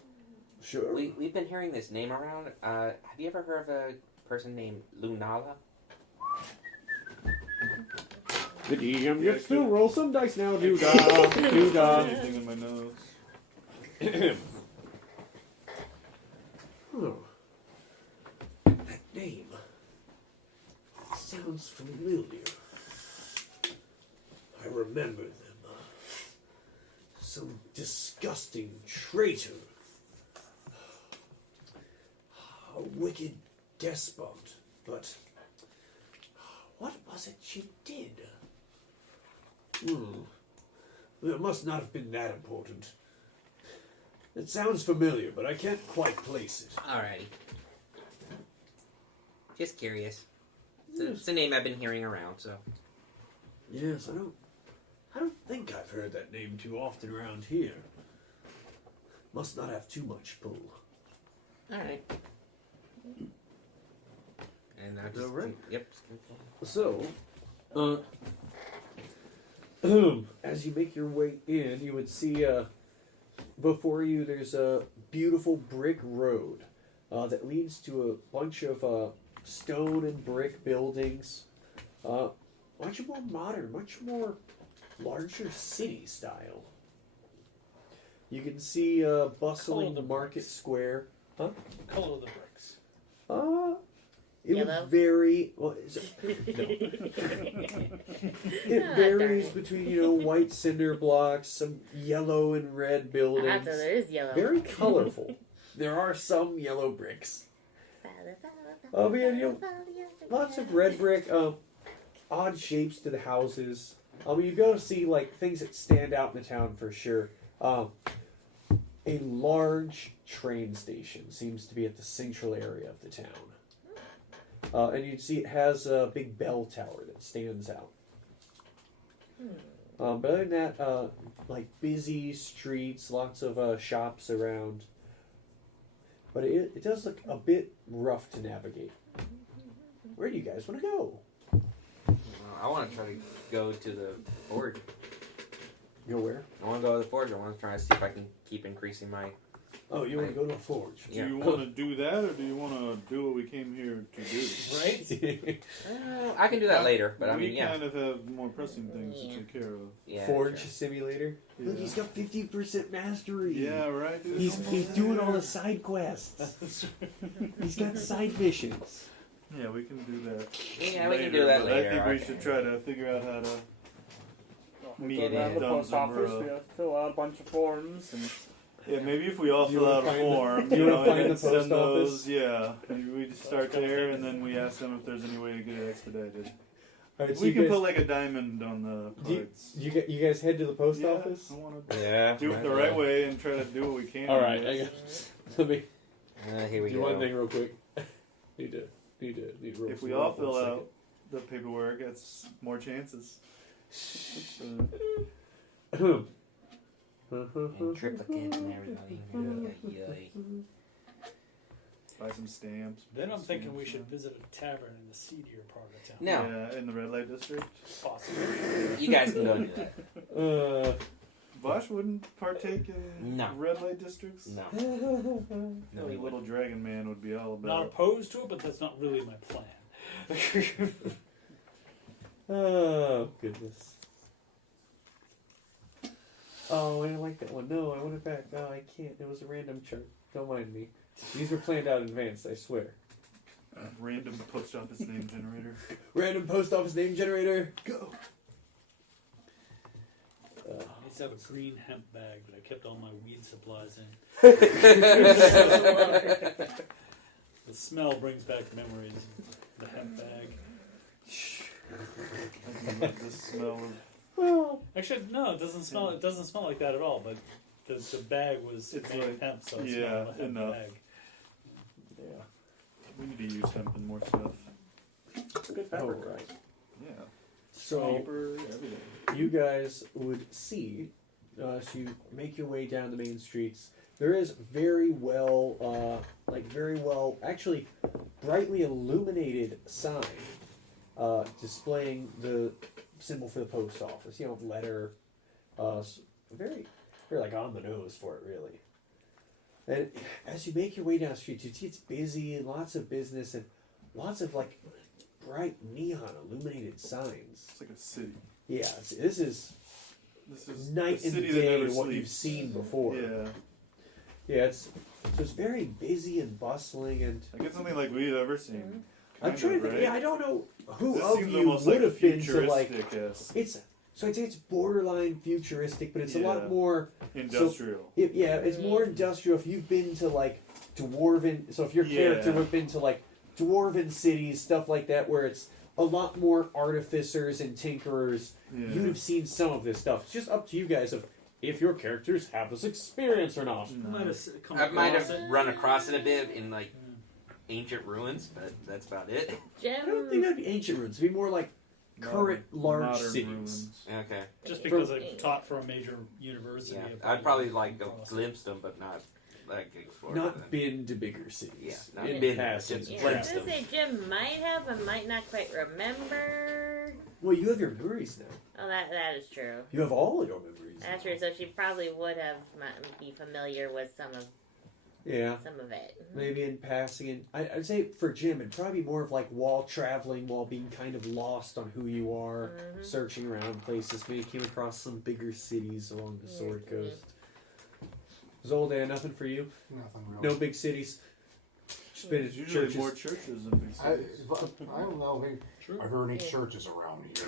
Sure. We've been hearing this name around. Have you ever heard of a person named Lunala? The DM gets to roll some dice now. Doo-dah. Anything in my nose? Oh. That name sounds familiar. I remember them. Some disgusting traitor. A wicked despot. But what was it she did? Well, it must not have been that important. It sounds familiar, but I can't quite place it. Alrighty. Just curious. It's a name I've been hearing around, so. Yes, I don't think I've heard that name too often around here. Must not have too much pull. Alright. And I just. Alright. Yep. So, as you make your way in, you would see before you there's a beautiful brick road that leads to a bunch of stone and brick buildings. Much more modern, much more larger city style. You can see bustling the market bricks. square. Huh? The color of the bricks. It Yellow? would vary. Well, it varies between white cinder blocks, some yellow and red buildings. So there is yellow. Very colorful. There are some yellow bricks. Oh man, lots of red brick. Odd shapes to the houses. You go to see things that stand out in the town for sure. A large train station seems to be at the central area of the town. And you'd see it has a big bell tower that stands out. But other than that, busy streets, lots of shops around. But it does look a bit rough to navigate. Where do you guys want to go? Well, I want to try to go to the forge. Go where? I want to go to the forge. I want to try to see if I can keep increasing my. Oh, you want to go to a forge? Yeah. Do you want to do that, or do you want to do what we came here to do? Right? I can do that later, but I we mean, yeah. kind of have more pressing things to take care of. Yeah. Forge sure. simulator. Look, he's got 50% mastery. Yeah, right. Dude, He's almost doing there. all the side quests. He's got side missions. Yeah, we can do that. Yeah, we can do that but later. I think we Okay. should try to figure out how to. We Me go down and the post office. Danzaborou. We have to fill out a bunch of forms and. Yeah, maybe if we all You fill wanna out a find the- form, you you wanna know, find and the then post send those. office? Yeah, maybe we just start there, and then we ask them if there's any way to get it expedited. All right, so We you can guys, put like a diamond on the do cards. you guys head to the post Yeah, office? I want to Yeah. do it the right way and try to do what we can. All right, with I it. got. Let me Here we do go. one thing real quick. Need to roll. If we some all roll fill one out the paperwork, it's more chances. second. And triplicates and everything. Yeah. Buy some stamps. Then I'm thinking we should visit a tavern in the seedier part of town. No. Yeah, in the red light district. Possibly. You guys can go do that. Bosch wouldn't partake in No. red light districts. No. I No, feel like he Little Dragon Man would be all Not about. opposed to it, but that's not really my plan. Oh goodness. Oh, I didn't like that one. No, I want it back. No, I can't. It was a random chart. Don't mind me. These were planned out in advance, I swear. Random post office name generator. Random post office name generator. Go. I used to have a green hemp bag that I kept all my weed supplies in. The smell brings back memories of the hemp bag. I can let the smell of. Well, Actually, no, it doesn't smell. It doesn't smell like that at all. But the bag was It's made of like- hemp, so it yeah, smelled like a hemp enough. bag. yeah. We need to use hemp in more stuff. It's a good All fabric. right. Yeah. So Paper, everything. you guys would see as you make your way down the main streets. There is very well, actually, brightly illuminated sign displaying the symbol for the post office. You know, letter, very like on the nose for it, really. And as you make your way down the street, you see it's busy and lots of business and lots of like bright neon illuminated signs. It's like a city. Yeah, this is This is night a and city that day never to what sleeps. you've seen before. Yeah. Yeah, it's very busy and bustling, and Like it's something like we've ever seen. I'm Kind trying of, to think. right? Yeah, I don't know who This of seems you almost would like have been to like. futuristic-esque. It's so I'd say it's borderline futuristic, but it's a Yeah. lot more. Industrial. It's more industrial. If you've been to like dwarven, so if your character Yeah. would have been to like dwarven cities, stuff like that, where it's a lot more artificers and tinkerers, Yeah. you'd have seen some of this stuff. It's just up to you guys of if your characters have this experience or not. No. I might have run across it a bit in like ancient ruins, but that's about it. I don't think that'd be ancient ruins. It'd be more like current large Modern cities. ruins. Okay. Just because I taught for a major university. Yeah, I I'd probably like run go across it. glimpse them, but not like explore Not them. been to bigger cities. Yeah, not In been, passing. just Yeah, I was glimpsed gonna them. say Jim might have, but might not quite remember. Well, you have your memories now. Oh, that is true. You have all your memories. That's now. true. So she probably would have be familiar with some of Yeah. it. Maybe in passing. And I'd say for Jim, it'd probably be more of like while traveling, while being kind of lost on who you are, Mhm. searching around places. Maybe came across some bigger cities along the Sword Mhm. Coast. Zoldan, nothing for you? Nothing real. No big cities? Just been There's in usually churches. more churches than big I, cities. I don't know. Maybe Sure. are there any Yeah. churches around here?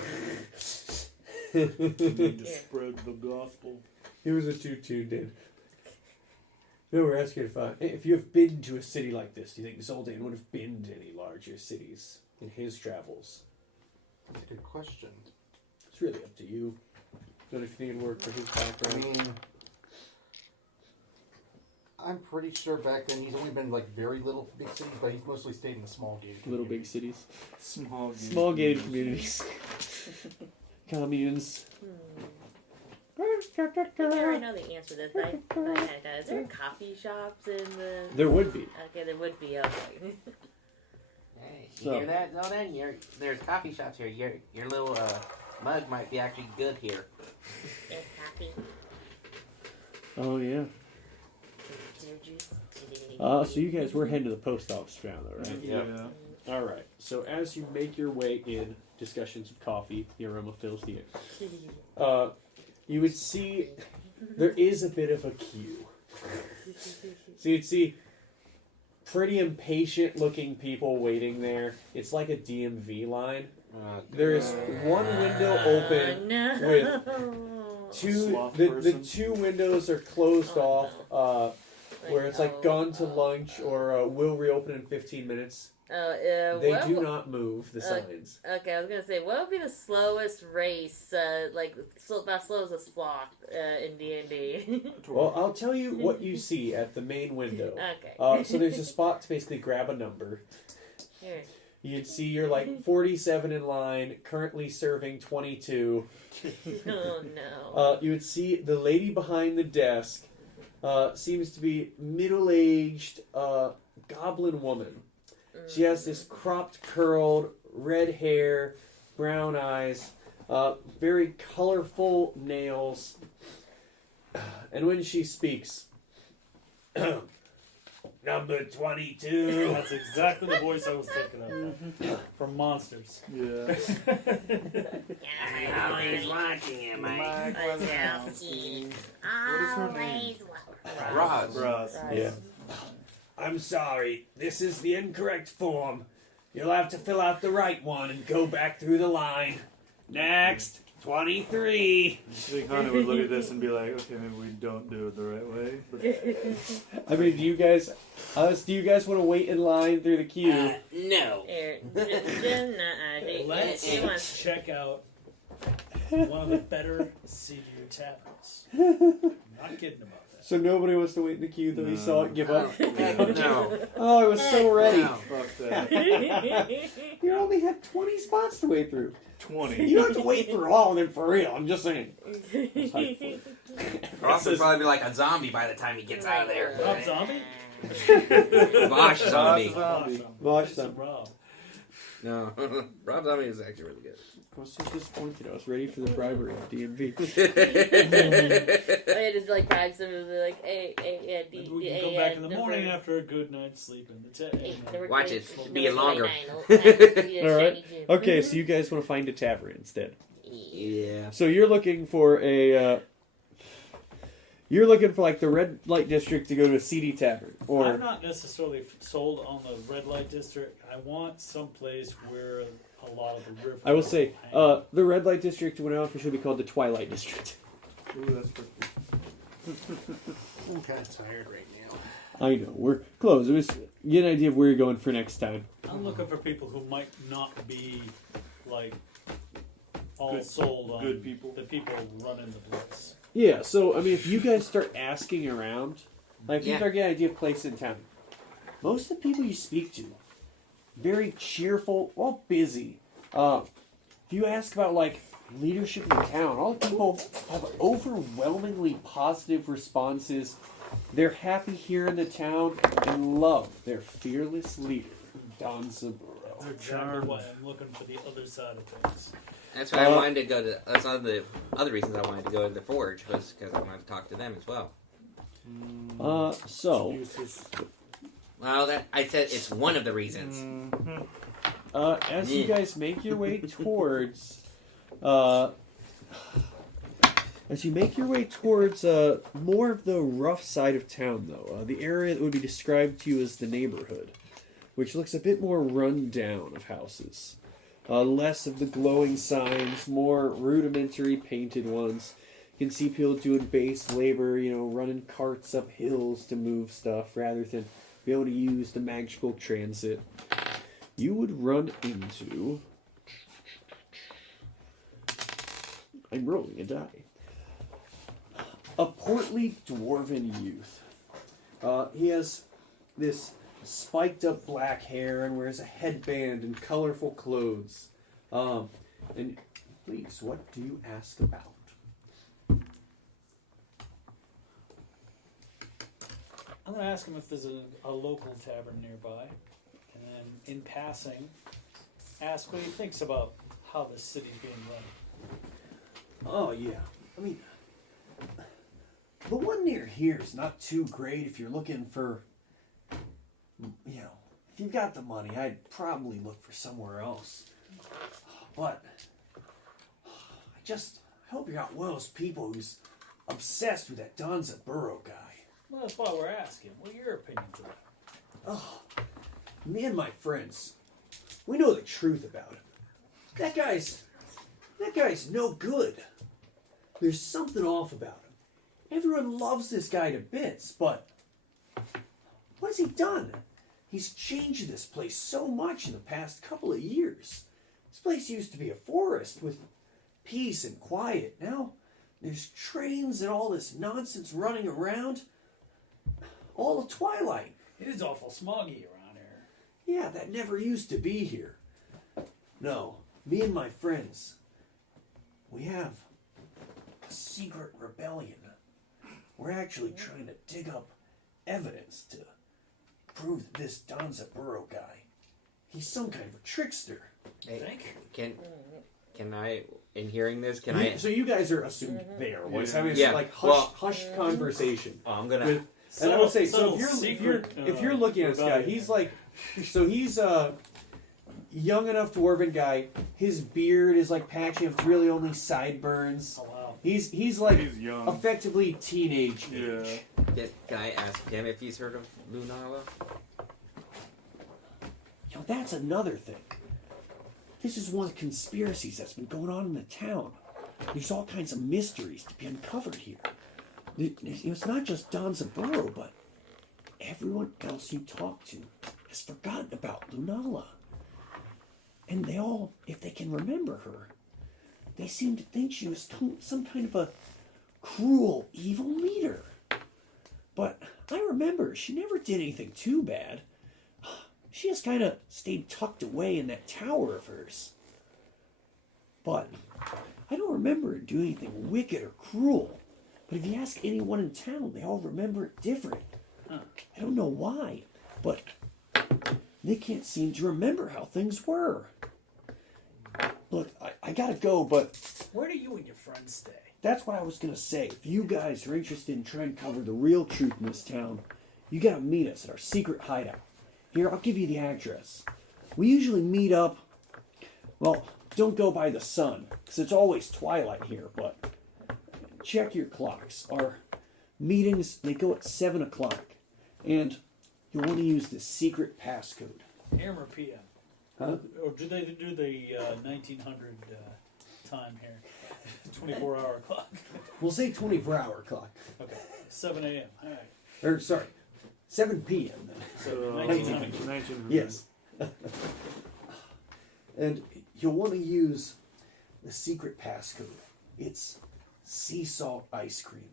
You need to Yeah. spread the gospel. He was a 2-2, dude. No, we're asking if you have been to a city like this, do you think Zoldan would have been to any larger cities in his travels? That's a good question. It's really up to you. Don't know if you think it'd work for his I background. mean, I'm pretty sure back then he's only been like very little big cities, but he's mostly stayed in the small gated. Little big communities. cities. Small Gated communities. Communes. I think I already know the answer to this, but is there coffee shops in the? There would be. Okay, there would be. Okay. Hey, You hear that? No, then there's coffee shops here. Your little mug might be actually good here. There's coffee. Oh yeah. So you guys were heading to the post office for now, though, right? Yeah. All right. So as you make your way in, discussions of coffee, the aroma fills the air. You would see there is a bit of a queue. So you'd see pretty impatient-looking people waiting there. It's like a DMV line. There is one window open with two. The two windows are closed off. Where it's like gone to lunch or will reopen in 15 minutes. They do not move the signs. Okay, I was gonna say, what would be the slowest race, about slow as a sloth in D&D? Well, I'll tell you what you see at the main window. Okay. So there's a spot to basically grab a number. Here. You'd see you're like 47 in line, currently serving 22. Oh no. You would see the lady behind the desk. Seems to be middle-aged goblin woman. She has this cropped, curled, red hair, brown eyes, very colorful nails. And when she speaks, number 22. That's exactly the voice I was thinking of. From Monsters. Yeah. Always watching you, Mike. Always Roz. Yeah. I'm sorry. This is the incorrect form. You'll have to fill out the right one and go back through the line. Next, 23. I think Hunter would look at this and be like, okay, maybe we don't do it the right way. But I mean, do you guys want to wait in line through the queue? No. Here. Let's check out one of the better seedier taverns. Not kidding about that. So nobody wants to wait in the queue till he saw it give up? No. Oh, I was so ready. No. fuck that. You only had 20 spots to wait through. 20. You don't have to wait through all of them for real. I'm just saying. Ross would probably be like a zombie by the time he gets out of there. Rob Zombie? Bosh zombie. Watch Nice them. and Rob. No. Rob Zombie is actually really good. I was so disappointed. I was ready for the bribery of DMV. I just like bribe some of the like, hey, yeah, Maybe we can go back in the morning after a good night's sleep. Watch it be longer. All right. Okay, so you guys want to find a tavern instead. Yeah. So you're looking for a. You're looking for like the red light district to go to a seedy tavern, or I'm not necessarily sold on the red light district. I want some place where a lot of the river. I will say the red light district would now officially be called the Twilight district. Ooh, that's perfect. I'm kind of tired right now. I know we're close. It was get an idea of where you're going for next time. I'm looking for people who might not be like all sold on good people. the people running the place. Yeah. So I mean, if you guys start asking around, like if you Yeah. start getting an idea of place in town, most of the people you speak to, very cheerful, all busy. If you ask about like leadership in the town, all the people have overwhelmingly positive responses. They're happy here in the town and love their fearless leader, Danzaborou. They're exactly why I'm looking for the other side of things. That's why I wanted to go to. That's one of the other reasons I wanted to go to the Forge was because I wanted to talk to them as well. So Well, that I said it's one of the reasons. as you guys make your way towards, more of the rough side of town, though, the area that would be described to you as the neighborhood, which looks a bit more run down of houses. Less of the glowing signs, more rudimentary painted ones. You can see people doing base labor, running carts up hills to move stuff rather than be able to use the magical transit. You would run into... I'm rolling a die. A portly dwarven youth. He has this spiked up black hair and wears a headband and colorful clothes. And please, what do you ask about? I'm going to ask him if there's a local tavern nearby, and and in passing, ask what he thinks about how this city's being run. Oh, yeah. I mean, the one near here is not too great if you're looking for, if you've got the money, I'd probably look for somewhere else. But I hope you're not one of those people who's obsessed with that Danzaborou guy. Well, that's why we're asking. What are your opinions of that? Oh, me and my friends, we know the truth about him. That guy's no good. There's something off about him. Everyone loves this guy to bits, but what has he done? He's changed this place so much in the past couple of years. This place used to be a forest with peace and quiet. Now there's trains and all this nonsense running around. All of Twilight. It is awful smoggy around here. Yeah, that never used to be here. No, me and my friends, we have a secret rebellion. We're actually trying to dig up evidence to prove that this Danzaborou guy, he's some kind of a trickster. Hey, Think? can I, in hearing this, can I? So you guys are assumed there. Was having Yeah. this like hushed conversation. Oh, I'm gonna. With, and I would say, so if Secret, you're looking at this guy, he's like, so he's a young enough dwarven guy. His beard is like patchy, it's really only sideburns. Oh, wow. He's young. effectively teenage Yeah. age. Can I ask him if he's heard of Lunala? That's another thing. This is one of the conspiracies that's been going on in the town. There's all kinds of mysteries to be uncovered here. It's not just Danzaborou, but everyone else you talk to has forgotten about Lunala. And they all, if they can remember her, they seem to think she was some kind of a cruel, evil leader. But I remember she never did anything too bad. She just kind of stayed tucked away in that tower of hers. But I don't remember her doing anything wicked or cruel. But if you ask anyone in town, they all remember it different. I don't know why, but they can't seem to remember how things were. Look, I gotta go, but Where do you and your friends stay? that's what I was gonna say. If you guys are interested in trying to cover the real truth in this town, you gotta meet us at our secret hideout. Here, I'll give you the address. We usually meet up, well, don't go by the sun, because it's always twilight here, but check your clocks. Our meetings, they go at 7 o'clock, and you'll want to use the secret passcode. AM or PM? Huh? Or do they do the 1900 time here? 24-hour clock. We'll say 24-hour clock. Okay, 7 a.m. All right. Or, sorry, 7 p.m. then. So 1900. 1900. Yes. And you'll want to use the secret passcode. It's sea salt ice cream.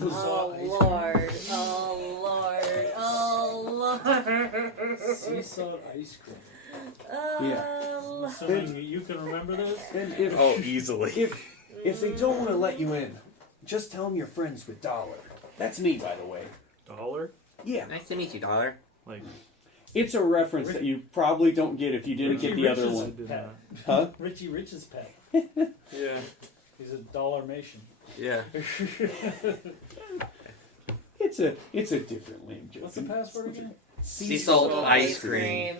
Oh Lord! Oh Lord! Oh Lord! Sea salt ice cream. Oh, Assuming you can remember this? And if, Easily. if they don't want to let you in, just tell them you're friends with Dollar. That's me, by the way. $1? Yeah. Nice to meet you, Dollar. Like, It's a reference that you probably don't get if you didn't get the other Rich's one. did pet. Huh? Richie Rich's pet. yeah. He's a dollar-mation. Yeah. It's a different name, Joe. What's the password again? Sea salt ice cream.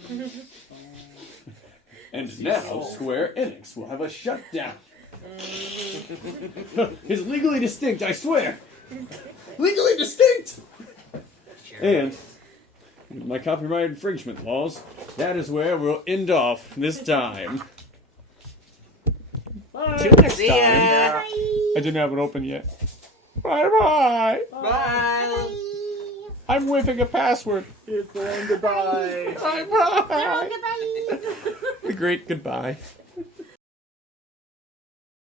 And now Square Enix will have a shutdown. It's legally distinct, I swear. Legally distinct. And my copyright infringement laws, that is where we'll end off this time. Bye. Till next See time. ya. I didn't have it open yet. Bye-bye. Bye. I'm whiffing a password. It's going goodbye. Bye-bye. Goodbye. The great goodbye.